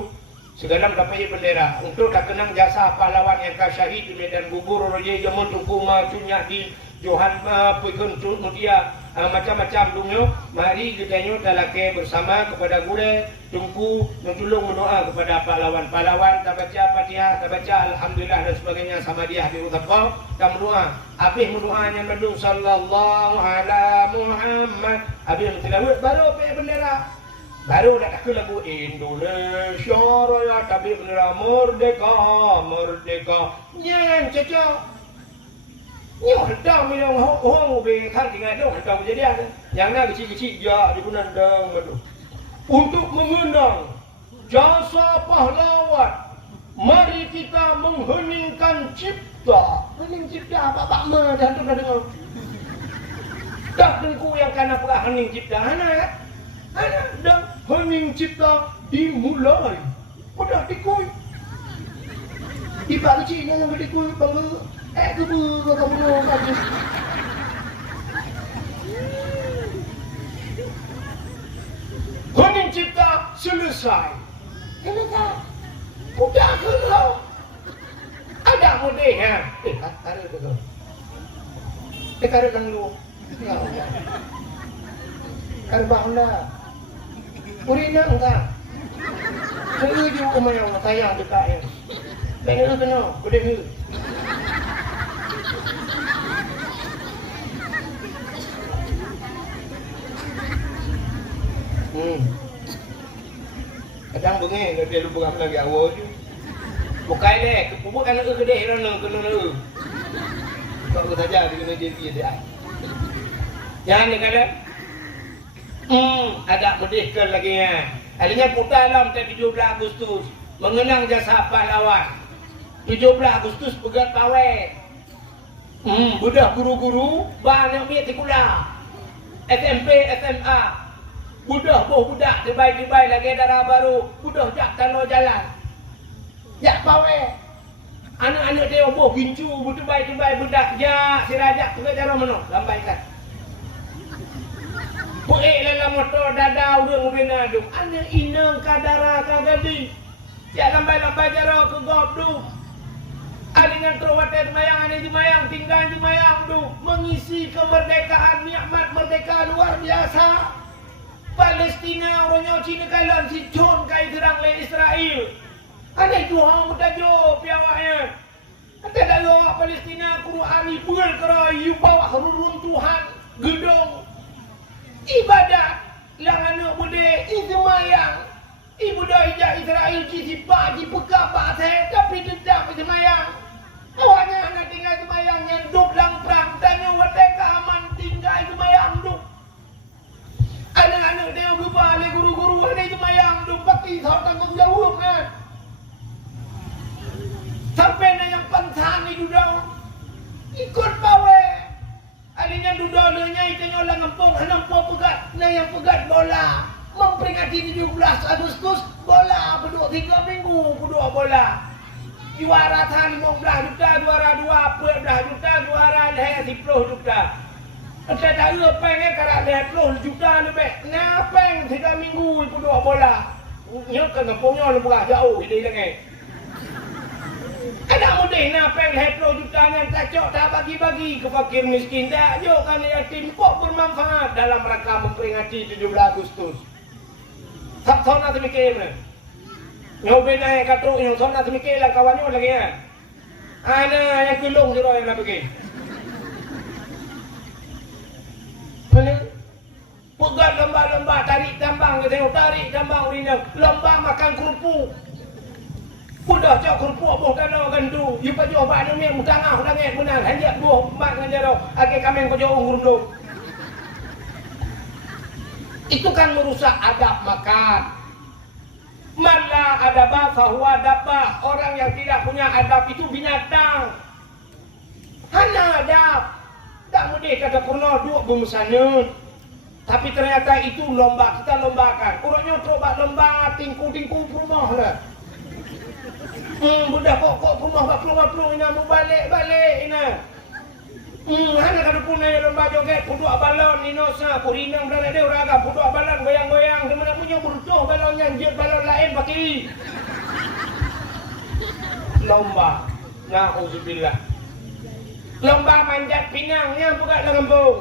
Segala dapat bendera. Untuk tak kenang jasa pahlawan yang kasyahid di medan gugur, roja jamun tukuma, cunyak di Johan Puikun Mutia, macam-macam dunia. Mari kita nyutalake bersama kepada gure tungku mentulung mendoa kepada pahlawan-pahlawan. Tak baca Fatihah, tak baca Alhamdulillah dan sebagainya sama dia di utapa dan berdoa. Habis berdoanya madu sallallahu ala Muhammad. Habis tilawat baru pergi bendera. Baru nak ke lagu Indonesia Raya tapi bendera merdeka, merdeka. Nyan cecok. Ni hendak minum hong be kan tinggal dong hendak kejadian. Yang nak kecil-kecil ya di Gunandang betul. Untuk mengenang jasa pahlawan, mari kita mengheningkan cipta. Hening cipta apa ma dah tu dah dengar. Dak dengku yang kana pernah hening cipta ana. Ana dah hening cipta dimulai. Dah dikui. Iba kecil yang dikui bangga. Kamu lagi. Hening cipta selesai. Selesai. Udah kelau. Ada mudih ha. Tarik tu. Tarik nang lu. Karbahna. Urina enggak. Setuju umayang tayang dekat ya. Pengen kena, boleh ni. Kadang bengi dia lupa lagi awal tu. Bukai deh, bukan nak gede orang kena. Kau saja dia kena dia. Jangan ni kada. Agak medihkan lagi ya. Adanya putar dalam 17 Agustus mengenang jasa pahlawan. 17 Agustus pegat pawai. Budak guru-guru banyak miat sekolah. SMP, SMA. Budak budak terbaik-terbaik lagi darah baru. Budak jak talo jalan. Jak pawai. Anak-anak dia boh gincu, terbaik-terbaik budak jak sirajak tu cara mana? Lambaikan. Puik dalam motor dadau urang ubina tu. Anak inang kadara kagadi. Jak lambai-lambai cara ke gop tu. Alingan terwatai semayang, ane semayang, tinggal semayang tu. Mengisi kemerdekaan, nikmat merdeka luar biasa. Palestina orangnya Cina kalan si John kai serang le Israel. Ada itu hang mutajo piawaknya. Ada dalam Palestina Quran ibul kerai bawa runtuhan gedung ibadat lang bude semayang. Ibu dah ijak Israel ci bagi pekapa saya tapi tidak semayang. Awaknya anak tinggal semayang yang duk lang perang tanya merdeka aman tinggal semayang duk. Anak-anak dia lupa oleh guru-guru ada semayang tu pakai Nai tengok lah ngempung, nampak pegat, nai yang pegat bola. Memperingati 17 Agustus, bola penduduk 3 minggu, penduduk bola. Juara than 15 juta, juara 12 juta, juara leher 10 juta. Saya tahu peng karat leher 10 juta lebih. Nah peng 3 minggu penduduk bola. Nhớ ke ngempungnya lu buka jauh jadi lagi. Ada mudah nak peng leher 10 juta yang tak cok tak bagi-bagi ke fakir miskin. Tak jok kan yatim kok bermanfaat dalam rangka memperingati 17 Agustus. Tak tahu nak mikir mana. Nyobain naik katruk yang tahu nak mikir lah kawannya lagi ya. Ana yang kelong je yang nak pergi. Mana? Pegat lomba-lomba tarik tambang ke tengok tarik tambang urina. Lomba makan kerupuk. Sudah cak kerupuk boh tanah gandu. You pa jo ba no me mutanga udanget menang hanjak boh mak ngajaro. Ake kamen ko jo ngurundung. Itu kan merusak adab makan. Mana adabah fahuwa dabah. Orang yang tidak punya adab itu binatang. Hana adab. Tak mudah kata pernah dua bemusanya. Tapi ternyata itu lomba, kita lombakan. Orangnya coba lomba tingku-tingku rumah lah. Budak kok rumah baplu-baplu ina mau balik-balik ina. Hana kada punai lomba joget puduk balon inosa purinang berada dia raga puduk balon goyang-goyang kemana punya burtuh balonnya jut balon lain pakai. Lomba. Nauzubillah. Lomba manjat pinangnya bukan lembung.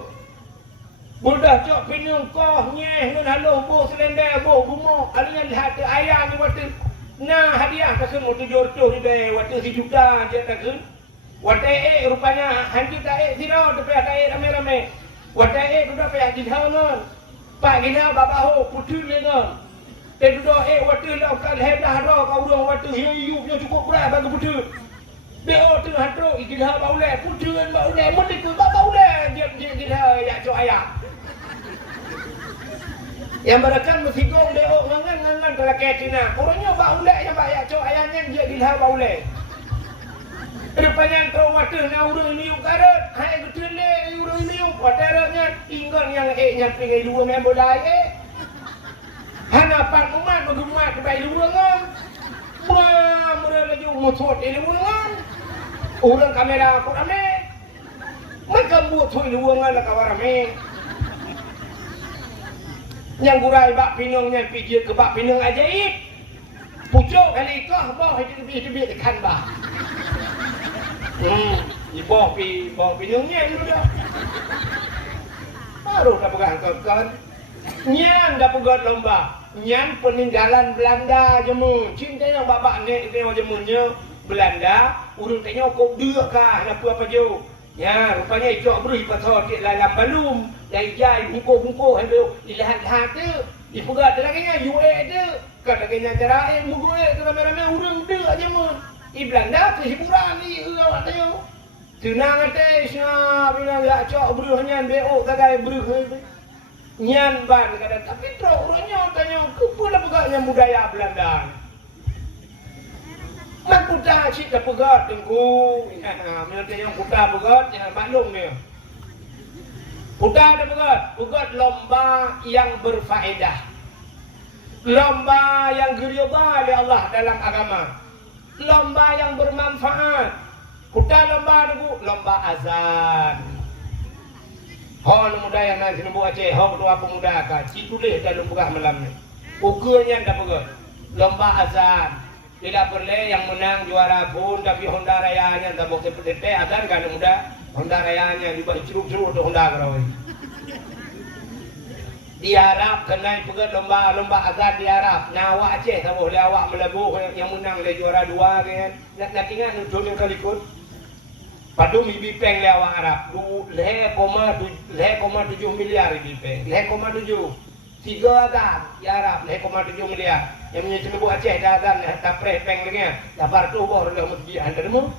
Budak cok pinang koh nyeh nun haluh bo selendai bo gumo alian lihat ayah ni waktu nah hadiah kasih mau 700 ni waktu 1 juta je tak kun. Watai rupanya hantu tak zero tapi ada rame-rame. Watai sudah payah dihangan. Pak gila babaho putu lengan. Te sudah waktu lokal hedah ro kau dong waktu hiu punya cukup berat bagi putu. Dia tu hantu gila baule putu kan baule mesti ku baule dia gila ya cok ayah. Yang mereka mesti gong dia ngangan kalau ketina. Orangnya baule yang banyak cok ayahnya dia gila baule. Rupanya kau waktu na urang niu karat, hai betul le urang niu wataranya tinggal yang nya pingai dua main bola Hanapan umat begumat baik urang. Murah laju mutot ini urang. Urang kamera aku rame. Macam buat tu urang lah kawan rame. Yang gurai bak pinongnya pijil ke bak pinong ajaib. Pucuk kali kah bah itu biar kan bah. Di bawah pinungnya itu dah. Baru dah pegang kan. Nyan dah pegang lomba. Nyan peninggalan Belanda jemu. Cinta yang bapak ni tengok jemunya Belanda. Urung tengok kau dua kah apa jo. Ya, rupanya itu beri pasal di dalam balum. Dari jai bungko-bungko hendak dilihat-lihat tu. Dipegang lagi UA tu. Katanya cara mugo tu rame-rame urung dah jemu. Di Belanda hiburan ni awak tengok. Senang ate siap bilang ya cok beruh nyan BO tagai beruh. Nyan ban kada tapi tro orangnya tanya kepula pegaknya budaya Belanda. Mak puta cik dah pegat tengku. Mana tanya puta pegat jangan maklum dia. Puta dah pegat lomba yang berfaedah. Lomba yang diridai oleh Allah dalam agama. Lomba yang bermanfaat. Putar lomba dulu, lomba azan. Hon muda yang nak sini buat Aceh, hon berdua pemuda kan. Citu deh dalam buka malam ni. Ukurnya dah pegang. Lomba azan. Tidak perlu yang menang juara pun, tapi Honda Rayanya tak boleh seperti azan kan muda. Honda Rayanya dibuat ceruk-ceruk untuk Honda kerawai. Diharap kena pegang lomba azan diharap. Nah awak Aceh tak boleh awak melebuh yang menang le juara 2 kan. Nak ingat nudul yang kali ikut. Padu bibi peng le awak Arab. 0,7 miliar bibi peng. 0,7. 3 azan diharap 0,7 miliar. Yang punya cembu Aceh dah azan tak pre peng dengan. Dapat tu boh dalam masjid anda demo.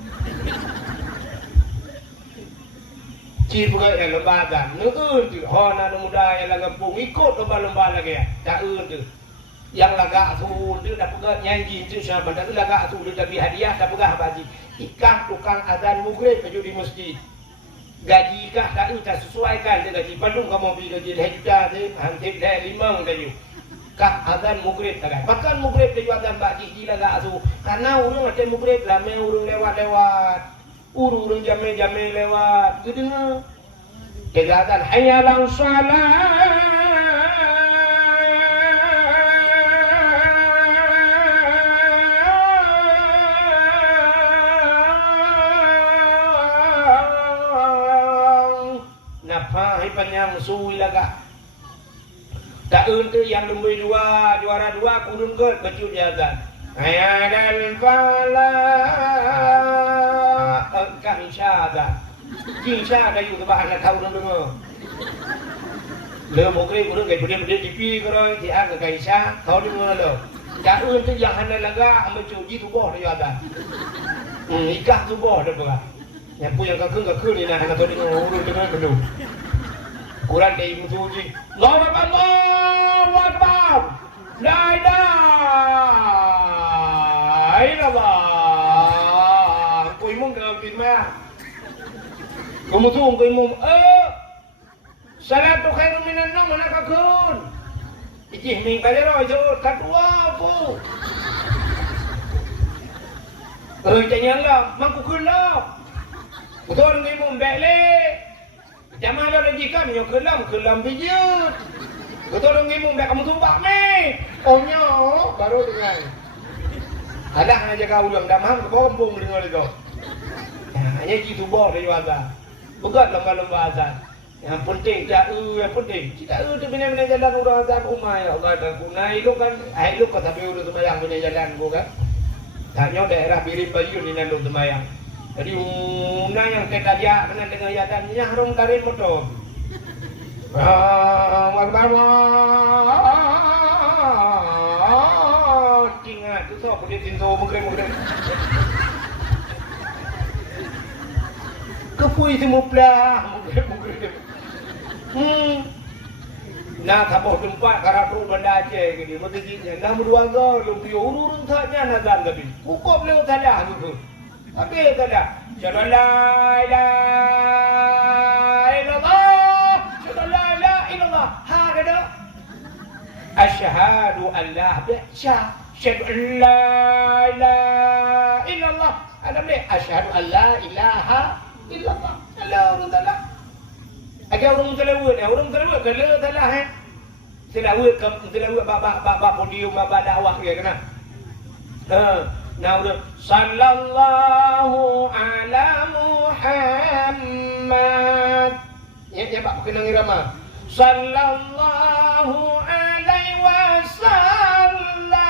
Ciri pegang yang lomba azan. Neun tu. Hon anak muda yang lagampung ikut lomba-lomba lagi. Tak tu. Yang lagak tu dia dah pegang nyanyi tu siapa dah lagak tu dia bagi hadiah dah pegang haji. Ikan tukang azan maghrib baju di masjid. gaji kah tak tak sesuaikan dengan gaji Bandung kamu pergi gaji hektar tu hampir dah 5 gaji kah azan maghrib tak makan maghrib dia azan bagi gila gak tu karena urang ada maghrib ramai urang lewat urang jame lewat gitu nah dia azan hayya ala salat panjang sui laga tak tu yang lebih juara dua kurun ke kecil jaga ayadal fala kan syada syadaอยู่กับบ้านนะเท่านั้นเด้อเรือมกรีkurun kayak bede tipi keroi ti ang kai sya kau di mana lo tak tu yang hana laga ambil cuci tubuh dia ada nikah tubuh dah berah yang punya kakun ni nah hana tu dengan urun dengan kedua Quran dari musuji Allahu Akbar La ilaha illallah Kau imam kena firman Kau musuh kau imam Salatu khairun minan naum mana kakun Ijih ming bajaro jauh Kadua aku Jangan lah Mangkukun lah Betul kau imam balik Jamaah dah jika menyo kelam bijut. Betul dong ibu dah kamu tumbak ni. Onyo baru dengan. Ada hanya jaga ulang damam ke bombong dengan itu. Hanya gitu bor dari waza. Bukan lomba azan. Yang penting yang penting. Kita tu bina jalan urang azan umai Allah dan kunai itu kan lu kata biru sembahyang bina jalan gua kan. Hanya daerah Birim Bayu ni nandu sembahyang. Jadi umumnya yang kita dia kena dengan yadannya harum dari motor. Tinggal tu so boleh tinto mungkin. Kepui semua mungkin. Nah, tapoh tempat karatu benda Aceh gini. Mesti dia dah berwarga lebih urun saja nazar tapi. Hukum lewat saja gitu. Okey tak ada. Syahadu la ilaha illallah. Syahadu la ilaha illallah. Ha ada. Asyhadu an la syahadu an la ilaha illallah. Ada boleh asyhadu an la ilaha illallah. Allah orang taala. Agak orang telawut, kalau talah selawut bab podium bab dakwah dia kena. Now sallallahu ala Muhammad. Ya Pak kena irama. Sallallahu alaihi wasallam.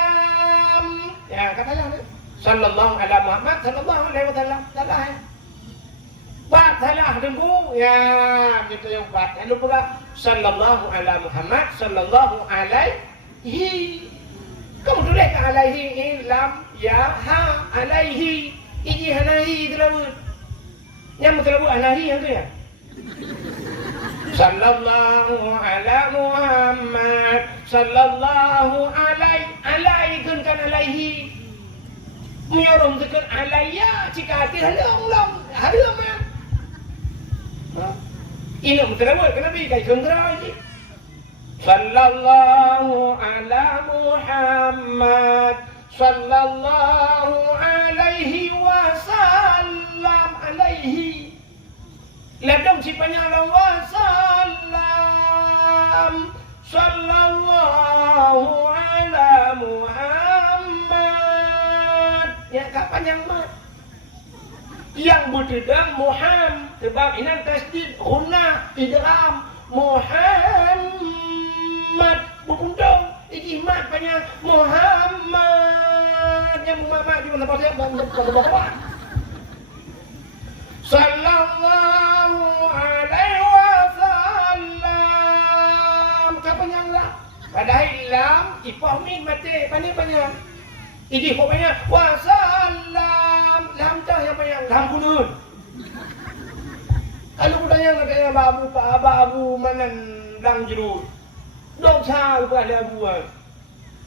Ya katanya sallallahu ala Muhammad sallallahu alaihi wasallam. Salah ya. Pak salah dengku. Ya gitu yang Pak. Lalu pula sallallahu ala Muhammad sallallahu alaihi. Kamu tulis alaihi lam ya ha alaihi iji hanahi terlalu yang terlalu alaihi yang tu ya sallallahu ala Muhammad sallallahu alaihi kan alaihi menyorong tekan alaiya jika hati halang ya ini terlalu kenapa ikai kendera ini sallallahu ala Muhammad sallallahu alaihi wasallam alaihi ladam sipanya wasallam sallallahu ala Muhammad ya kapan yang berdedam Muhammad sebab ini tasdid guna idgham Muhammad berpundung ijmat banyak Muhammad yang Muhammad di mana pasal bawah sallallahu alaihi wasallam kapan yang lah padahal lam ipah min mati pandai banyak ini pokoknya wasallam lam tah yang banyak lam kunun kalau budaya katanya abu manan dang jeruk dok cha kepada abu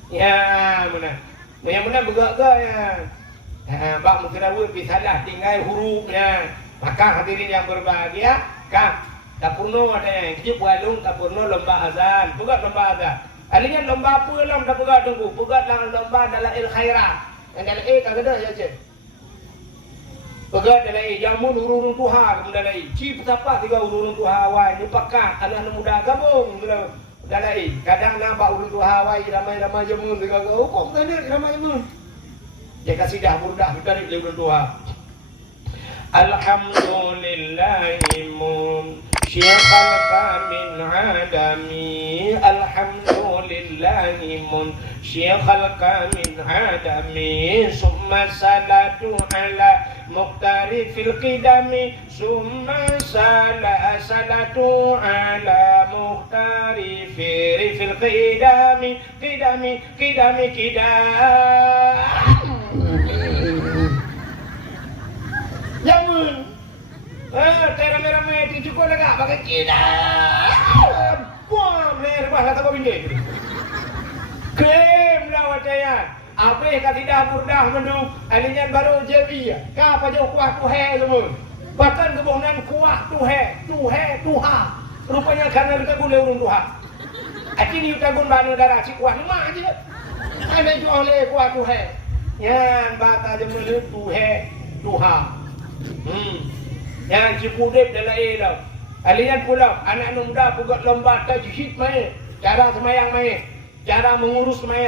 ya mana yang mana bergerak ya bak mukrawat pi salah tinggal hurufnya Maka hadirin yang berbahagia, Kak, Kapurno ada yang kita bualung Kapurno lomba azan, pegat lomba azan. Alinya lomba apa lam dah pegat tunggu, pegat dalam lomba dalam il khairat. Yang dalam kagak ada ya cik. Pegat dalam jamun urun Tuhan kemudian dalam cip betapa tiga urun Tuhan awal nyupakan anak muda gabung dalam kadang nampak urun Tuhan awal ramai-ramai jamun tiga kok benar ramai jamun. Dia kasih dah burdah dari urun Tuhan. Alhamdulillahimun Syiekhalka min adami Alhamdulillahimun Syiekhalka min adami Summa salatu ala muqtari fil qidami Summa salatu ala muqtari fil qidami Qidami Jamun. Ramai-ramai cukup lega pakai kita. Buam leher bah kata binde. Klaim lah wajaya. Apa kata tidak burdah mendu alinyan baru jadi. Ka apa jauh kuah tuhe semua. Bahkan kebohongan kuah tuha. Rupanya karena kita boleh urun tuha. Akini utagun banu darah si kuah mah aja. Ada jual le kuah tuhe. Yan bata jemul tuha. Yang cipudip dalam dah. Alian pula anak muda pegat lomba tajhid mai, cara semayang mai, cara mengurus mai,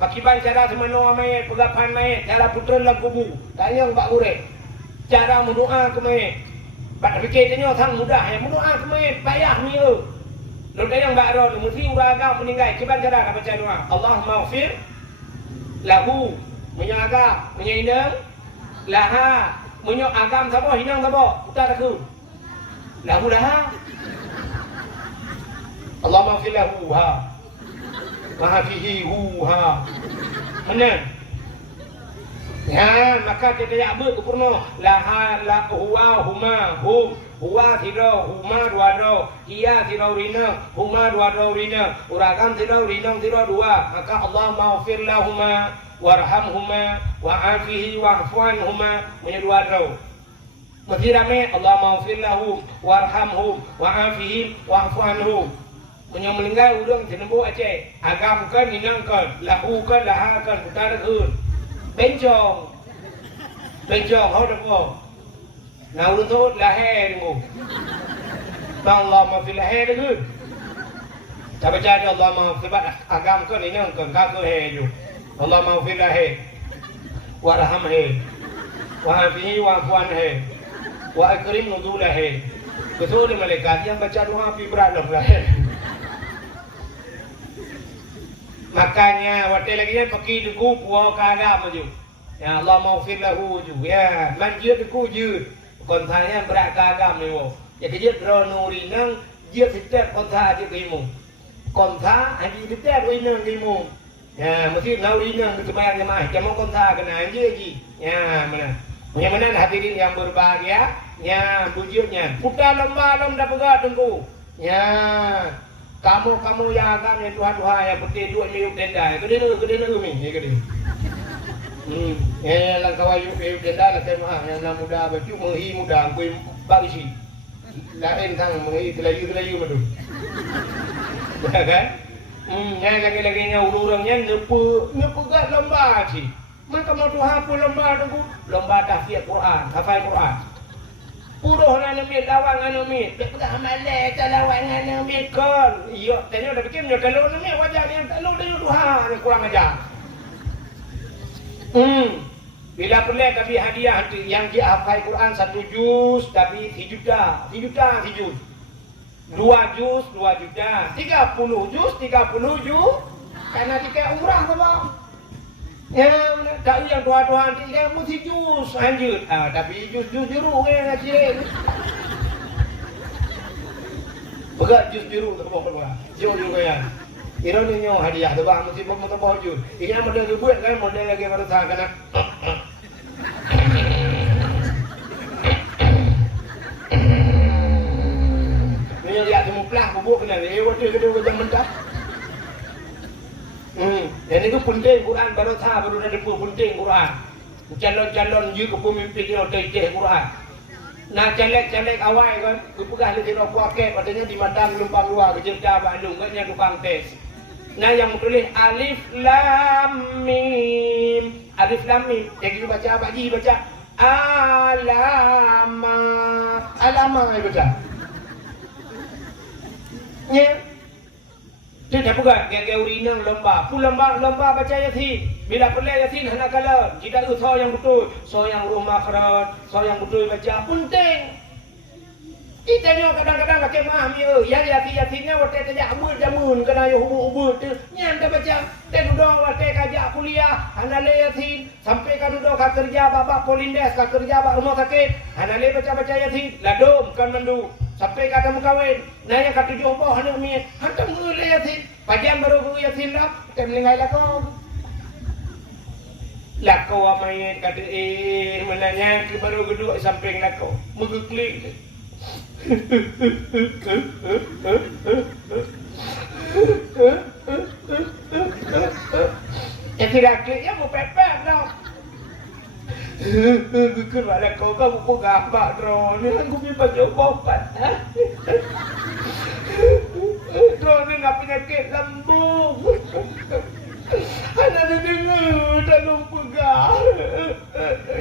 pakiban cara semano mai, pegapan mai, cara putra dalam kubu, tanya Pak Urek, cara mendoa ke mai. Pak fikir tanya orang muda yang mendoa ke mai, payah ni lo. Lalu yang Pak Ron, mesti uraga meninggal, kiban cara baca doa. Allahumma ghfir lahu, menyaga, menyainang, laha. Menyok agam sabo hinang sabo utar aku lahu laha Allah maghfir lahu ha mahafihi hu ha mana ya maka kita ya ber purno laha la huwa huma hum huwa thiro huma dua ro iya thiro rina huma dua ro rina uragam thiro rinong thiro dua maka Allah maghfir lahuma warhamhuma wa'afihi wa'fuanhuma menyedua rau mesti ramai Allah maghfir lahum warhamhum wa'afihi wa'fuanhum punya melinggai udang jenembu aceh agamkan ninangkan lakukan lahakan utarakan bencong hau depo nah udang tu lahir dengu Allah maghfir lahir dengu tapi jadi Allah maghfir agamkan ninangkan kakak heju Allah maghfir lahu warhamhu wa'afihi wa'fuanhu wa akrim nuzulahu. Betul malaikat yang baca doa api berat lah. Makanya waktu lagi ni pergi deku puau kada maju. Ya Allah maghfir lahu ju. Ya manjir deku ju. Kon thanya berat kada ni wo. Ya kejut ronuri nang dia fitar kon tha je kimu. Kon tha haji fitar winang kimu. Ya, mesti naurinya itu bayar jemaah. Jangan kontak kena aja lagi. Ya, mana? Yang mana hadirin yang berbahagia? Ya, tujuannya. Putar lomba dah pegat tunggu. Ya, kamu yang agam yang Tuhan yang putih dua miuk tenda. Gede ni, ya gede. Ya, langkah wayu miuk tenda lah tema. Yang nak muda baju menghi muda, kui bagisi. Lain tang menghi telayu madu. Betul kan? Yang lagi-laginya urang-urangnya nepegat lomba sih. Maka mau Tuhan pun lomba tu, lomba tahfidz Quran, hafal Quran. Puruh nak ambil lawang nak ambil. Dia pegang amalek lawang nak ambil kan. Iya, tanya dah fikir kalau nak ambil wajah ni kalau dia Tuhan kurang ajar. Bila pelak tapi hadiah yang dia hafal Quran 1 juz tapi 3 juta. 3 juz. 2 juz 2 juta, 30 juz 30 juz. Karena tiket umrah tu bang. Ya, tak yang tuan-tuan tiket mesti juz lanjut. Tapi juz jeruk kan ngaji. Begat juz jeruk tu bang. Juz juga ya. Ira ni nyo hadiah tu bang mesti pun tambah juz. Ini model ribuan kan model lagi baru sah kena. Lihat semua pelah bubuk kena ni. Waktu kedua macam mentah. Yang itu penting Quran baru sah baru ada depu penting Quran. Calon-calon je ke pemimpin dia teh Quran. Nak celek awal kan, kupegah lagi rokok akek, padanya di Madang Lumpang Luar, Kerja Bandung, katnya tukang tes. Nah yang tulis alif lam mim. Alif lam mim. Yang kita baca apa? Ji baca alama. Alama ai baca. Nya. Dia dah pegang gaya urinang lomba. Pun lomba baca Yasin. Bila pelai Yasin hendak kala. Kita so yang betul. So yang rumah kerat. So yang betul baca. Penting. Kita ni kadang-kadang macam mahami yang Yasinnya waktu kerja jamun kena yo hubur tu. Nyan dah baca. Ten duduk waktu kerja kuliah. Hanale Yasin. Sampai kan duduk kerja babak polindes. Kerja babak rumah sakit. Hanale baca-baca Yasin. Ladum kan mandu. Sampai kata mukawin, nah yang kata jumpa hendak miat, hantar mula Yasin, pajan baru guru Yasin lah, kita meninggal lakau amain kata menanya ke baru geduk samping lakau, megeklik. Ya tidak kliknya mau pepet tau. Kerana kau buku gambar drone ni aku pergi baca obat. Drone ni nak penyakit lambung. Anak dia dengar dalam pegang.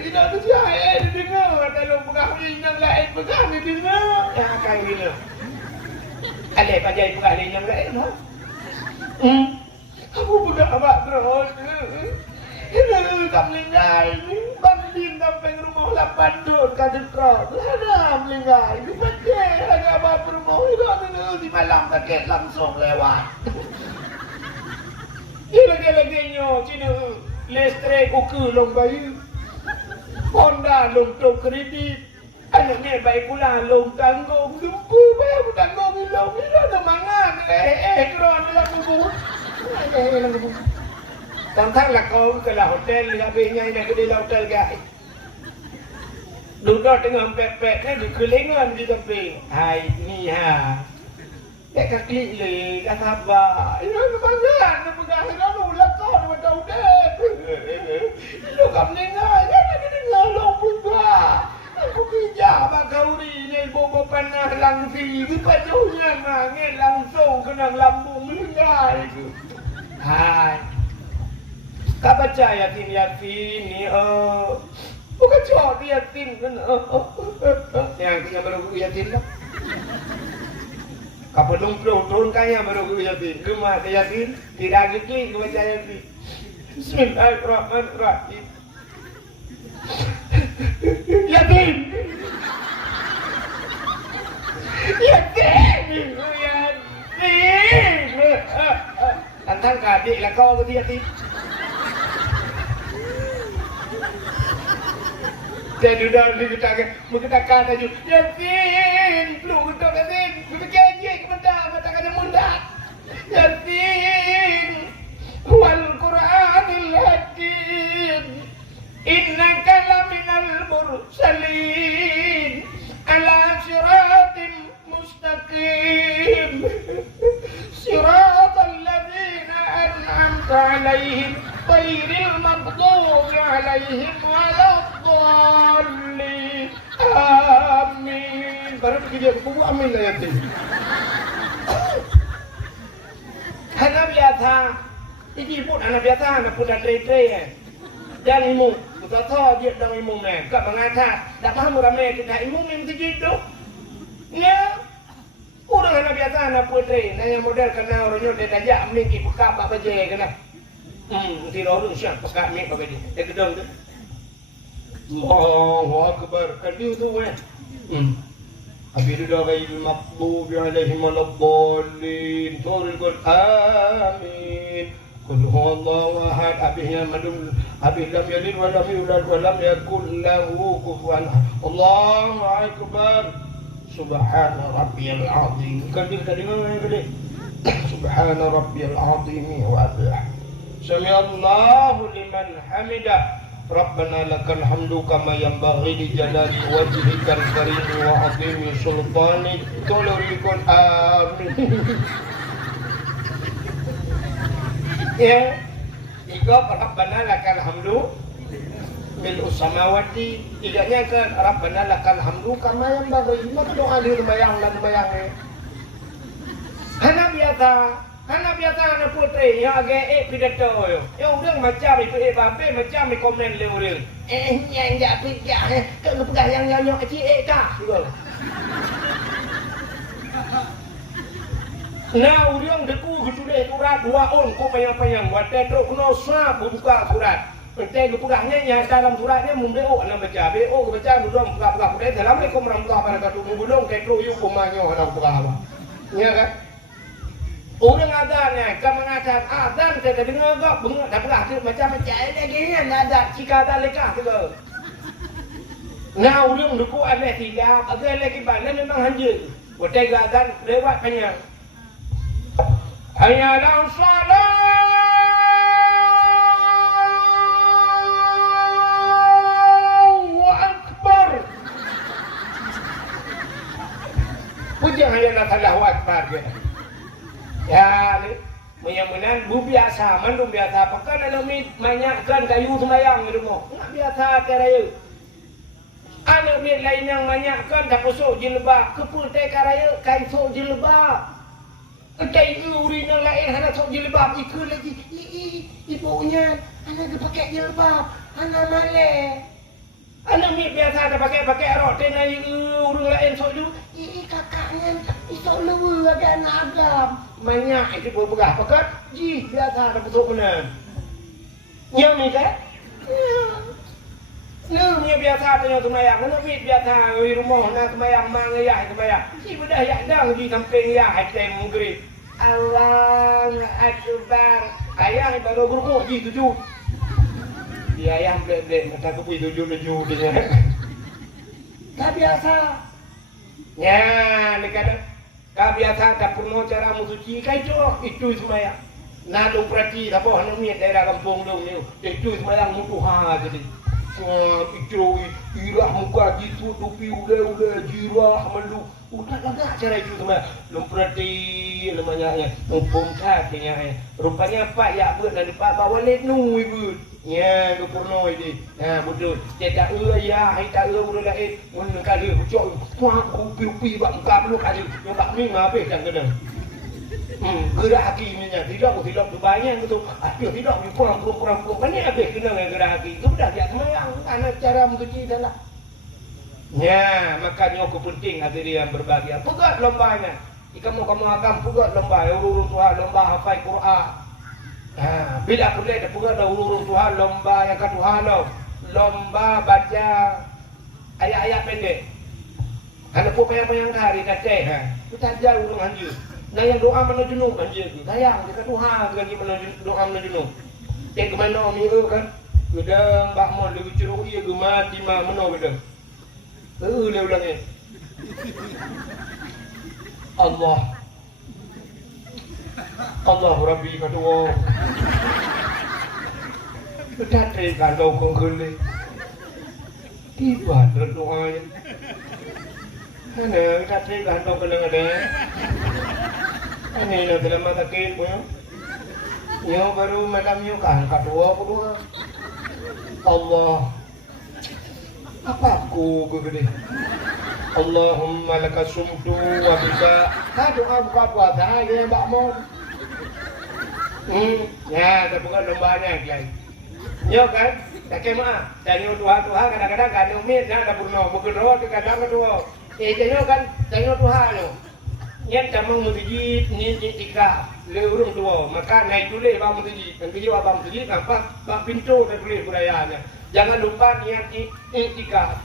Ina tu siapa dia dengar dalam pegang ina lain pegang dia dengar. Yang akan gila. Alih pajai pegang ina lain ha. Aku pegang gambar drone. Ini tak meninggal ni. Banding sampai rumah 8 tahun kata terang. Ada meninggal. Ini pakai lagi abang rumah. Ini di malam sakit langsung lewat. Ini lagi-laginya. Cina listrik kuku long bayi. Honda long tok kredit. Anaknya baik pula long tanggung. Gempu baik tanggung long. Ini ada mangan. Keron dalam buku. Dalam buku. Tentang lah kau ke lah hotel, habisnya ini ke dalam hotel guys. Duduk tengah pepek ni di kelingan di tepi. Hai ni ha. Tak kaki le, dah sabar. Ini kebanggaan, nak pegang lalu lah kau nak tahu deh. Lu kam dengar, jangan dengar lu buka. Aku kerja bak kau ni bobo panah langsi, dipajunya ngangin langsung kena lambung meninggal. Hai. Kau baca Yasin ni, bukan cok Yasin kan? Yang kita baru guru Yasin lah. Kau belum turun kaya baru guru Yasin. Rumah ada Yasin, tidak gigi kau baca Yasin. Bismillahirrahmanirrahim. Yasin. Yasin. Tantang kadik lah kau ke Yasin. Jadi dah berkatakan aja. Yasin, lu betul Yasin. Berjanji kepada mata kena mundak. Yasin, wal Qur'anil Hakim. Innaka laminal mursalin ala siratim mustaqim. Siratal ladzina an'amta 'alaihim ghairil maghdubi 'alaihim waladdallin. Amin. Baru pergi dia buku amin lah Yasin. Anak biasa. Ini pun anak biasa, anak pun dah tray-tray dan imung. Kita tahu dia dah imung ni. Kat mengatakan, dah faham ramai kita imung ni mesti gitu. Ya. Orang anak biasa, anak pun tray. Nah yang model kena orangnya dia tajak ambil pergi pekak apa je kena. Mesti orang siap pekak ambil apa dia. Dia gedung tu. Allahu Akbar. Kadiu tu kan. Habis itu dah ghairil maghdubi 'alaihim waladdallin. Turun amin. Qul huwallahu ahad. Habisnya madum. Habis lam yalid wa lam yulad wa lam yakul lahu kufuwan ahad. Allahu Akbar. Subhana rabbiyal azim. Kadi dengar kadi. Subhana rabbiyal azim wa bihamdihi. Sami Allahu liman hamidah. Rabbana lakal hamdu kama yanbaghi li jalali wajhikal karim wa 'azimi sultanik. Tolorikun amin. Ya. Iko Rabbana lakal hamdu Mil'us samawati, iganya kan Rabbana lakal hamdu kama yang bagi. Maka doa di lumayang dan lumayang ni. Hana biasa anak putri yang agak pidato yo. Ya orang macam itu bape macam komen le orang. Yang jak pijak ke pegang yang nyonyok kecil kah? Nah, orang deku sudah surat 2 on ko payang-payang buat teruk kena sah buka surat. Penting pegangnya yang dalam suratnya mumbeo anak baca baca duduk buka Assalamualaikum warahmatullahi wabarakatuh. Belum ketro yuk kumanyo anak buka. Ya kan? Orang adanya, kamu ngajar adan saya dengar gak bunga tak pernah macam lagi ni ada jika ada lekah tu. Nah, orang duku aneh tidak, ada lagi banyak memang hanya. Betul adan lewat panjang. Hayya ala salat. Allahu akbar. Puji hayya ala Allahu akbar dia. Ya, menyamanan bu biasa, mandum biasa. Pakai ada manyakkan kayu semayang di rumah. Nak biasa karaya. Ada mit lain yang manyakkan dah posok jilbab. Kepul teh karaya kain sok jilbab. Kedai urina lain hana sok jilbab. Ikut lagi. Ibunya anak pakai jilbab. Anak malai. Anak mit biasa dah pakai rok teh naik urung lain sok ju. Kakaknya isok luar agak nak agam. Banyak itu pun begah pakat ji biasa ada betul benar. Yang ni kan? Ni biasa tanya semayang, nak biasa di rumah nak semayang mangayah semayang. Si bedah yak dang di samping ya hatem maghrib. Allahu akbar. Ayah baru beruk ji tujuh. Dia ayah blek-blek kata aku pergi tujuh dia. Tak biasa. Ya, ni kata biasa tak pernah cara mensuci kaitu itu semaya. Nak dong perhati apa hendak miat daerah kampung dong ni. Itu semaya mutu ha jadi. Itu irah muka gitu topi udah jirah malu. Udah agak cara itu semaya. Dong perhati lemanya mumpung katanya. Rupanya apa ya buat dan pak bawa letnu ibu. Ya, tu pernah ini. Ha betul. Dia tak ya, hai tak udah lain. Mun kali ucok kuah upi bak muka perlu kali. Yang bak ni ngape jangan kena. Gerak hati ni nya. Tidak tu banyak tu. Aduh tidak ni kurang. Banyak habis kena dengan gerak hati. Itu dah dia semayang. Anak cara mencuci dah lah. Ya, makanya aku penting hati dia yang berbahagia. Pegat lombanya. Kamu akan pegat lomba. Urus Tuhan lomba hafal Quran. Bila aku lihat ada urus Tuhan lomba yang kedua lomba baca ayat-ayat pendek. Ada pun yang hari kacau. Kita jauh dengan dia. Nah yang doa menuju nuh dia. Sayang dia Tuhan lagi menuju doa menuju nuh. Yang kemana minggu kan? Gedang bakmon lebih ceruk ia gemati mah meno gedang. Dia ulangnya. Allah Rabbi kedua. Berdatang kandau kongkuli. Tiba terdoanya. Mana berdatang kandau kenang ada. Ini nak dalam mata sakit punya. Yang baru malam ni kan kedua. Allah. Apa aku begini? Allahumma laka sumtu wa bika. Doa buka puasa yang bakmon. Ya, kita bukan lombanya guys. Yo kan, tak kema. Tanya Tuhan kadang-kadang kan umit nak ada purno, bukan roh kadang kedua. Tanya kan, tanya Tuhan lo. Yang camang mujid ni tiga, leurung tua. Maka naik tulis bang mujid, dan video abang mujid nampak bang pintu dan tulis budayanya. Jangan lupa niat tiga.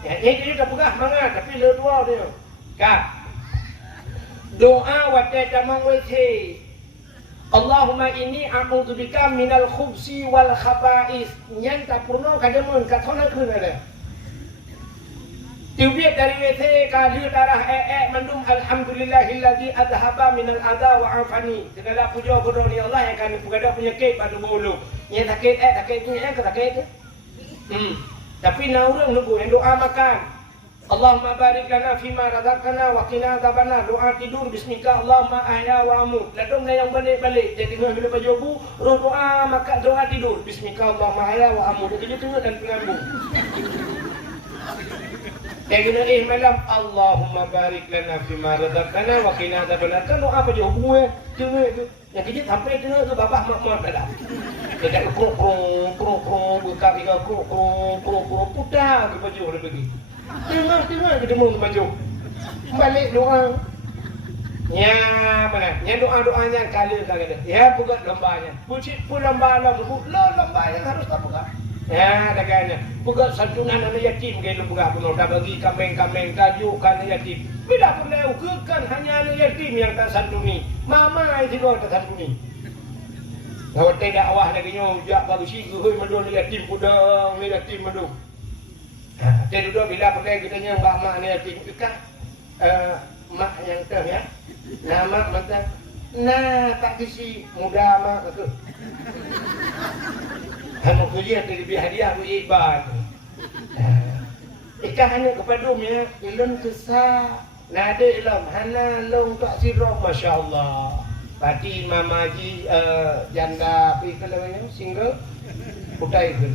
Ya, ini dah pegah mangat tapi le dua dia. Kan. Doa wajah camang wajah. Allahumma inni a'udzubika minal khubsi wal khaba'is. Yang tak pernah kajamun katona kun ada. Tiubiat dari WC kali darah mandum alhamdulillahilladzi adhaba minal adha wa afani. Segala puja kepada Allah yang akan pugada penyakit pada bulu. Yang sakit tu yang sakit tu. Tapi nak orang nunggu yang doa makan. Allahumma barik lana fima razaqtana wa qina adzabannar. Doa tidur bismika Allahumma ahya wa amut. Ladong yang balik-balik. Jadi bila baju bu, roh doa maka doa tidur bismika Allahumma ahya wa amut. Jadi tengok dan pengambung. Kayak gini malam Allahumma barik lana fima razaqtana wa qina adzabannar. Kan doa baju bu tengok tu. Yang kejut sampai tengok tu bapak mak dah. Dekat krong buka tiga krong putar ke baju dia pergi. Tengah kita mau maju. Balik doa. Ya, mana? Ya doa-doanya kali. Ya, buka lombanya. Pucit pun lomba. Lomba yang harus tak buka. Ya, dagangnya. Buka santunan anak yatim kita buka pun dah bagi kambing-kambing kayu kan yatim. Bila pun dah ukurkan hanya anak yatim yang tak santuni. Mama itu kau tak santuni. Kalau tidak awah lagi nyojak baru sih gue mendul yatim pudang ni yatim mendul. Jadi dulu bila pakai kita yang mak ni yatim dekat mak yang tu ya. Nama mata nah tak kisi muda mak tu. Hanya kuliah lebih hadiah bu iban. Ikan hanya kepada ya ilun kesah. Nada ilmu hana long tak sirah masya-Allah. Pati mamaji janda apa itu namanya single putai itu.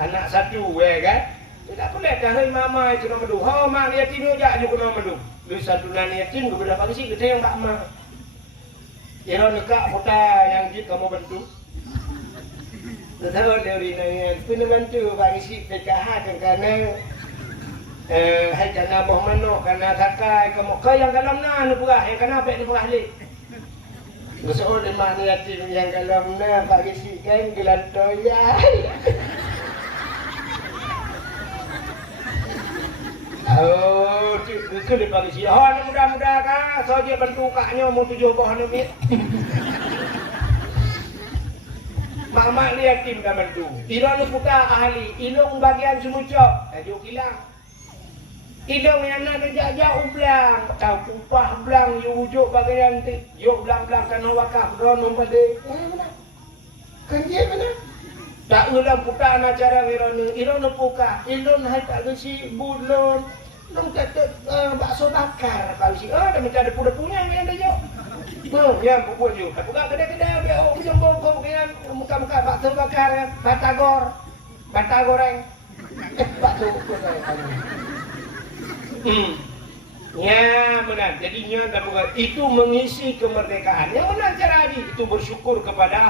Anak satu kan. Tidak boleh dah mama itu nama du. Ha mak yatim juga juga nama du. Lu satu nan yatim kepada pagi sih kita yang tak mak. Ya nekak putai yang jit kamu bantu. Tahu dari nanya pun bantu pagi sih PKH kerana hai kana boh mano kana takai kamu kau yang dalam na purah yang kana pek purah le. Besok di mana yatim yang dalam na bagi si kan gelantoya. Oh, itu di bagi si. Oh, mudah-mudah kan saja bantu kaknya mau 7 boh ni. Mak-mak ni yatim dah bantu. Ilong puta ahli, ilong bagian semucok. Ayo hilang. Idong yang nak jajak ublang, tahu upah blang, you ujuk bagian tu, you blang-blang kena wakaf, ron membeli. Kan dia mana? Tak ulang putar acara wirone, ilon puka, ilon hai tak kesi bulon, long kata bakso bakar, kalau si, dah macam ada punya yang ada jauh. Yang buat you, tak buka kedai-kedai, biar orang jempol kau dengan muka-muka bakso bakar, bata goreng, bakso goreng. Ya benar. Jadinya itu mengisi kemerdekaan. Yang benar cara itu bersyukur kepada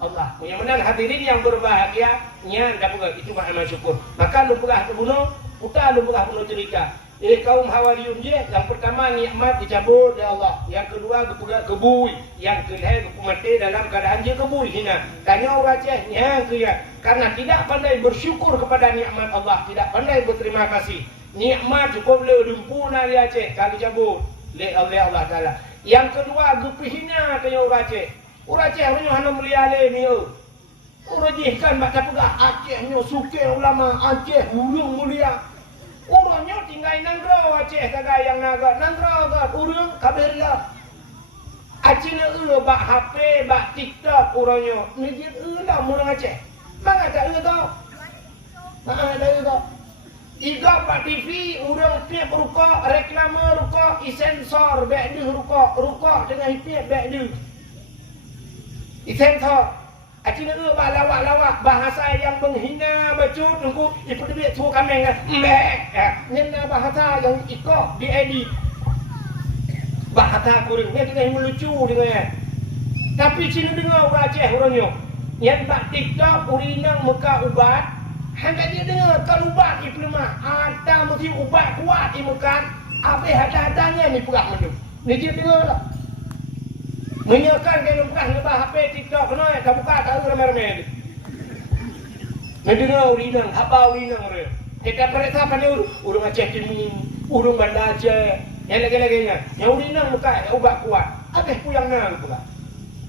Allah. Yang benar hadirin yang berbahagia. Ya itu makna syukur. Maka lu pernah terbunuh, kita lu pernah bunuh cerita. Jadi kaum Hawariyun je, yang pertama nikmat dicabut oleh Allah. Yang kedua kebui. Yang ketiga mati dalam keadaan dia kebui hina. Tanya orang Aceh, yang ketiga karena tidak pandai bersyukur kepada nikmat Allah, tidak pandai berterima kasih. Nikmat cukup boleh dumpunan di Aceh kalau cabut oleh Allah Taala. Yang kedua gupihina tanya orang Aceh. Orang Aceh punya hana mulia le mio. Orang jihkan baca pegah Aceh nyo suke ulama Aceh ulung mulia. Orangnya tinggal nangrau Aceh kagak yang naga nangrau ga urang kaberla. Aceh ne bak HP bak TikTok orangnya. Ni lah orang Aceh. Mana tak tau. Mana ada tau. Iga Pak TV, urang tiap rukuk, reklama rukuk, isensor, bek dia rukuk dengan tiap bek dia. Isensor. Acina lawak-lawak bahasa yang menghina bacut nunggu ipu dia tu kameng bek. Nena bahasa yang ikut diedit. Bahasa kuring ni dengan melucu dengan. Tapi Cina dengar orang Aceh orangnya. Yang tak TikTok urinang muka ubat. Hanya dia dengar kalau ubat ni pelemah. Ada mesti ubat kuat di muka. Apa hada-hadanya ni pula mendu. Ni dia dengar lah. Menyekan kalau bukan ngebah HP TikTok kena tak buka tahu ramai-ramai ni. Ni dengar urinang, apa urinang dia. Kita periksa apa ni urang Aceh Timur, urang Banda Aceh. Yang lagi-laginya. Yang urinang muka ubat kuat. Apa puyang nang pula.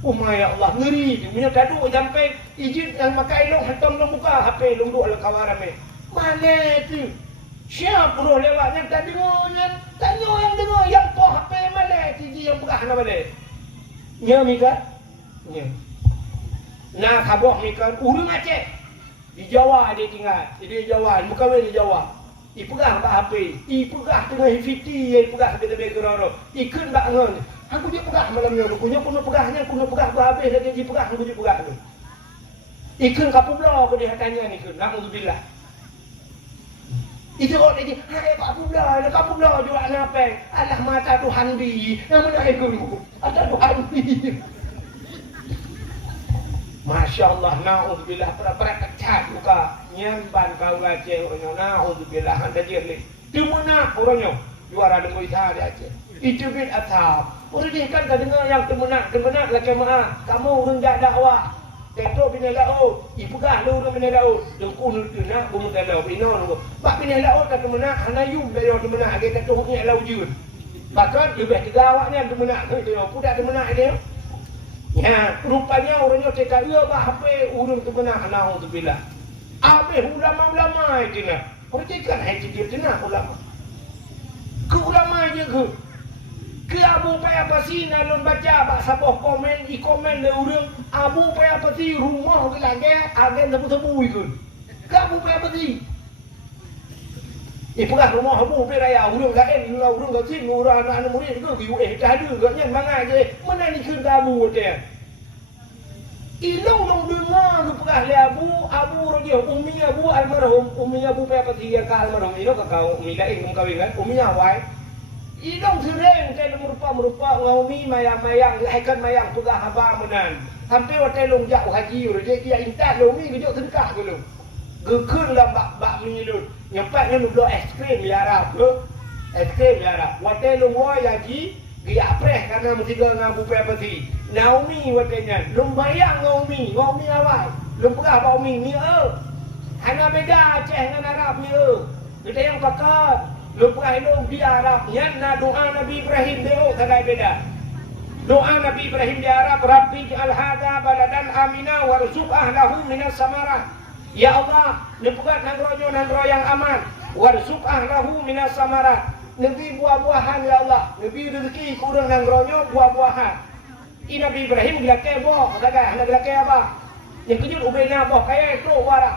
Oh ya Allah, ngeri. Punya gaduh sampai izin yang makai long hantam long buka HP long duk ala kawan ramai. Mana tu? Siapa roh lewatnya tak dengar yang tanya yang dengar yang kau HP mana TV yang buka nak balik. Nya mika. Nya. Nah kaboh mika urang Aceh. Di Jawa dia tinggal. Di Jawa, muka di Jawa. Ipegah bak HP, ipegah tengah hifiti, ipegah kita background, ikun bak ngon. Aku je pegah malam ni, kuno pegahnya, kuno pegah berhabis lagi je pegah, aku je pegah tu. Ikun kapu belah ke dia tanya ni kun, alhamdulillah. Itu orang lagi, hai kapu belah jual apa? Alah mata Tuhan di, yang mana ikun? Ada Tuhan di. Masya Allah, na'udzubillah, para kecat buka nyamban kau gaceng orangnya, na'udzubillah, anda jelik. Itu mana orangnya? Juara dengan isa dia aja. Itu bin ashab. Orang ni kan tak dengar yang temenak lagi maaf. Kamu orang dah dakwah. Tetok bina laut. Ipegah lu orang bina laut. Dengku tu nak bumu dalau bina lu. Bak bina laut tak temenak, hana yum dari orang temenak kita tuhnya laut jun. Bahkan lebih tiga awaknya temenak tu dia. Pudak temenak dia. Ya, rupanya orangnya cakap dia bah HP urang tu benar naudzubillah. Habis ulama-ulama itu nak. Orang cakap hai dia tenang ulama. Ke ulama je ke. Ke Abu Pay apa sih nalun baca bak sabah komen di komen le urang Abu Pay apa sih rumah ke lagi agen sebu-sebu ikut. Ke Abu Pay apa sih? Pegah rumah Abu Pay raya urang lain urang gak sih urang anak murid ke dah ada gak nyan mangai je. Mana ni ke Abu dia? Ilong dong dengar lu pegah le Abu dia umi Abu almarhum umi Abu Pay apa sih yang ka almarhum itu ke kau umi lain kawin kan umi awai. Idong sering saya merupa ngaumi mayang-mayang lahirkan mayang pegah haba menan. Sampai waktu long jauh haji dia dia intat lomi ke jauh sedekah dulu. Gekun lah bak mi lu. Nyampai lu blow es krim ya Arab tu. Es krim ya Arab. Waktu long woi haji dia apreh karena mesti dengan Abu Pay apa sih. Naomi waktunya lumayan ngaumi awal. Lu pegah bau mi hana beda Aceh dengan Arab ni kita yang pakat. Lu pegah lu di Arab na doa Nabi Ibrahim dia kadai beda. Doa Nabi Ibrahim di Arab, Rabbi ja'al hadha baladan amina warzuq ahlahu minas samarat. Ya Allah, lu pegah nangro yang aman, warzuq ahlahu minas samarat. Nabi buah-buahan ya Allah, Nabi rezeki kurang nangronyo buah-buahan. Nabi Ibrahim gelake boh, kata nak gelake apa? Yang kejut ubena boh kaya itu warak.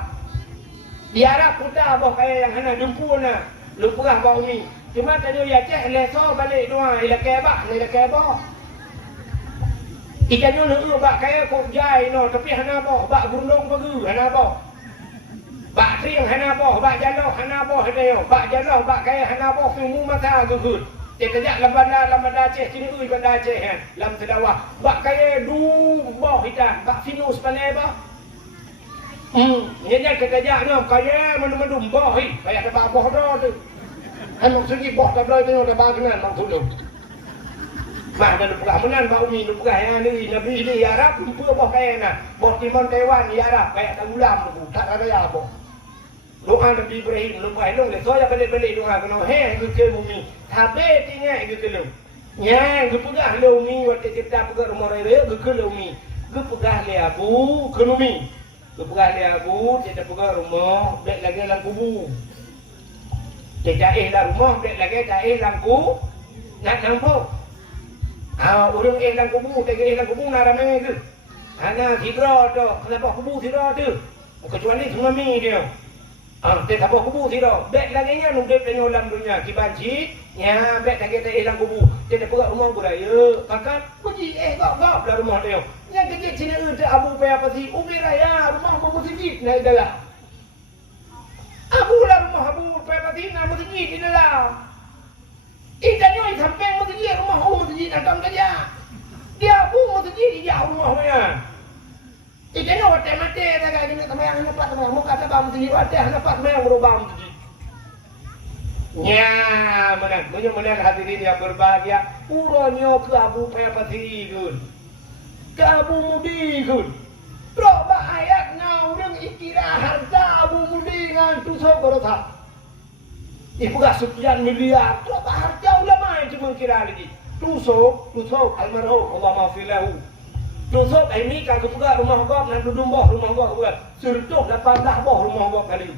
Di Arab putar boh kaya yang hana jempuna. Lu pegah bau ni. Cuma tadi ya ceh leso balik doa gelake apa? Gelake boh. Ikannya nak bak kaya kok jai no, tapi hana boh, bak gundong pegu hana boh. Bak triang hana boh, bak jaloh hana boh hadayo. Bak jaloh bak kaya hana boh sumu mata gugut. Dia kejak lambada Aceh sini bandar Aceh kan. Lam sedawah. Bak kaya du boh hitam, bak finus pandai bah. Dia kejak ni kaya mendum boh hi. Kaya tebak boh dah tu. Anak segi boh tak boleh tengok tebak kenan bang tolong. Bah dah pegah menan bau mi lu pegah yang ni Nabi ni Arab jumpa boh kaya nah. Boh Timon Taiwan ni Arab kaya tak ulam tu. Tak ada ya boh. Doa Nabi Ibrahim lu pai long le so ya balik doa kena he ke bumi. Tabe tinggal ke lu. Nya gu pegah lu mi waktu kita pegah rumah raya ke lu mi. Gu pegah le Abu ke mi. Gu pegah le Abu kita pegah rumah dek lagi lang kubu. Kita lah rumah dek lagi lang ku nak nampak. Orang lang kubu tak lang kubu nak ramai ke. Ana sidra tu kenapa kubu sidra tu? Kecuali tsunami dia. Dia tak kubu siro. Bek lagi nya nundep dengan dalam dunia kibanci. Ya, bek tak kita hilang kubu. Dia dah pegang rumah budaya. Maka puji gap lah rumah dia. Yang kecil sini ada Abu Pay apa sih? Umi raya rumah Abu Masjid naik dalam. Abu lah rumah Abu Pay apa sih? Nama Masjid di dalam. Ikannya sampai Masjid rumah Abu Masjid datang saja. Dia Abu Masjid dia rumahnya. Ikannya waktu mati tak kaya gini sama yang dapat sama muka tak bam tinggi waktu dapat yang berubah tinggi. Nya mana hadirin yang berbahagia. Uronyo ke Abu Pay apa sih ke Abu Mudi kun. Berapa ayat ngau dengan ikira harta Abu Mudi dengan tusuk berota. Ipugah sekian miliar. Berapa harta ulama yang cuma kira lagi. Tusuk almarhum Allah maafilahu. Tusuk ini kan kepuga rumah gop dan dudung boh rumah gop kepuga. Sertuh 18 boh rumah gop kali.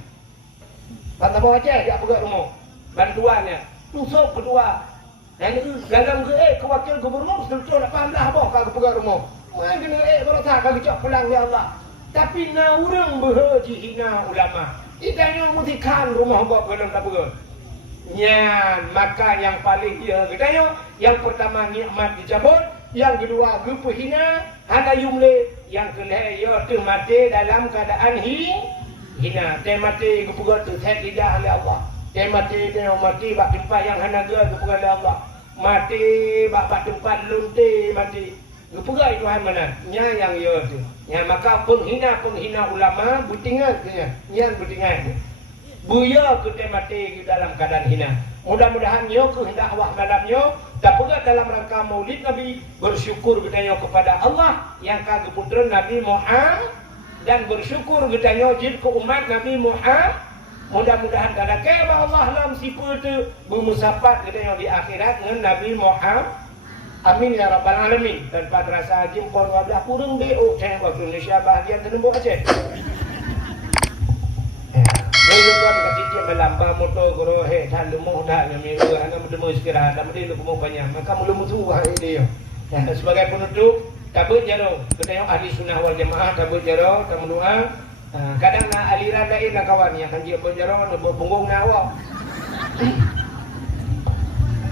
Pantai bawah Aceh dia kepuga rumah. Bantuannya. Tusuk kedua. Dan itu dalam kewakil gubernur sertuh 18 boh kan kepuga rumah. Mungkin kalau tak kali cok pelang ya Allah. Tapi na urang berhaji hina ulama. Itanya mutikan rumah bab dalam dapur. Nyan, maka yang paling dia katanya, yang pertama nikmat dicabut, yang kedua gepu hina, hana yumle, yang kelih ya tu mati dalam keadaan hina. Teh mati gepu tu teh lidah oleh Allah. Teh mati bak tempat yang hana ge gepu oleh Allah. Mati bak tempat lunte mati. Gepugai Tuhan mana? Nya yang ya tu. Nya maka penghina ulama butingan tu nya. Yang butingan. Buya kita mati di dalam keadaan hina. Mudah-mudahan yo kehendak Allah malamnya dapat dalam rangka Maulid Nabi bersyukur kita kepada Allah yang kagem putra Nabi Muhammad dan bersyukur kita jid ke umat Nabi Muhammad. Mudah-mudahan kada keba Allah lam sifat tu bermusafat kita di akhirat dengan Nabi Muhammad. Amin ya rabbal alamin. Tanpa terasa haji kor wablah kurang DO waktu Indonesia bahagian tenembok Aceh. Lalu tuan kecil melamba motor goro tan lemu dah kami ana mudemu istirahat dah mesti lu banyak maka mulu mutu hari dia. Dan sebagai penutup tabut jaro kita yang ahli sunnah wal jamaah tabut jaro tamluah kadang aliran lain lah kawan yang kan dia berjaro nebo punggung nawa.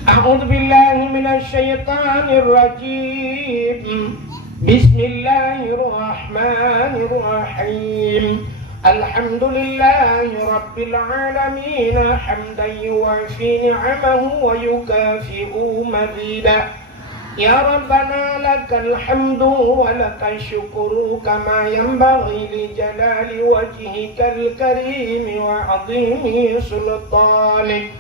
A'udzu billahi minasy syaithanir rajim. Bismillahirrahmanirrahim. Alhamdulillahi rabbil alamin hamdan yuwafi ni'amahu wa yukafi'u mazidah. Ya Rabbana lakal hamdu wa lakal syukru kama yanbaghi li jalali wajhikal karim wa 'azimi sultanik.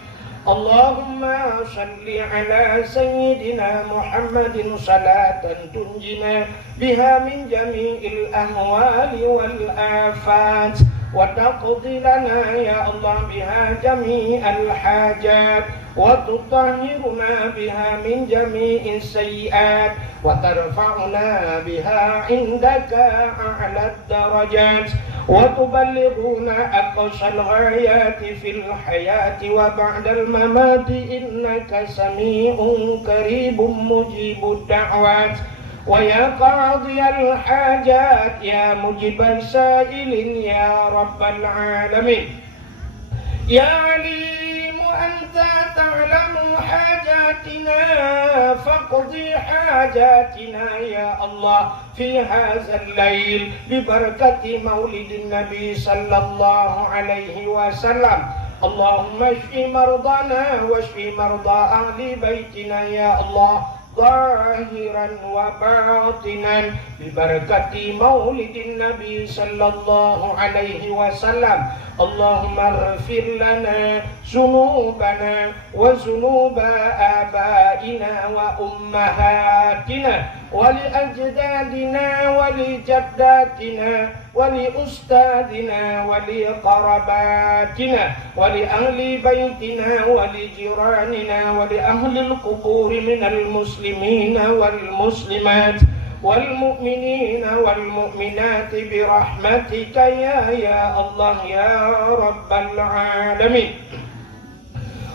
Allahumma salli ala sayyidina Muhammadin salatan tunjina biha min jami'il ahwali wal afat wa taqdi lana ya Allah biha jami'al hajat wa tutahhiruna biha min jami'is sayyi'at wa tarfa'una biha indaka a'la darajat wa tuballighuna aqsal ghayati fil hayati wa ba'dal mamati innaka sami'un qaribun mujibud da'wat wa ya qadiyal hajat ya mujibal sa'ilin ya rabbal alamin ya alimu anta ta'lamu hajatina faqdi hajatina ya Allah fi hadzal lail bi barakati maulidin nabi sallallahu alaihi wasallam. Allahumma shfi mardana wa shfi marda ahli baitina ya Allah zahiran wa batinan bi barakati maulidin nabi sallallahu alaihi wasallam. Allahumma ighfir lana dzunubana wa dzunuba abaina wa ummahatina wa li ajdadina wa li jaddatina wa li ustadina wa li qarabatina wa li ahli baitina wa li jiranina wa li ahli al-qubur minal muslimina wal muslimat والمؤمنين والمؤمنات برحمتك يا الله يا رب العالمين.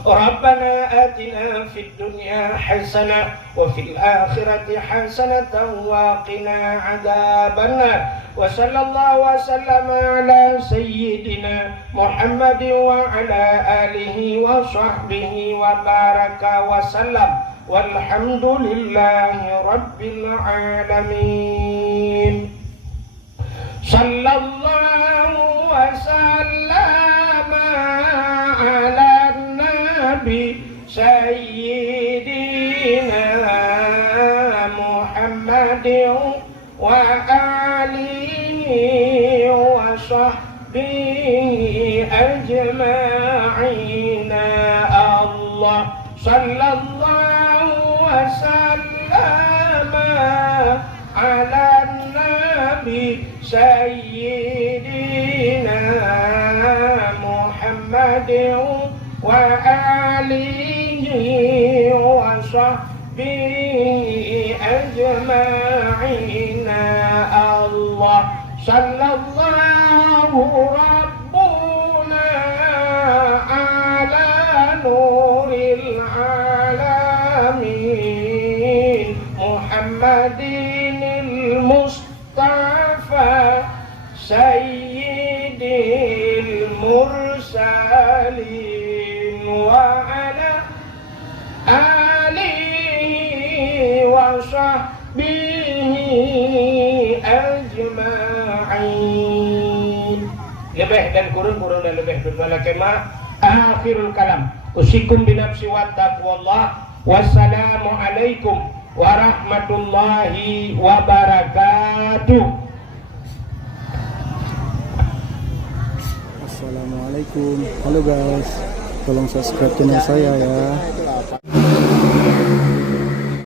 ربنا آتنا في الدنيا حسنة وفي الآخرة حسنة وقنا عذاب النار وصلى الله وسلم على سيدنا محمد وعلى آله وصحبه وبارك وسلم والحمد لله رب العالمين. صلى الله وسلم على النبي سيدنا محمد وآله وصحبه أجمعين. الله صلى الله وسلم على النبي سيدنا محمد وآله وصحبه أجمعين. الله صلى الله ربنا على نور العالمين محمد المصطفى سيد المرسلين وعلى آله وصحبه أجمعين. Lebih dan kurun dan lebih berdoa kemah. Akhirul kalam. Usikum binafsi wa taqwallah. Wassalamualaikum warahmatullahi wabarakatuh. Assalamualaikum. Halo guys, tolong subscribe channel saya ya.